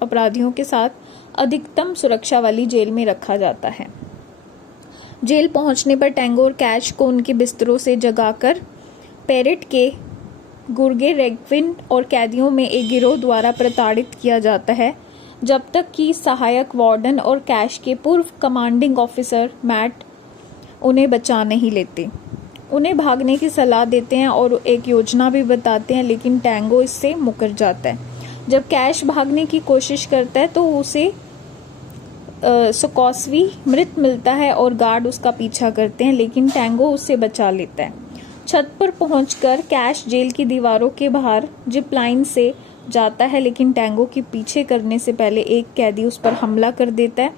अपराधियों के साथ अधिकतम सुरक्षा वाली जेल में रखा जाता है। जेल पहुंचने पर टैंगो और कैश को उनके बिस्तरों से जगाकर पेरिट के गुर्गे रेगविन और कैदियों में एक गिरोह द्वारा प्रताड़ित किया जाता है, जब तक कि सहायक वार्डन और कैश के पूर्व कमांडिंग ऑफिसर मैट उन्हें बचा नहीं लेते। उन्हें भागने की सलाह देते हैं और एक योजना भी बताते हैं, लेकिन टैंगो इससे मुकर जाता है। जब कैश भागने की कोशिश करता है तो उसे सुकोस्वी मृत मिलता है और गार्ड उसका पीछा करते हैं, लेकिन टैंगो उससे बचा लेता है। छत पर पहुंचकर कैश जेल की दीवारों के बाहर जिप लाइन से जाता है, लेकिन टैंगो के पीछे करने से पहले एक कैदी उस पर हमला कर देता है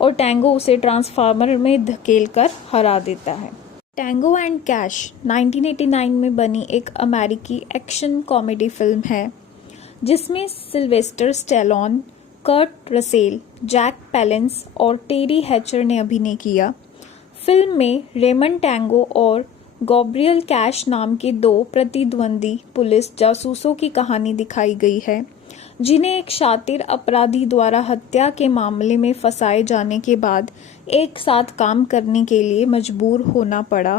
और टैंगो उसे ट्रांसफार्मर में धकेलकर हरा देता है। टैंगो एंड कैश 1989 में बनी एक अमेरिकी एक्शन कॉमेडी फिल्म है जिसमें Sylvester Stallone, Kurt Russell, Jack Palance और टेरी हैचर ने अभिनय किया। फिल्म में रेमन टैंगो और गैब्रियल कैश नाम के दो प्रतिद्वंदी पुलिस जासूसों की कहानी दिखाई गई है जिन्हें एक शातिर अपराधी द्वारा हत्या के मामले में फंसाए जाने के बाद एक साथ काम करने के लिए मजबूर होना पड़ा।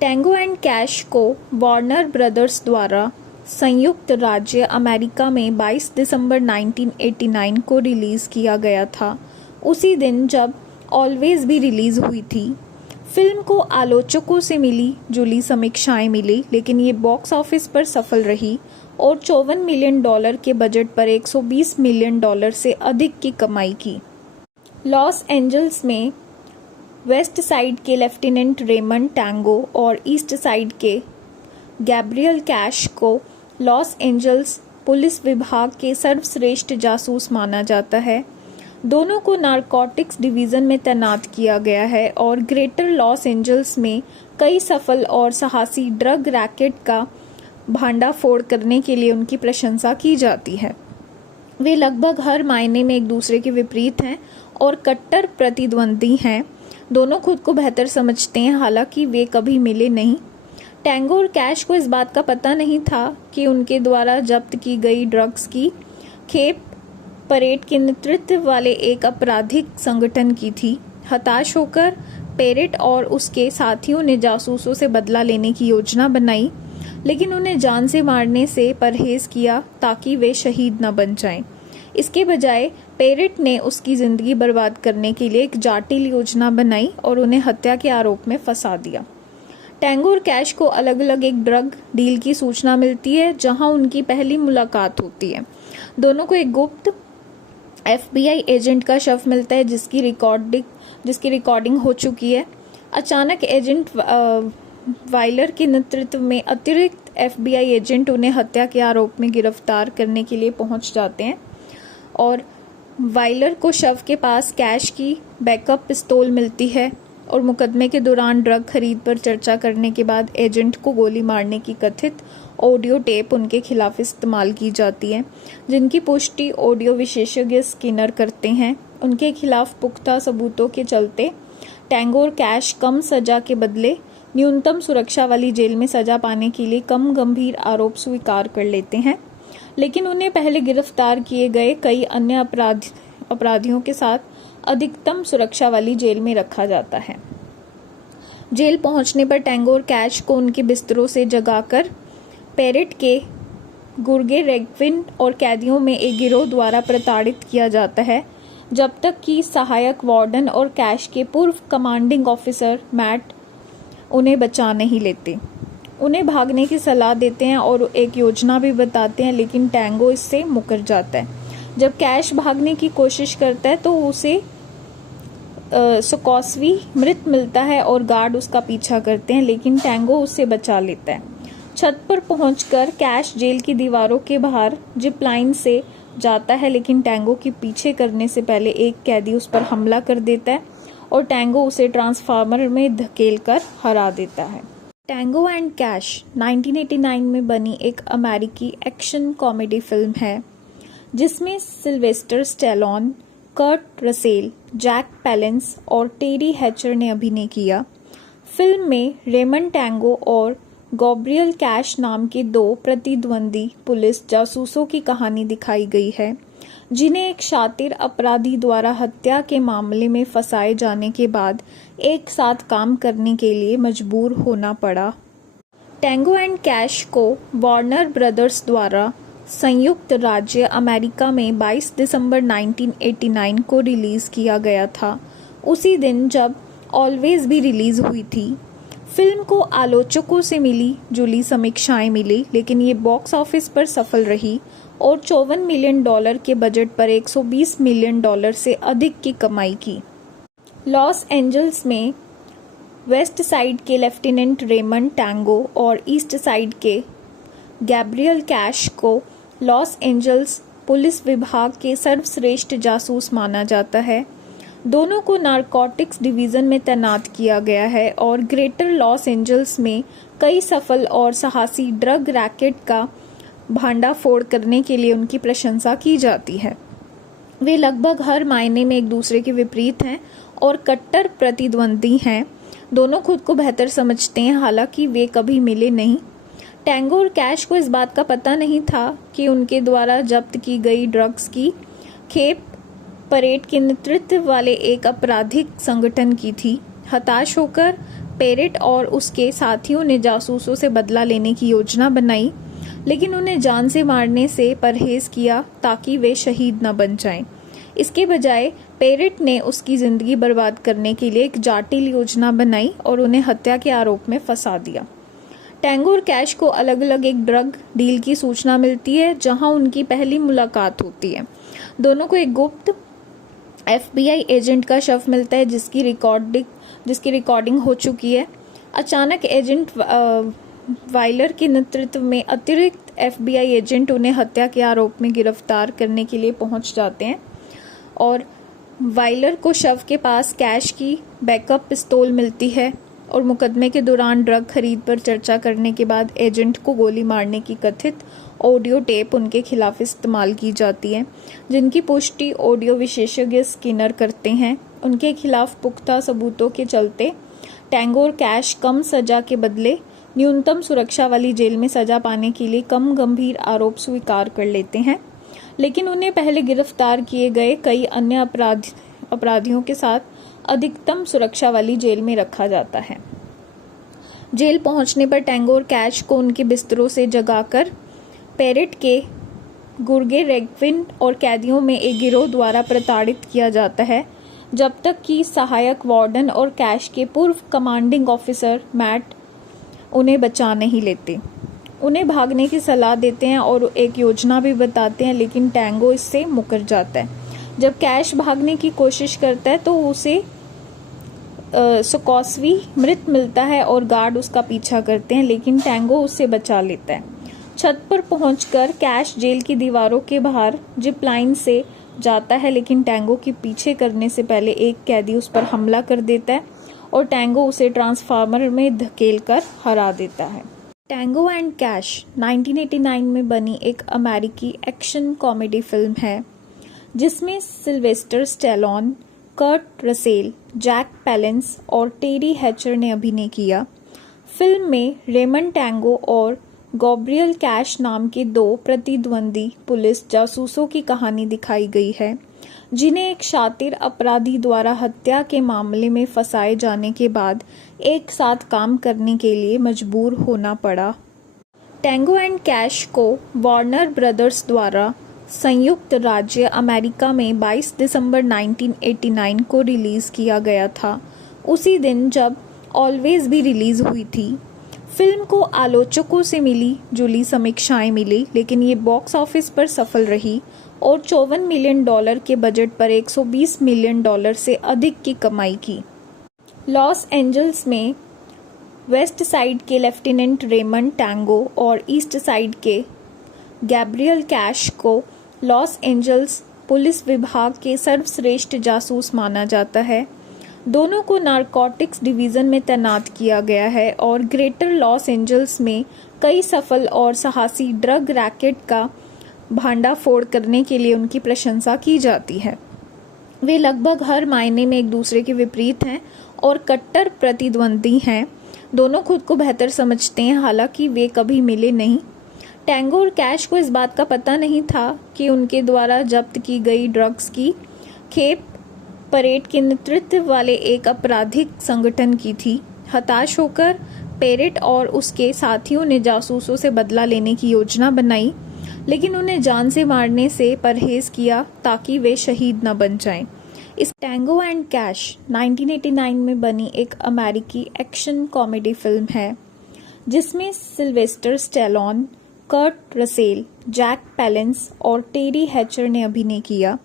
टैंगो एंड कैश को वार्नर ब्रदर्स द्वारा संयुक्त राज्य अमेरिका में 22 दिसंबर 1989 को रिलीज किया गया था, उसी दिन जब ऑलवेज भी रिलीज हुई थी। फिल्म को आलोचकों से मिली जुली समीक्षाएं मिली, लेकिन ये बॉक्स ऑफिस पर सफल रही और $54 मिलियन के बजट पर $120 मिलियन से अधिक की कमाई की। लॉस एंजल्स में वेस्ट साइड के लेफ्टिनेंट रेमन टैंगो और ईस्ट साइड के गैब्रियल कैश को लॉस एंजल्स पुलिस विभाग के सर्वश्रेष्ठ जासूस माना जाता है। दोनों को नारकोटिक्स डिवीज़न में तैनात किया गया है और ग्रेटर लॉस एंजल्स में कई सफल और साहसी ड्रग रैकेट का भांडाफोड़ करने के लिए उनकी प्रशंसा की जाती है। वे लगभग हर मायने में एक दूसरे के विपरीत हैं और कट्टर प्रतिद्वंदी हैं। दोनों खुद को बेहतर समझते हैं, हालांकि वे कभी मिले नहीं। टैंगो और कैश को इस बात का पता नहीं था कि उनके द्वारा जब्त की गई ड्रग्स की खेप परेड के नेतृत्व वाले एक आपराधिक संगठन की थी। हताश होकर पेरेट और उसके साथियों ने जासूसों से बदला लेने की योजना बनाई, लेकिन उन्हें जान से मारने से परहेज किया ताकि वे शहीद न बन जाएं। इसके बजाय पेरेट ने उसकी जिंदगी बर्बाद करने के लिए एक जटिल योजना बनाई और उन्हें हत्या के आरोप में फंसा दिया। टैंगो और कैश को अलग अलग एक ड्रग डील की सूचना मिलती है जहां उनकी पहली मुलाकात होती है। दोनों को एक गुप्त FBI एजेंट का शव मिलता है जिसकी रिकॉर्डिंग हो चुकी है। अचानक एजेंट वाइलर के नेतृत्व में अतिरिक्त FBI एजेंट उन्हें हत्या के आरोप में गिरफ्तार करने के लिए पहुंच जाते हैं और वाइलर को शव के पास कैश की बैकअप पिस्तौल मिलती है और मुकदमे के दौरान ड्रग खरीद पर चर्चा करने के बाद एजेंट को गोली मारने की कथित ऑडियो टेप उनके खिलाफ इस्तेमाल की जाती है, जिनकी पुष्टि ऑडियो विशेषज्ञ स्किनर करते हैं। उनके खिलाफ पुख्ता सबूतों के चलते टैंगो और कैश कम सजा के बदले न्यूनतम सुरक्षा वाली जेल में सजा पाने के लिए कम गंभीर आरोप स्वीकार कर लेते हैं, लेकिन उन्हें पहले गिरफ्तार किए गए कई अन्य अपराधियों के साथ अधिकतम सुरक्षा वाली जेल में रखा जाता है। जेल पहुंचने पर टैंगो और कैश को उनके बिस्तरों से जगाकर पेरेट के गुर्गे रेगविन और कैदियों में एक गिरोह द्वारा प्रताड़ित किया जाता है, जब तक कि सहायक वार्डन और कैश के पूर्व कमांडिंग ऑफिसर मैट उन्हें बचा नहीं लेते। उन्हें भागने की सलाह देते हैं और एक योजना भी बताते हैं, लेकिन टैंगो इससे मुकर जाता है। जब कैश भागने की कोशिश करता है तो उसे सुकॉस्वी मृत मिलता है और गार्ड उसका पीछा करते हैं, लेकिन टैंगो उससे बचा लेता है। छत पर पहुंचकर कैश जेल की दीवारों के बाहर जिप लाइन से जाता है, लेकिन टैंगो के पीछे करने से पहले एक कैदी उस पर हमला कर देता है और टैंगो उसे ट्रांसफार्मर में धकेलकर हरा देता है। टैंगो एंड कैश 1989 में बनी एक अमेरिकी एक्शन कॉमेडी फिल्म है जिसमें Sylvester Stallone, Kurt Russell, Jack Palance और टेरी हैचर ने अभिनय किया। फिल्म में रेमन टैंगो और गैब्रियल कैश नाम के दो प्रतिद्वंदी पुलिस जासूसों की कहानी दिखाई गई है, जिन्हें एक शातिर अपराधी द्वारा हत्या के मामले में फंसाए जाने के बाद एक साथ काम करने के लिए मजबूर होना पड़ा। टैंगो एंड कैश को वार्नर ब्रदर्स द्वारा संयुक्त राज्य अमेरिका में 22 दिसंबर 1989 को रिलीज किया गया था, उसी दिन जब ऑलवेज भी रिलीज हुई थी। फिल्म को आलोचकों से मिली जुली समीक्षाएं मिली, लेकिन ये बॉक्स ऑफिस पर सफल रही और $54 मिलियन के बजट पर $120 मिलियन से अधिक की कमाई की। लॉस एंजल्स में वेस्ट साइड के लेफ्टिनेंट रेमन टैंगो और ईस्ट साइड के गैब्रियल कैश को लॉस एंजल्स पुलिस विभाग के सर्वश्रेष्ठ जासूस माना जाता है। दोनों को नारकोटिक्स डिवीज़न में तैनात किया गया है और ग्रेटर लॉस एंजल्स में कई सफल और साहसी ड्रग रैकेट का भांडाफोड़ करने के लिए उनकी प्रशंसा की जाती है। वे लगभग हर मायने में एक दूसरे के विपरीत हैं और कट्टर प्रतिद्वंदी हैं। दोनों खुद को बेहतर समझते हैं, हालांकि वे कभी मिले नहीं। टैंगो और कैश को इस बात का पता नहीं था कि उनके द्वारा जब्त की गई ड्रग्स की खेप परेड के नेतृत्व वाले एक आपराधिक संगठन की थी। हताश होकर पेरेट और उसके साथियों ने जासूसों से बदला लेने की योजना बनाई, लेकिन उन्हें जान से मारने से परहेज किया ताकि वे शहीद न बन जाएं। इसके बजाय पेरेट ने उसकी जिंदगी बर्बाद करने के लिए एक जाटिल योजना बनाई और उन्हें हत्या के आरोप में फंसा दिया। टैंगो और कैश को अलग अलग एक ड्रग डील की सूचना मिलती है जहां उनकी पहली मुलाकात होती है। दोनों को एक गुप्त FBI एजेंट का शव मिलता है जिसकी रिकॉर्डिंग हो चुकी है। अचानक एजेंट वाइलर के नेतृत्व में अतिरिक्त FBI एजेंट उन्हें हत्या के आरोप में गिरफ्तार करने के लिए पहुंच जाते हैं और वाइलर को शव के पास कैश की बैकअप पिस्तौल मिलती है और मुकदमे के दौरान ड्रग खरीद पर चर्चा करने के बाद एजेंट को गोली मारने की कथित ऑडियो टेप उनके खिलाफ इस्तेमाल की जाती है, जिनकी पुष्टि ऑडियो विशेषज्ञ स्किनर करते हैं। उनके खिलाफ पुख्ता सबूतों के चलते टैंगो और कैश कम सजा के बदले न्यूनतम सुरक्षा वाली जेल में सजा पाने के लिए कम गंभीर आरोप स्वीकार कर लेते हैं, लेकिन उन्हें पहले गिरफ्तार किए गए कई अन्य अपराधियों के साथ अधिकतम सुरक्षा वाली जेल में रखा जाता है। जेल पहुंचने पर टैंगो और कैश को उनके बिस्तरों से जगाकर पेरेट के गुर्गे रेगविन और कैदियों में एक गिरोह द्वारा प्रताड़ित किया जाता है, जब तक कि सहायक वार्डन और कैश के पूर्व कमांडिंग ऑफिसर मैट उन्हें बचा नहीं लेते। उन्हें भागने की सलाह देते हैं और एक योजना भी बताते हैं, लेकिन टैंगो इससे मुकर जाता है। जब कैश भागने की कोशिश करता है तो उसे सुकॉस्वी मृत मिलता है और गार्ड उसका पीछा करते हैं, लेकिन टैंगो उसे बचा लेता है। छत पर पहुंचकर कैश जेल की दीवारों के बाहर जिप लाइन से जाता है, लेकिन टैंगो के पीछे करने से पहले एक कैदी उस पर हमला कर देता है और टैंगो उसे ट्रांसफार्मर में धकेलकर हरा देता है। टैंगो एंड कैश 1989 में बनी एक अमेरिकी एक्शन कॉमेडी फिल्म है जिसमें Sylvester Stallone, Kurt Russell, Jack Palance और टेरी हैचर ने अभिनय किया। फिल्म में रेमन टैंगो और गैब्रियल कैश नाम के दो प्रतिद्वंदी पुलिस जासूसों की कहानी दिखाई गई है, जिन्हें एक शातिर अपराधी द्वारा हत्या के मामले में फंसाए जाने के बाद एक साथ काम करने के लिए मजबूर होना पड़ा। टैंगो एंड कैश को वार्नर ब्रदर्स द्वारा संयुक्त राज्य अमेरिका में 22 दिसंबर 1989 को रिलीज किया गया था, उसी दिन जब ऑलवेज भी रिलीज हुई थी। फिल्म को आलोचकों से मिली जुली समीक्षाएं मिली, लेकिन ये बॉक्स ऑफिस पर सफल रही और $54 मिलियन के बजट पर $120 मिलियन से अधिक की कमाई की। लॉस एंजल्स में वेस्ट साइड के लेफ्टिनेंट रेमन टैंगो और ईस्ट साइड के गैब्रियल कैश को लॉस एंजल्स पुलिस विभाग के सर्वश्रेष्ठ जासूस माना जाता है। दोनों को नारकोटिक्स डिवीज़न में तैनात किया गया है और ग्रेटर लॉस एंजल्स में कई सफल और साहसी ड्रग रैकेट का भांडाफोड़ करने के लिए उनकी प्रशंसा की जाती है। वे लगभग हर मायने में एक दूसरे के विपरीत हैं और कट्टर प्रतिद्वंदी हैं। दोनों खुद को बेहतर समझते हैं, हालांकि वे कभी मिले नहीं। टैंगो और कैश को इस बात का पता नहीं था कि उनके द्वारा जब्त की गई ड्रग्स की खेप परेड के नेतृत्व वाले एक आपराधिक संगठन की थी। हताश होकर पेरेट और उसके साथियों ने जासूसों से बदला लेने की योजना बनाई, लेकिन उन्हें जान से मारने से परहेज किया ताकि वे शहीद न बन जाएं। इस टैंगो एंड कैश 1989 में बनी एक अमेरिकी एक्शन कॉमेडी फिल्म है जिसमें Sylvester Stallone, Kurt Russell, Jack Palance और टेरी हैचर ने अभिनय किया।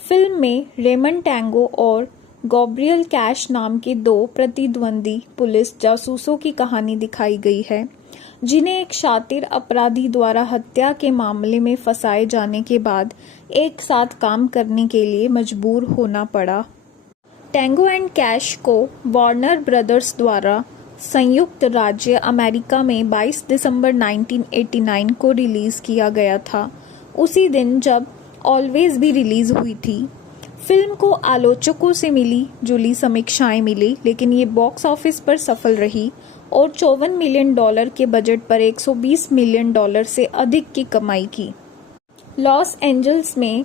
फिल्म में रेमन टैंगो और गैब्रियल कैश नाम के दो प्रतिद्वंदी पुलिस जासूसों की कहानी दिखाई गई है, जिन्हें एक शातिर अपराधी द्वारा हत्या के मामले में फंसाए जाने के बाद एक साथ काम करने के लिए मजबूर होना पड़ा। टैंगो एंड कैश को वार्नर ब्रदर्स द्वारा संयुक्त राज्य अमेरिका में 22 दिसंबर 1989 को रिलीज़ किया गया था, उसी दिन जब ऑलवेज भी रिलीज़ हुई थी। फिल्म को आलोचकों से मिली जुली समीक्षाएं मिली, लेकिन ये बॉक्स ऑफिस पर सफल रही और $54 मिलियन के बजट पर $120 मिलियन से अधिक की कमाई की। लॉस एंजल्स में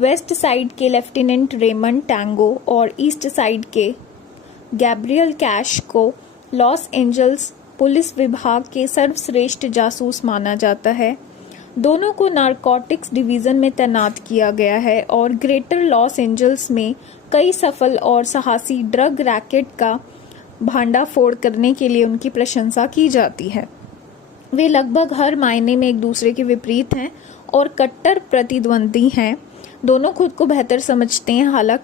वेस्ट साइड के लेफ्टिनेंट रेमंड टैंगो और ईस्ट साइड के गैब्रियल कैश को लॉस एंजल्स पुलिस विभाग के सर्वश्रेष्ठ जासूस माना जाता है। दोनों को नारकोटिक्स डिवीज़न में तैनात किया गया है और ग्रेटर लॉस एंजल्स में कई सफल और साहसी ड्रग रैकेट का भांडाफोड़ करने के लिए उनकी प्रशंसा की जाती है। वे लगभग हर मायने में एक दूसरे के विपरीत हैं और कट्टर प्रतिद्वंदी हैं। दोनों खुद को बेहतर समझते हैं, हालांकि